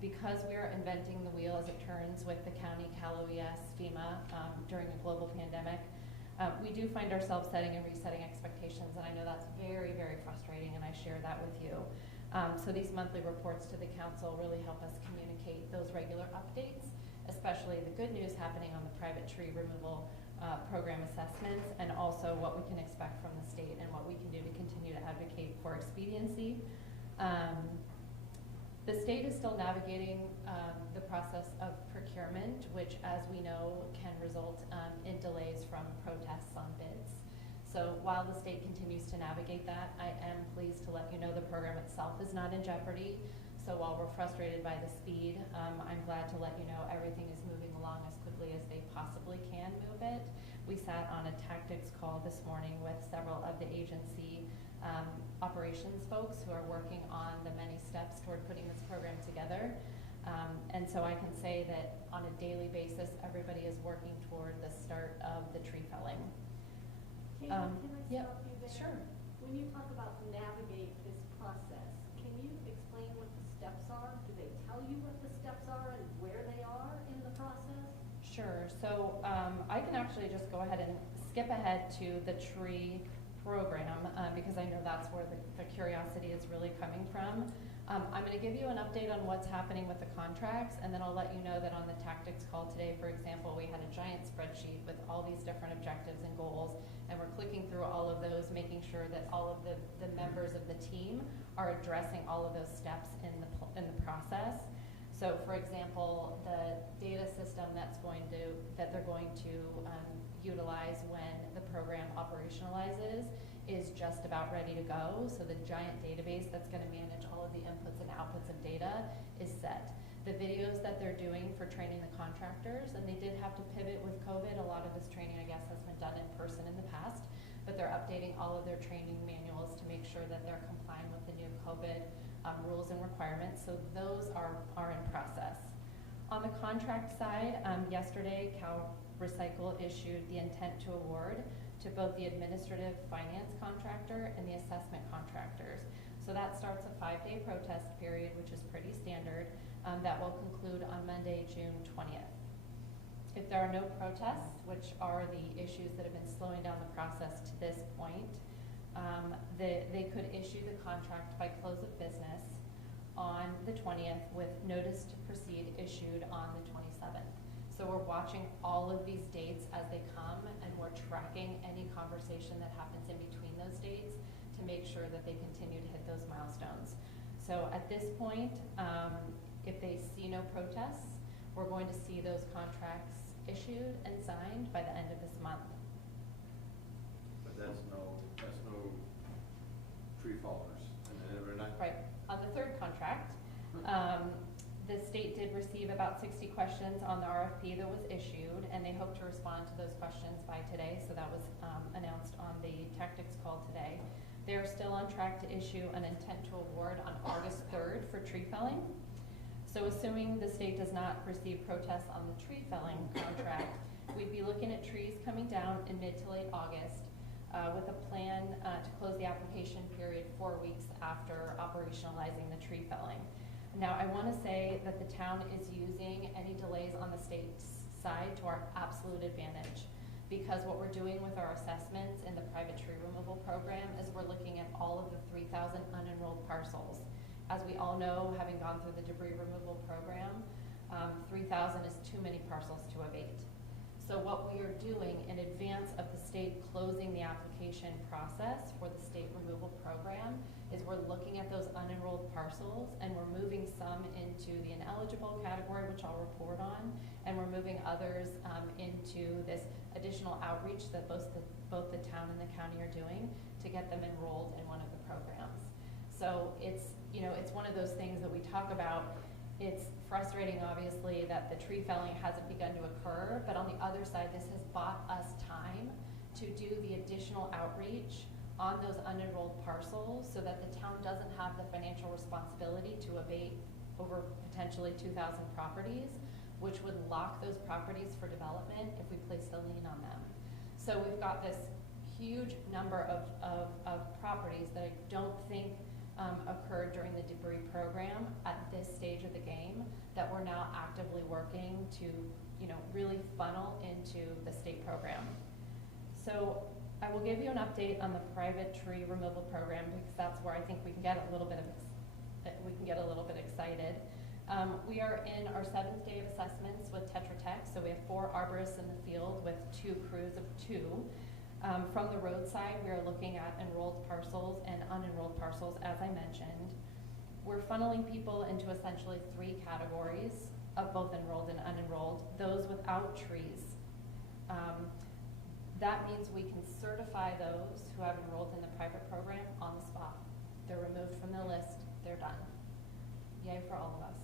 Because we are inventing the wheel as it turns with the county, Cal OES, FEMA during a global pandemic, we do find ourselves setting and resetting expectations, and I know that's very, very frustrating, and I share that with you. So these monthly reports to the council really help us communicate those regular updates, especially the good news happening on the private tree removal program assessments, and also what we can expect from the state and what we can do to continue to advocate for expediency. The state is still navigating the process of procurement, which, as we know, can result in delays from protests on bids. So while the state continues to navigate that, I am pleased to let you know the program itself is not in jeopardy. So while we're frustrated by the speed, I'm glad to let you know everything is moving along as quickly as they possibly can move it. We sat on a tactics call this morning with several of the agency operations folks who are working on the many steps toward putting this program together. And so I can say that on a daily basis, everybody is working toward the start of the tree felling. Can I yep, stop you there? sure. When you talk about navigate this process, can you explain what the steps are? Do they tell you what the steps are and where they are in the process? Sure. So I can actually just go ahead and skip ahead to the tree program because I know that's where the curiosity is really coming from. I'm going to give you an update on what's happening with the contracts, and then I'll let you know that on the tactics call today, for example, we had a giant spreadsheet with all these different objectives and goals, and we're clicking through all of those, making sure that all of the members of the team are addressing all of those steps in the process. So, for example, the data system that they're going to utilize when the program operationalizes is just about ready to go. So the giant database that's going to manage all of the inputs and outputs of data is set. The videos that they're doing for training the contractors, and they did have to pivot with COVID. A lot of this training, I guess, has been done in person in the past, but they're updating all of their training manuals to make sure that they're complying with the new COVID rules and requirements. So those are in process. On the contract side, yesterday, Cal Recycle issued the intent to award to both the administrative finance contractor and the assessment contractors. So that starts a 5-day protest period, which is pretty standard, that will conclude on Monday, June 20th. If there are no protests, which are the issues that have been slowing down the process to this point, they could issue the contract by close of business on the 20th with notice to proceed issued on the 27th. So we're watching all of these dates as they come, and we're tracking any conversation that happens in between those dates to make sure that they continue to hit those milestones. So at this point, if they see no protests, we're going to see those contracts issued and signed by the end of this month. But that's no tree fallers, and they're not. Right. On the third contract, the state did receive about 60 questions on the RFP that was issued, and they hope to respond to those questions by today. So that was announced on the tactics call today. They are still on track to issue an intent to award on August 3rd for tree felling. So assuming the state does not receive protests on the tree felling contract, we'd be looking at trees coming down in mid to late August with a plan to close the application period 4 weeks after operationalizing the tree felling. Now, I want to say that the town is using any delays on the state side to our absolute advantage, because what we're doing with our assessments in the private tree removal program is we're looking at all of the 3,000 unenrolled parcels. As we all know, having gone through the debris removal program, 3,000 is too many parcels to abate. So what we are doing in advance of the state closing the application process for the state removal program is we're looking at those unenrolled parcels, and we're moving some into the ineligible category, which I'll report on, and we're moving others into this additional outreach that both the town and the county are doing to get them enrolled in one of the programs. So it's one of those things that we talk about. It's frustrating, obviously, that the tree felling hasn't begun to occur, but on the other side, this has bought us time to do the additional outreach on those unenrolled parcels so that the town doesn't have the financial responsibility to abate over potentially 2,000 properties, which would lock those properties for development if we placed a lien on them. So we've got this huge number of properties that I don't think occurred during the debris program at this stage of the game that we're now actively working to really funnel into the state program. So I will give you an update on the private tree removal program, because that's where I think we can get a little bit excited. We are in our 7th day of assessments with Tetra Tech, so we have 4 arborists in the field with 2 crews of 2. From the roadside, we are looking at enrolled parcels and unenrolled parcels, as I mentioned. We're funneling people into essentially 3 categories of both enrolled and unenrolled. Those without trees. That means we can certify those who have enrolled in the private program on the spot. They're removed from the list, they're done. Yay for all of us.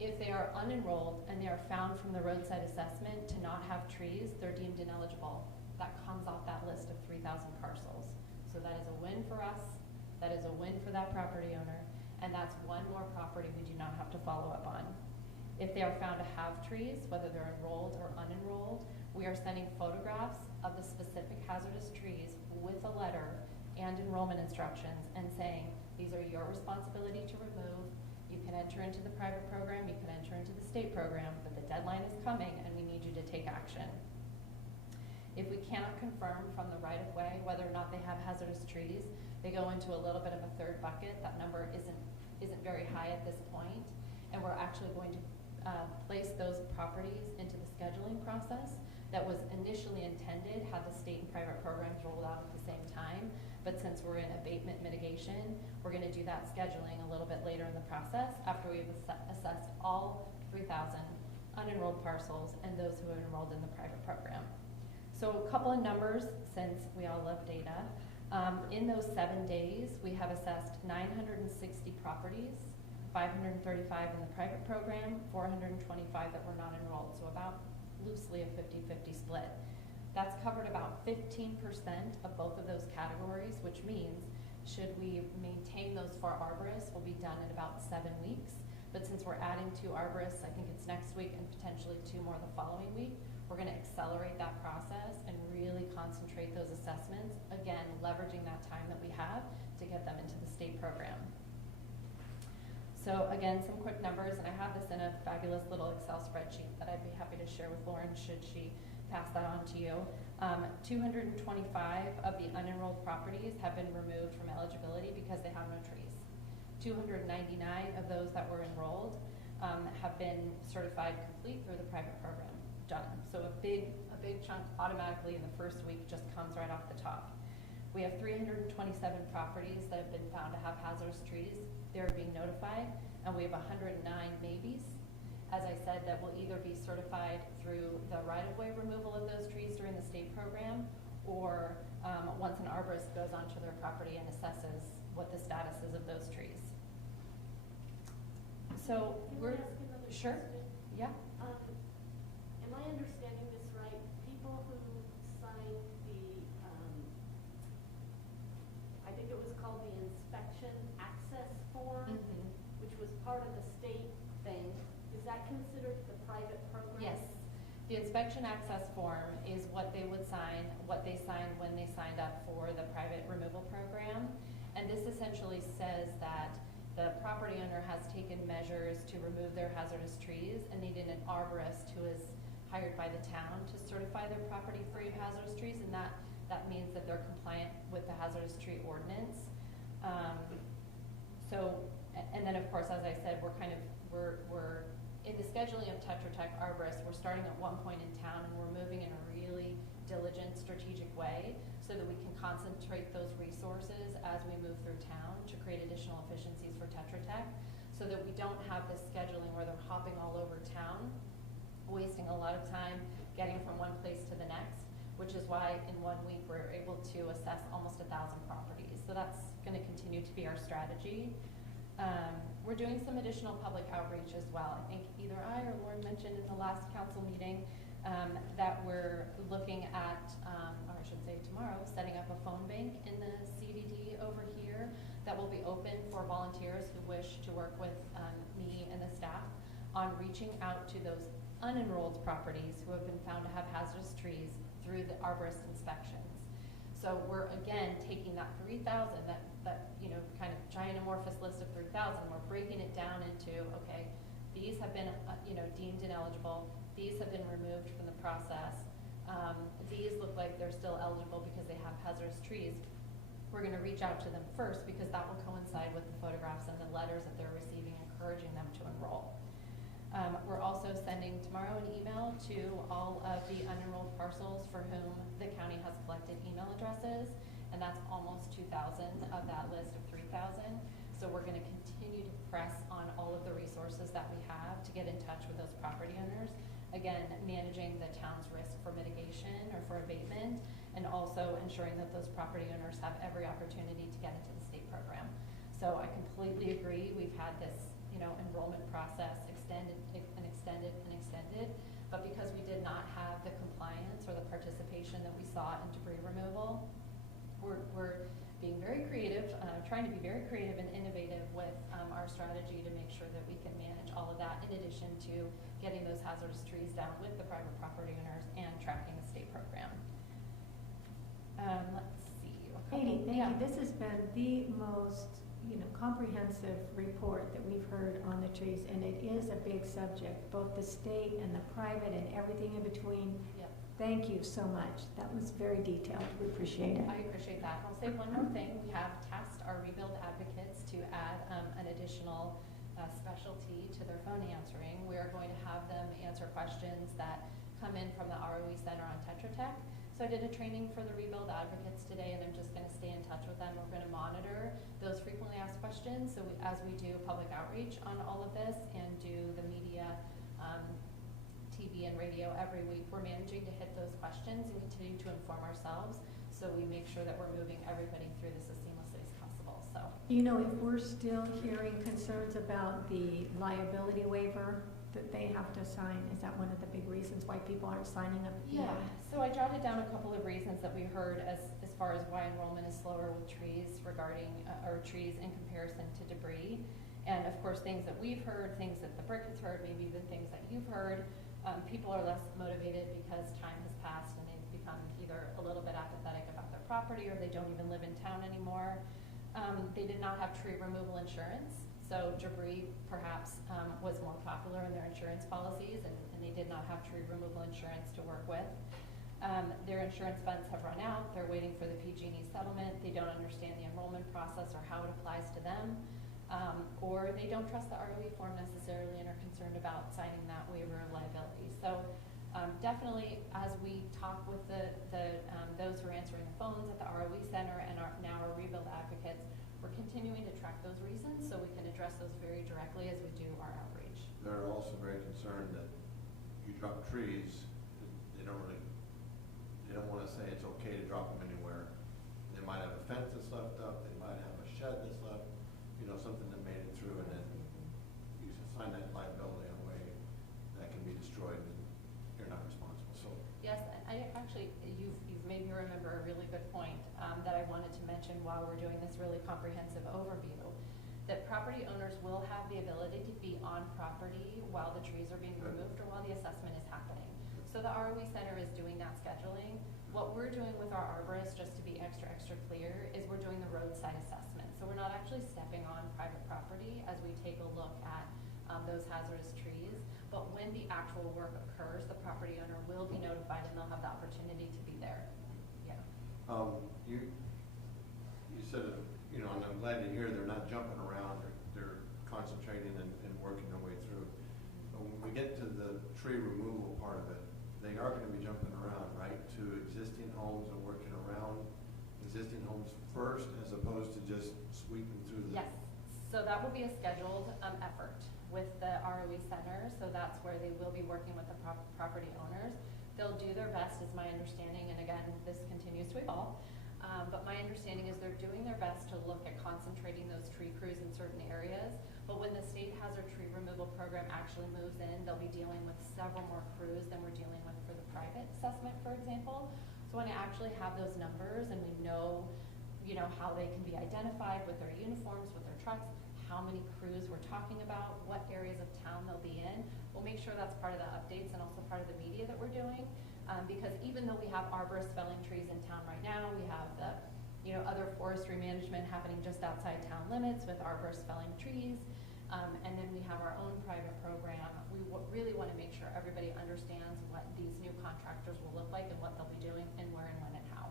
If they are unenrolled and they are found from the roadside assessment to not have trees, they're deemed ineligible. That comes off that list of 3,000 parcels. So that is a win for us, that is a win for that property owner, and that's one more property we do not have to follow up on. If they are found to have trees, whether they're enrolled or unenrolled, we are sending photographs of the specific hazardous trees with a letter and enrollment instructions and saying, these are your responsibility to remove. You can enter into the private program, you can enter into the state program, but the deadline is coming and we need you to take action. If we cannot confirm from the right-of-way whether or not they have hazardous trees, they go into a little bit of a third bucket. That number isn't very high at this point, and we're actually going to place those properties into the scheduling process that was initially intended had the state and private programs rolled out at the same time. But since we're in abatement mitigation, we're going to do that scheduling a little bit later in the process after we've assessed all 3,000 unenrolled parcels and those who are enrolled in the private program. So a couple of numbers, since we all love data. In those 7 days, we have assessed 960 properties, 535 in the private program, 425 that were not enrolled, so about loosely a 50-50 split. That's covered about 15% of both of those categories, which means should we maintain those for arborists, will be done in about 7 weeks. But since we're adding 2 arborists, I think it's next week and potentially 2 more the following week, we're going to accelerate that process and really concentrate those assessments, again, leveraging that time that we have to get them into the state program. So again, some quick numbers, and I have this in a fabulous little Excel spreadsheet that I'd be happy to share with Lauren should she pass that on to you. 225 of the unenrolled properties have been removed from eligibility because they have no trees. 299 of those that were enrolled have been certified complete through the private program. Done. So a big chunk automatically in the first week just comes right off the top. We have 327 properties that have been found to have hazardous trees. They're being notified, and we have 109 maybes. As I said, that will either be certified through the right-of-way removal of those trees during the state program, or once an arborist goes onto their property and assesses what the status is of those trees. So we're sure, yeah. Am I understanding this right? People who signed the, I think it was called the inspection access form, which was part of the state thing, is that considered the private program? Yes. The inspection access form is what they would sign, what they signed when they signed up for the private removal program. And this essentially says that the property owner has taken measures to remove their hazardous trees and needed an arborist who is hired by the town to certify their property free of hazardous trees, and that means that they're compliant with the hazardous tree ordinance. And then of course, as I said, we're in the scheduling of Tetra Tech arborists, we're starting at one point in town and we're moving in a really diligent, strategic way so that we can concentrate those resources as we move through town to create additional efficiencies for Tetra Tech, so that we don't have this scheduling where they're hopping all over town, wasting a lot of time getting from one place to the next, which is why in 1 week we're able to assess almost 1,000 properties. So that's going to continue to be our strategy. We're doing some additional public outreach as well. I think either I or Lauren mentioned in the last council meeting that we're looking at, or I should say tomorrow, setting up a phone bank in the CBD over here that will be open for volunteers who wish to work with me and the staff on reaching out to those unenrolled properties who have been found to have hazardous trees through the arborist inspections. So we're again taking that 3,000, that kind of giant amorphous list of 3,000. We're breaking it down into, okay, these have been deemed ineligible. These have been removed from the process. These look like they're still eligible because they have hazardous trees. We're going to reach out to them first because that will coincide with the photographs and the letters that they're receiving, encouraging them to enroll. We're also sending tomorrow an email to all of the unenrolled parcels for whom the county has collected email addresses, and that's almost 2,000 of that list of 3,000. So we're going to continue to press on all of the resources that we have to get in touch with those property owners. Again, managing the town's risk for mitigation or for abatement, and also ensuring that those property owners have every opportunity to get into the state program. So I completely agree. We've had this enrollment process extended, but because we did not have the compliance or the participation that we saw in debris removal, we're being very creative, trying to be very creative and innovative with our strategy to make sure that we can manage all of that in addition to getting those hazardous trees down with the private property owners and tracking the state program. Let's see. Katie, thank Yeah. you. This has been the most, comprehensive report that we've heard on the trees, and it is a big subject, both the state and the private and everything in between. Yep. Thank you so much. That was very detailed. We appreciate it. I appreciate that. I'll say one more thing. We have tasked our Rebuild advocates to add an additional specialty to their phone answering. We are going to have them answer questions that come in from the ROE Center on Tetra Tech. So I did a training for the Rebuild advocates today, and I'm just going to stay in touch with them. We're going to monitor those frequently asked questions. So as we do public outreach on all of this and do the media, TV and radio every week, we're managing to hit those questions and continue to inform ourselves so we make sure that we're moving everybody through this as seamlessly as possible. So, If we're still hearing concerns about the liability waiver that they have to sign, is that one of the big reasons why people aren't signing up? yeah, so I jotted down a couple of reasons that we heard as far as why enrollment is slower with trees regarding, or trees in comparison to debris. And of course, things that we've heard, things that the BRIC has heard, maybe even things that you've heard, people are less motivated because time has passed and they've become either a little bit apathetic about their property or they don't even live in town anymore. They did not have tree removal insurance. So debris perhaps was more popular in their insurance policies, and they did not have tree removal insurance to work with. Their insurance funds have run out. They're waiting for the PG&E settlement. They don't understand the enrollment process or how it applies to them. Or they don't trust the ROE form necessarily and are concerned about signing that waiver of liability. So definitely, as we talk with those who are answering the phones at the ROE Center and now our Rebuild advocates, we're continuing to track those reasons so we can address those very directly as we do our outreach. They're also very concerned that you drop trees, they don't want to say it's okay to drop them anywhere. They might have a fence that's left up, they might have a shed that's left, something that made it through, and then you assign that liability in a way that can be destroyed and you're not responsible. So yes, I actually, you've made me remember a really good point that I wanted to mention while we're doing this really comprehensive overview, that property owners will have the ability to be on property while the trees are being removed or while the assessment is happening. So the ROE Center is doing that scheduling. What we're doing with our arborists, just to be extra clear, is we're doing the roadside assessment. So we're not actually stepping on private property as we take a look at those hazardous trees. But when the actual work occurs, the property owner will be notified and they'll have the opportunity to be there. Yeah. you said, and I'm glad to hear they're not jumping around, they're concentrating and working their way through. But when we get to the tree removal part of it, they are going to be jumping around, right, to existing homes and working around existing homes first, as opposed to just sweeping through the... Yes, so that will be a scheduled effort with the ROE Center, so that's where they will be working with the property owners. They'll do their best, is my understanding, and again, this continues to evolve, but my understanding is they're doing their best to look at concentrating those tree crews in certain areas, but when the state hazard tree removal program actually moves in, they'll be dealing with several more crews than we're dealing with for the private assessment, for example. So when I actually have those numbers and we know, how they can be identified with their uniforms, with their trucks, how many crews we're talking about, what areas of town they'll be in, we'll make sure that's part of the updates and also part of the media that we're doing. Because even though we have arborists felling trees in town right now, we have the other forestry management happening just outside town limits with arborists felling trees, and then we have our own private program. We really want to make sure everybody understands what these new contractors will look like and what they'll be doing and where and when and how.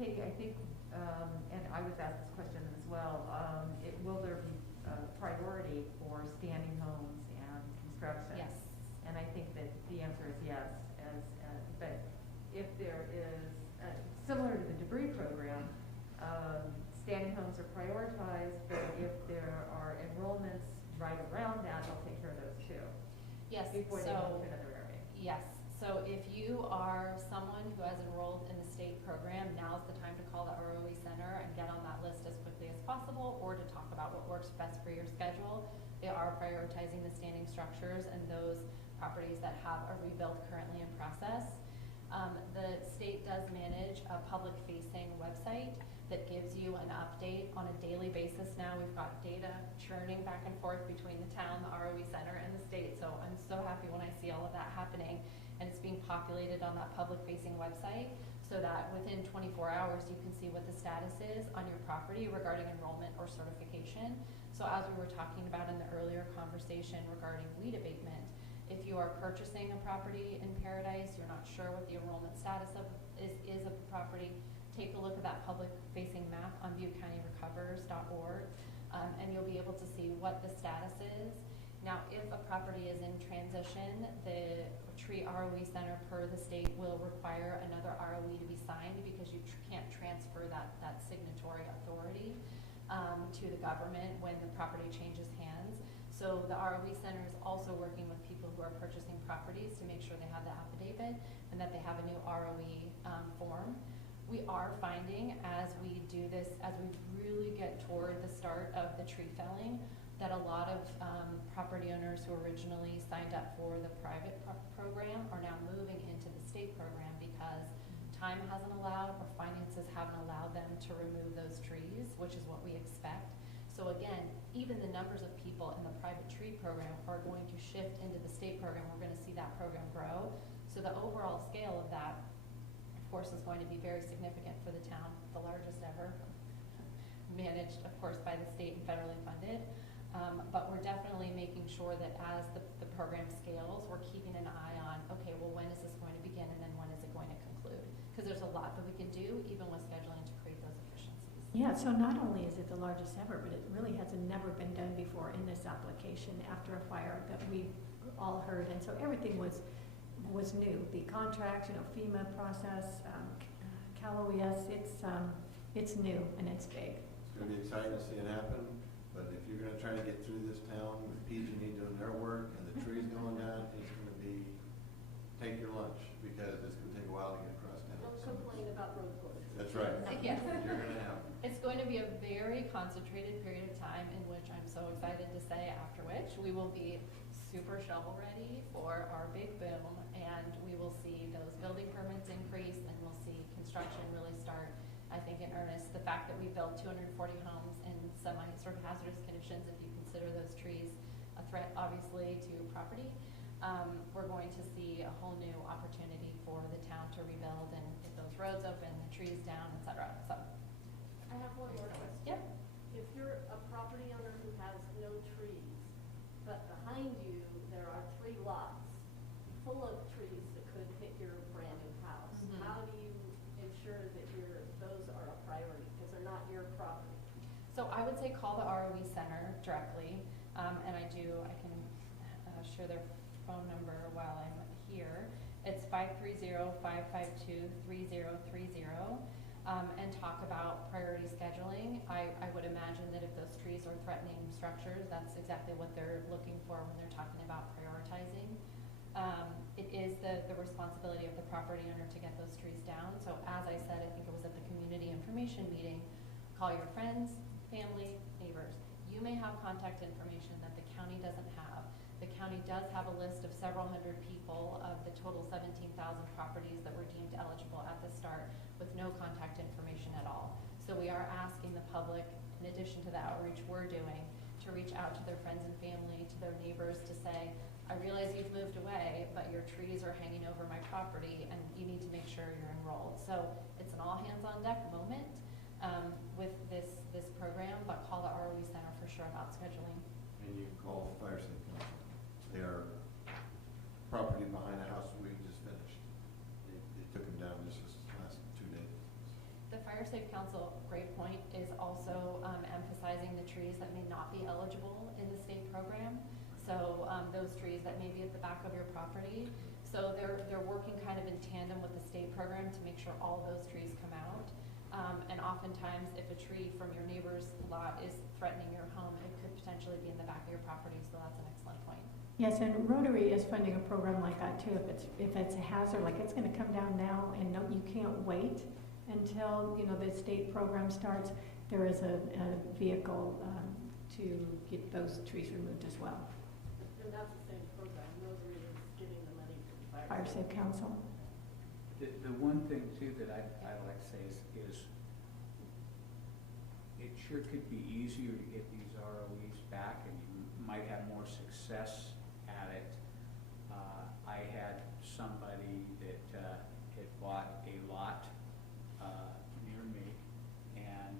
Katie, I think, and I was asked this question as well, will there be priority for standing homes and construction? Yes. And I think that the answer is yes. But if there is, similar to the debris program, standing homes are prioritized, but if there are enrollments right around that, they'll take care of those too. Yes. Before they move to another area. Yes. So if you are someone who has enrolled in the state program, now's the time to call the ROE Center and get on that list as quickly as possible, or to talk about what works best for your schedule. They are prioritizing the standing structures and those properties that have a rebuild currently in process. The state does manage a public-facing website that gives you an update on a daily basis now. We've got data churning back and forth between the town, the ROE Center, and the state. So I'm so happy when I see all of that happening, and it's being populated on that public-facing website, so that within 24 hours you can see what the status is on your property regarding enrollment or certification. So as we were talking about in the earlier conversation regarding weed abatement, if you are purchasing a property in Paradise, you're not sure what the enrollment status is of the property, take a look at that public-facing map on ButteCountyRecovers.org, and you'll be able to see what the status is. Now, if a property is in transition, the Tree ROE Center per the state will require another ROE to be signed, because you can't transfer that signatory authority to the government when the property changes hands. So the ROE Center is also working with people who are purchasing properties to make sure they have the affidavit and that they have a new ROE form. We are finding, as we do this, as we really get toward the start of the tree felling, that a lot of property owners who originally signed up for the private program are now moving into the state program, because time hasn't allowed or finances haven't allowed them to remove those trees, which is what we expect. So again, even the numbers of people in the private tree program are going to shift into the state program. We're going to see that program grow. So the overall scale of that, of course, is going to be very significant for the town, the largest ever, managed, of course, by the state and federally funded. But we're definitely making sure that as the program scales, we're keeping an eye on, okay, well, when is this going to begin, and then when is it going to conclude? Because there's a lot that we can do, even with scheduling, to create those efficiencies. Yeah, so not only is it the largest ever, but it really has never been done before in this application after a fire that we all heard. And so everything was new. The contracts, FEMA process, Cal OES, it's new and it's big. It's going to be exciting to see it happen, but if you're going to try to get through this town with PG&E doing their work and the trees going down, it's going to be take your lunch, because it's going to take a while to get across town. Don't complain about road closures. That's right. Yes. You're going to have. It's going to be a very concentrated period of time, in which I'm so excited to say, after which we will be super shovel ready for our big boom, and we will see those building permits increase, and we'll see construction really start, I think, in earnest. The fact that we built 240 homes in sort of hazardous conditions, if you consider those trees a threat, obviously, to property, we're going to see a whole new opportunity for the town to rebuild and get those roads open, the trees down, et cetera. So, I have one more question. Yep. If you're a property owner who has no trees, but behind you there are 3 lots full of trees that could hit your brand new house, how do you ensure that those are a priority, because they're not your property? So I would say call the ROE Center directly, and I can share their phone number while I'm here. It's 530-552-3030, and talk about priority scheduling. I would imagine that if those trees are threatening structures, that's exactly what they're looking for when they're talking about prioritizing. It is the responsibility of the property owner to get those trees down. So as I said, I think it was at the community information meeting, call your friends, family, neighbors. You may have contact information that the county doesn't have. The county does have a list of several hundred people of the total 17,000 properties that were deemed eligible at the start with no contact information at all. So we are asking the public, in addition to the outreach we're doing, to reach out to their friends and family, to their neighbors, to say, I realize you've moved away, but your trees are hanging over my property, and you need to make sure you're enrolled. So it's an all-hands-on-deck moment with this program, but call the ROE Center for sure about scheduling. And you can call Fire Safe Council. They are property behind a house we just finished. They took them down just this last 2 days. The Fire Safe Council, great point, is also emphasizing the trees that may not be eligible in the state program. So those trees that may be at the back of your property. So they're working kind of in tandem with the state program to make sure all those trees come out. And oftentimes, if a tree from your neighbor's lot is threatening your home, it could potentially be in the back of your property. So that's an excellent point. Yes, and Rotary is funding a program like that too. If it's a hazard, like it's going to come down now, and no, you can't wait until the state program starts. There is a vehicle to get those trees removed as well. And that's the same program. Rotary is getting the money from Fire Safe Council. The one thing too that I like to say is sure could be easier to get these ROEs back, and you might have more success at it. I had somebody that had bought a lot near me and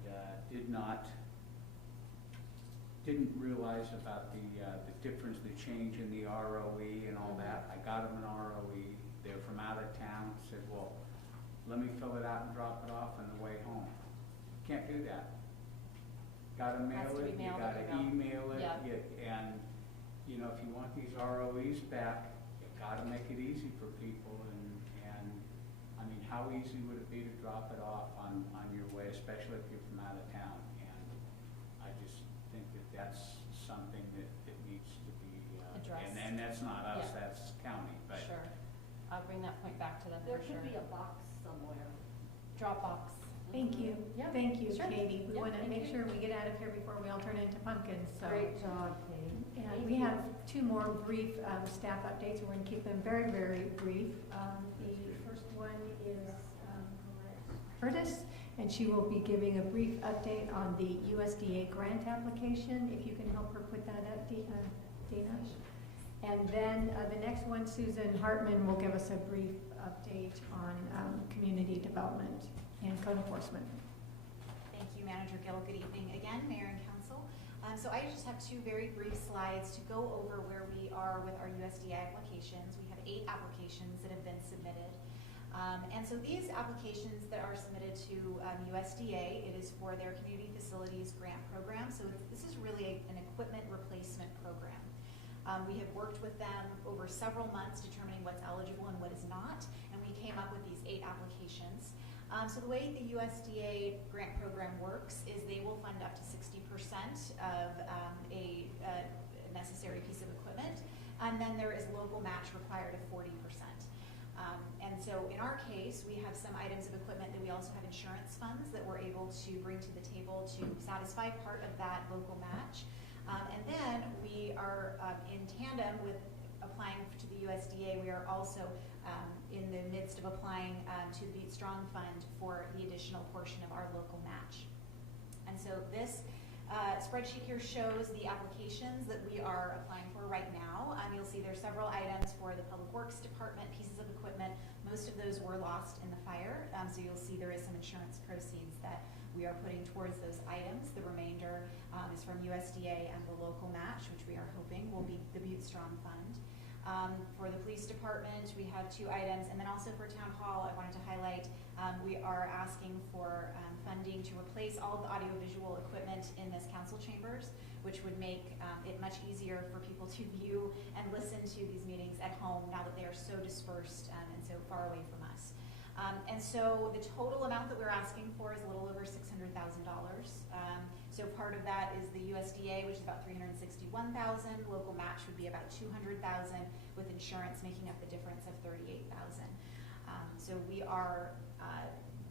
didn't realize about the difference, the change in the ROE and all that. I got them an ROE. They're from out of town. Said, well, let me fill it out and drop it off on the way home. Can't do that. Got to mail it. You got to email it. Yeah. And you know, if you want these ROEs back, you got to make it easy for people. And I mean, how easy would it be to drop it off on your way, especially if you're from out of town? And I just think that that's something that needs to be addressed. And that's not us, Yeah. that's county. But Sure. I'll bring that point back to them There for sure. should be a box somewhere. Dropbox. Thank you. Yeah. Thank you, Sure. Katie. We Yeah, want to thank make you. sure we get out of here before we all turn into pumpkins, so. Great job, Katie. And Thank we you. have two more brief staff updates. We're going to keep them very, very brief. The first one is Curtis, and she will be giving a brief update on the USDA grant application, if you can help her put that up, Dana. And then the next one, Susan Hartman, will give us a brief update on community development and code enforcement. Thank you, Manager Gill. Good evening again, Mayor and Council. So I just have two very brief slides to go over where we are with our USDA applications. We have 8 applications that have been submitted. And so these applications that are submitted to USDA, it is for their community facilities grant program. So this is really an equipment replacement program. We have worked with them over several months determining what's eligible and what is not, and we came up with these 8 applications. So the way the USDA grant program works is they will fund up to 60% of a necessary piece of equipment, and then there is local match required of 40%. And so in our case, we have some items of equipment that we also have insurance funds that we're able to bring to the table to satisfy part of that local match. And then we are in tandem with applying to the USDA, we are also in the midst of applying to the Butte Strong Fund for the additional portion of our local match. And so this spreadsheet here shows the applications that we are applying for right now. You'll see there's several items for the Public Works Department, pieces of equipment. Most of those were lost in the fire, so you'll see there is some insurance proceeds that we are putting towards those items. The remainder is from USDA and the local match, which we are hoping will be the Butte Strong Fund. For the police department, we have 2 items, and then also for town hall, I wanted to highlight, we are asking for funding to replace all of the audiovisual equipment in this council chambers, which would make it much easier for people to view and listen to these meetings at home now that they are so dispersed and so far away from us. And so the total amount that we're asking for is a little over $600,000. So part of that is the USDA, which is about $361,000. Local match would be about $200,000, with insurance making up the difference of $38,000. So we are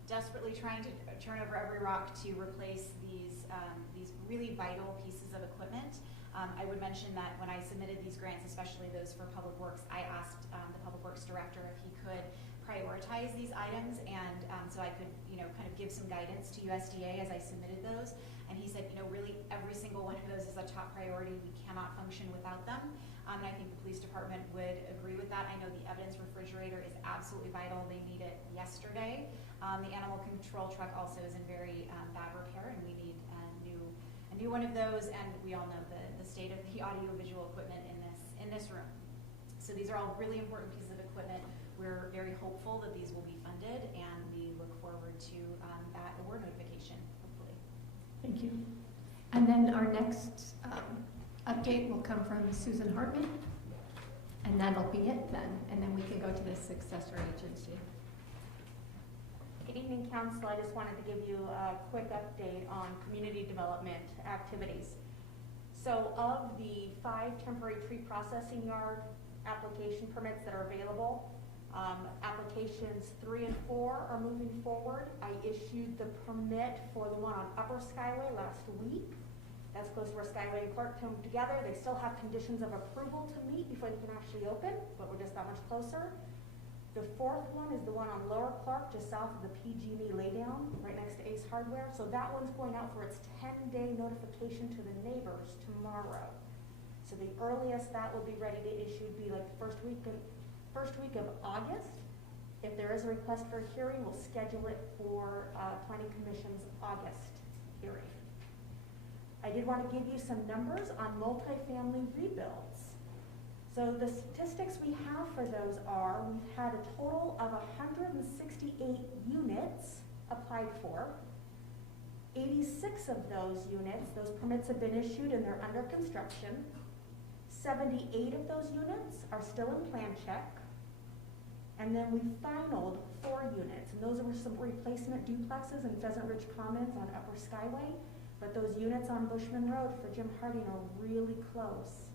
desperately trying to turn over every rock to replace these really vital pieces of equipment. I would mention that when I submitted these grants, especially those for Public Works, I asked the Public Works Director if he could prioritize these items, and so I could, kind of give some guidance to USDA as I submitted those. And he said, really every single one of those is a top priority. We cannot function without them. And I think the police department would agree with that. I know the evidence refrigerator is absolutely vital. They need it yesterday. The animal control truck also is in very bad repair, and we need a new one of those. And we all know the state of the audiovisual equipment in this room. So these are all really important pieces of equipment. We're very hopeful that these will be funded, and we look forward to that award notification, hopefully. Thank you. And then our next update will come from Susan Hartman, and that'll be it then. And then we can go to the successor agency. Good evening, Council. I just wanted to give you a quick update on community development activities. So of the 5 temporary tree processing yard application permits that are available, applications 3 and 4 are moving forward. I issued the permit for the one on Upper Skyway last week. That's close to where Skyway and Clark come together. They still have conditions of approval to meet before they can actually open, but we're just that much closer. The fourth one is the one on Lower Clark, just south of the PG&E laydown, right next to Ace Hardware. So that one's going out for its 10-day notification to the neighbors tomorrow. So the earliest that will be ready to issue would be like the first week of August. If there is a request for a hearing, we'll schedule it for Planning Commission's August hearing. I did want to give you some numbers on multifamily rebuilds. So the statistics we have for those are, we've had a total of 168 units applied for. 86 of those units, those permits have been issued and they're under construction. 78 of those units are still in plan check. And then we finalized 4 units, and those were some replacement duplexes in Pheasant Ridge Commons on Upper Skyway. But those units on Bushman Road for Jim Harding are really close.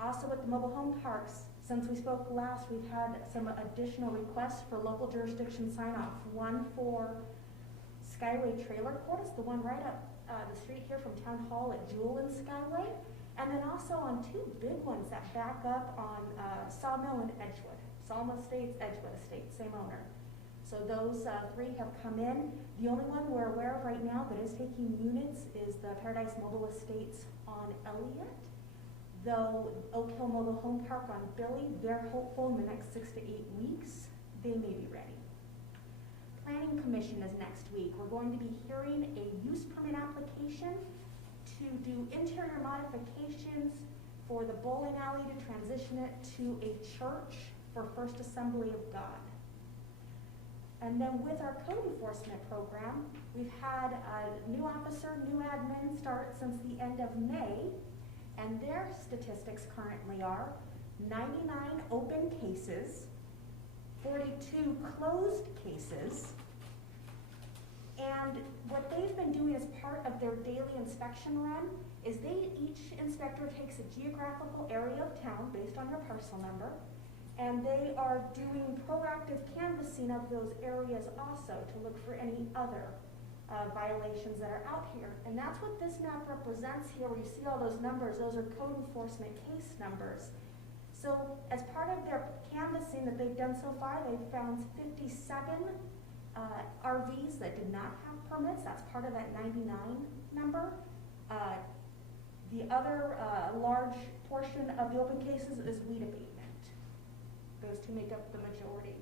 Also with the mobile home parks, since we spoke last, we've had some additional requests for local jurisdiction sign-off. One for Skyway Trailer Court, it's the one right up the street here from Town Hall at Jewel and Skyway. And then also on 2 big ones that back up on Sawmill and Edgewood. Sawmill Estates, Edgewood Estates, same owner. So those 3 have come in. The only one we're aware of right now that is taking units is the Paradise Mobile Estates on Elliott. Though Oak Hill Mobile Home Park on Billy, they're hopeful in the next 6 to 8 weeks, they may be ready. Planning Commission is next week. We're going to be hearing a use permit application to do interior modifications for the bowling alley to transition it to a church for First Assembly of God. And then with our code enforcement program, we've had a new officer, new admin start since the end of May, and their statistics currently are 99 open cases, 42 closed cases, and what they've been doing as part of their daily inspection run is each inspector takes a geographical area of town based on your parcel number, and they are doing proactive canvassing of those areas also to look for any other violations that are out here. And that's what this map represents here, where you see all those numbers. Those are code enforcement case numbers. So as part of their canvassing that they've done so far, they've found 57 RVs that did not have permits. That's part of that 99 number. The other large portion of the open cases is weed abatement. Those 2 make up the majority.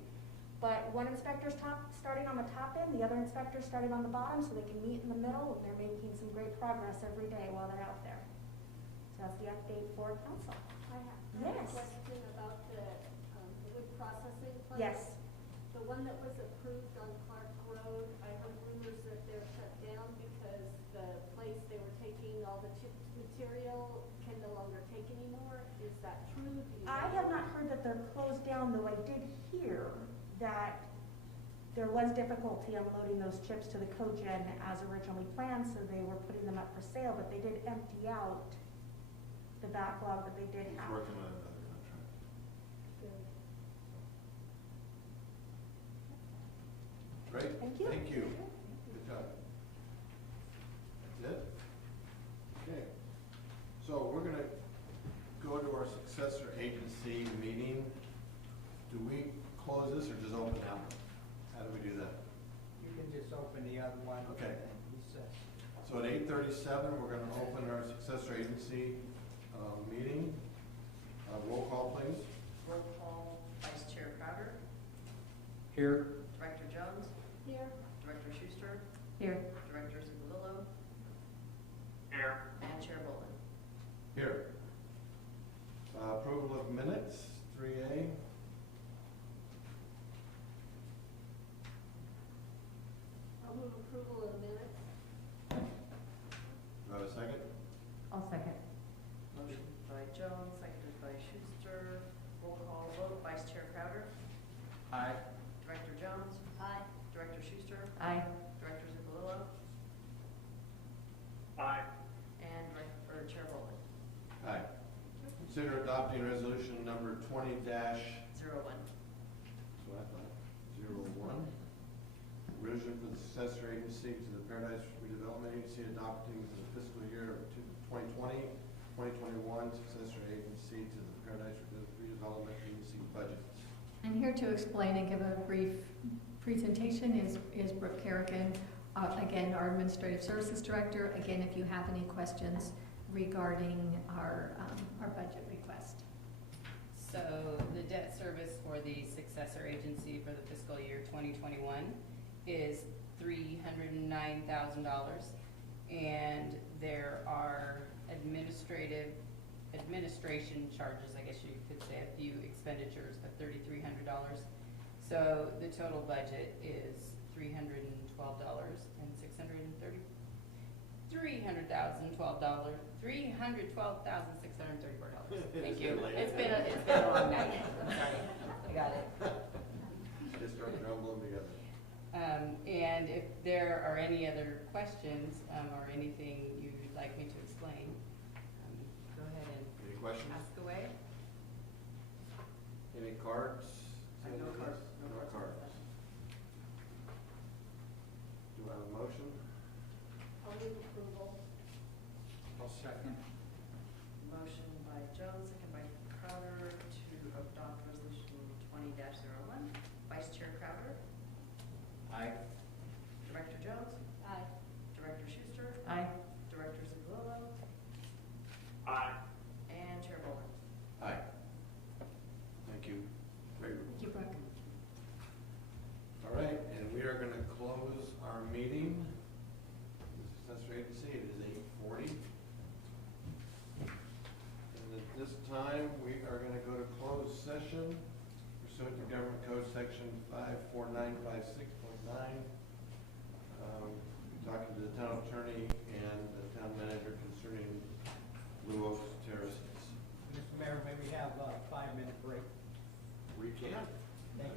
But one inspector's starting on the top end, the other inspector's starting on the bottom, so they can meet in the middle, and they're making some great progress every day while they're out there. So that's the update for council. I have Yes. a question about the wood processing plant. Yes. The one that was approved on Clark Road, I heard rumors that they're shut down because the place they were taking all the chip material can no longer take anymore. Is that true? Do you I know? have not heard that they're closed down, though I did hear that there was difficulty unloading those chips to the cogen as originally planned, so they were putting them up for sale, but they did empty out the backlog that they did He's have. working on another contract. Good. Great. Thank you. Thank you. Good job. That's it? Okay. So we're going to go to our successor agency meeting. Do we close this or just open that one? How do we do that? You can just open the other one. Okay. And recess. So at 8:37, we're going to open our successor agency meeting. Roll call, please. Roll call, Vice Chair Crowder, Here. Director Jones, Here. Director Schuster, Here. Director Zuccolillo, Here. and Chair Boland. Here. Approval of minutes, 3A. I'll move approval of minutes. Do I have a second? I'll second. Motion by Jones, seconded by Schuster. Roll call vote, Vice Chair Crowder, Aye. Director Jones, Aye. Director Schuster, Aye. Director Zuccolillo, Aye. and Chair Boland. Aye. Consider adopting resolution number 20-01. 01. So I thought, 01. Resolution for the successor agency to the Paradise Redevelopment Agency adopting for the fiscal year of 2020, 2021 successor agency to the Paradise Redevelopment Agency budgets. And here to explain and give a brief presentation is Brooke Carrigan, again, our Administrative Services Director. Again, if you have any questions regarding our budget request. So the debt service for the successor agency for the fiscal year 2021 is $309,000. And there are administration charges, I guess you could say, a few expenditures of $3,300. So the total budget is $312,630. $312,634. Thank you. It's been a long night. I'm sorry. I got it. Just start rumbling together. And if there are any other questions or anything you'd like me to explain, go ahead and Any questions? ask away. Any cards? No cards. No cards. Do I have a motion? I'll move approval. I'll second. Motion by Jones, second by Crowder to adopt resolution 20-01. Vice Chair Crowder, Aye. Director Jones, Aye. Director Schuster, Aye. Director Zagallo, Aye. and Chair Bowman. Aye. Thank you. Great. Thank you, Brooke. All right, and we are going to close our meeting. The successor agency, it is 8:40. And at this time, we are going to go to closed session pursuant to Government Code Section 54956.9. Talking to the town attorney and the town manager concerning Blue Oaks Terraces. Mr. Mayor, may we have a 5-minute break? We can.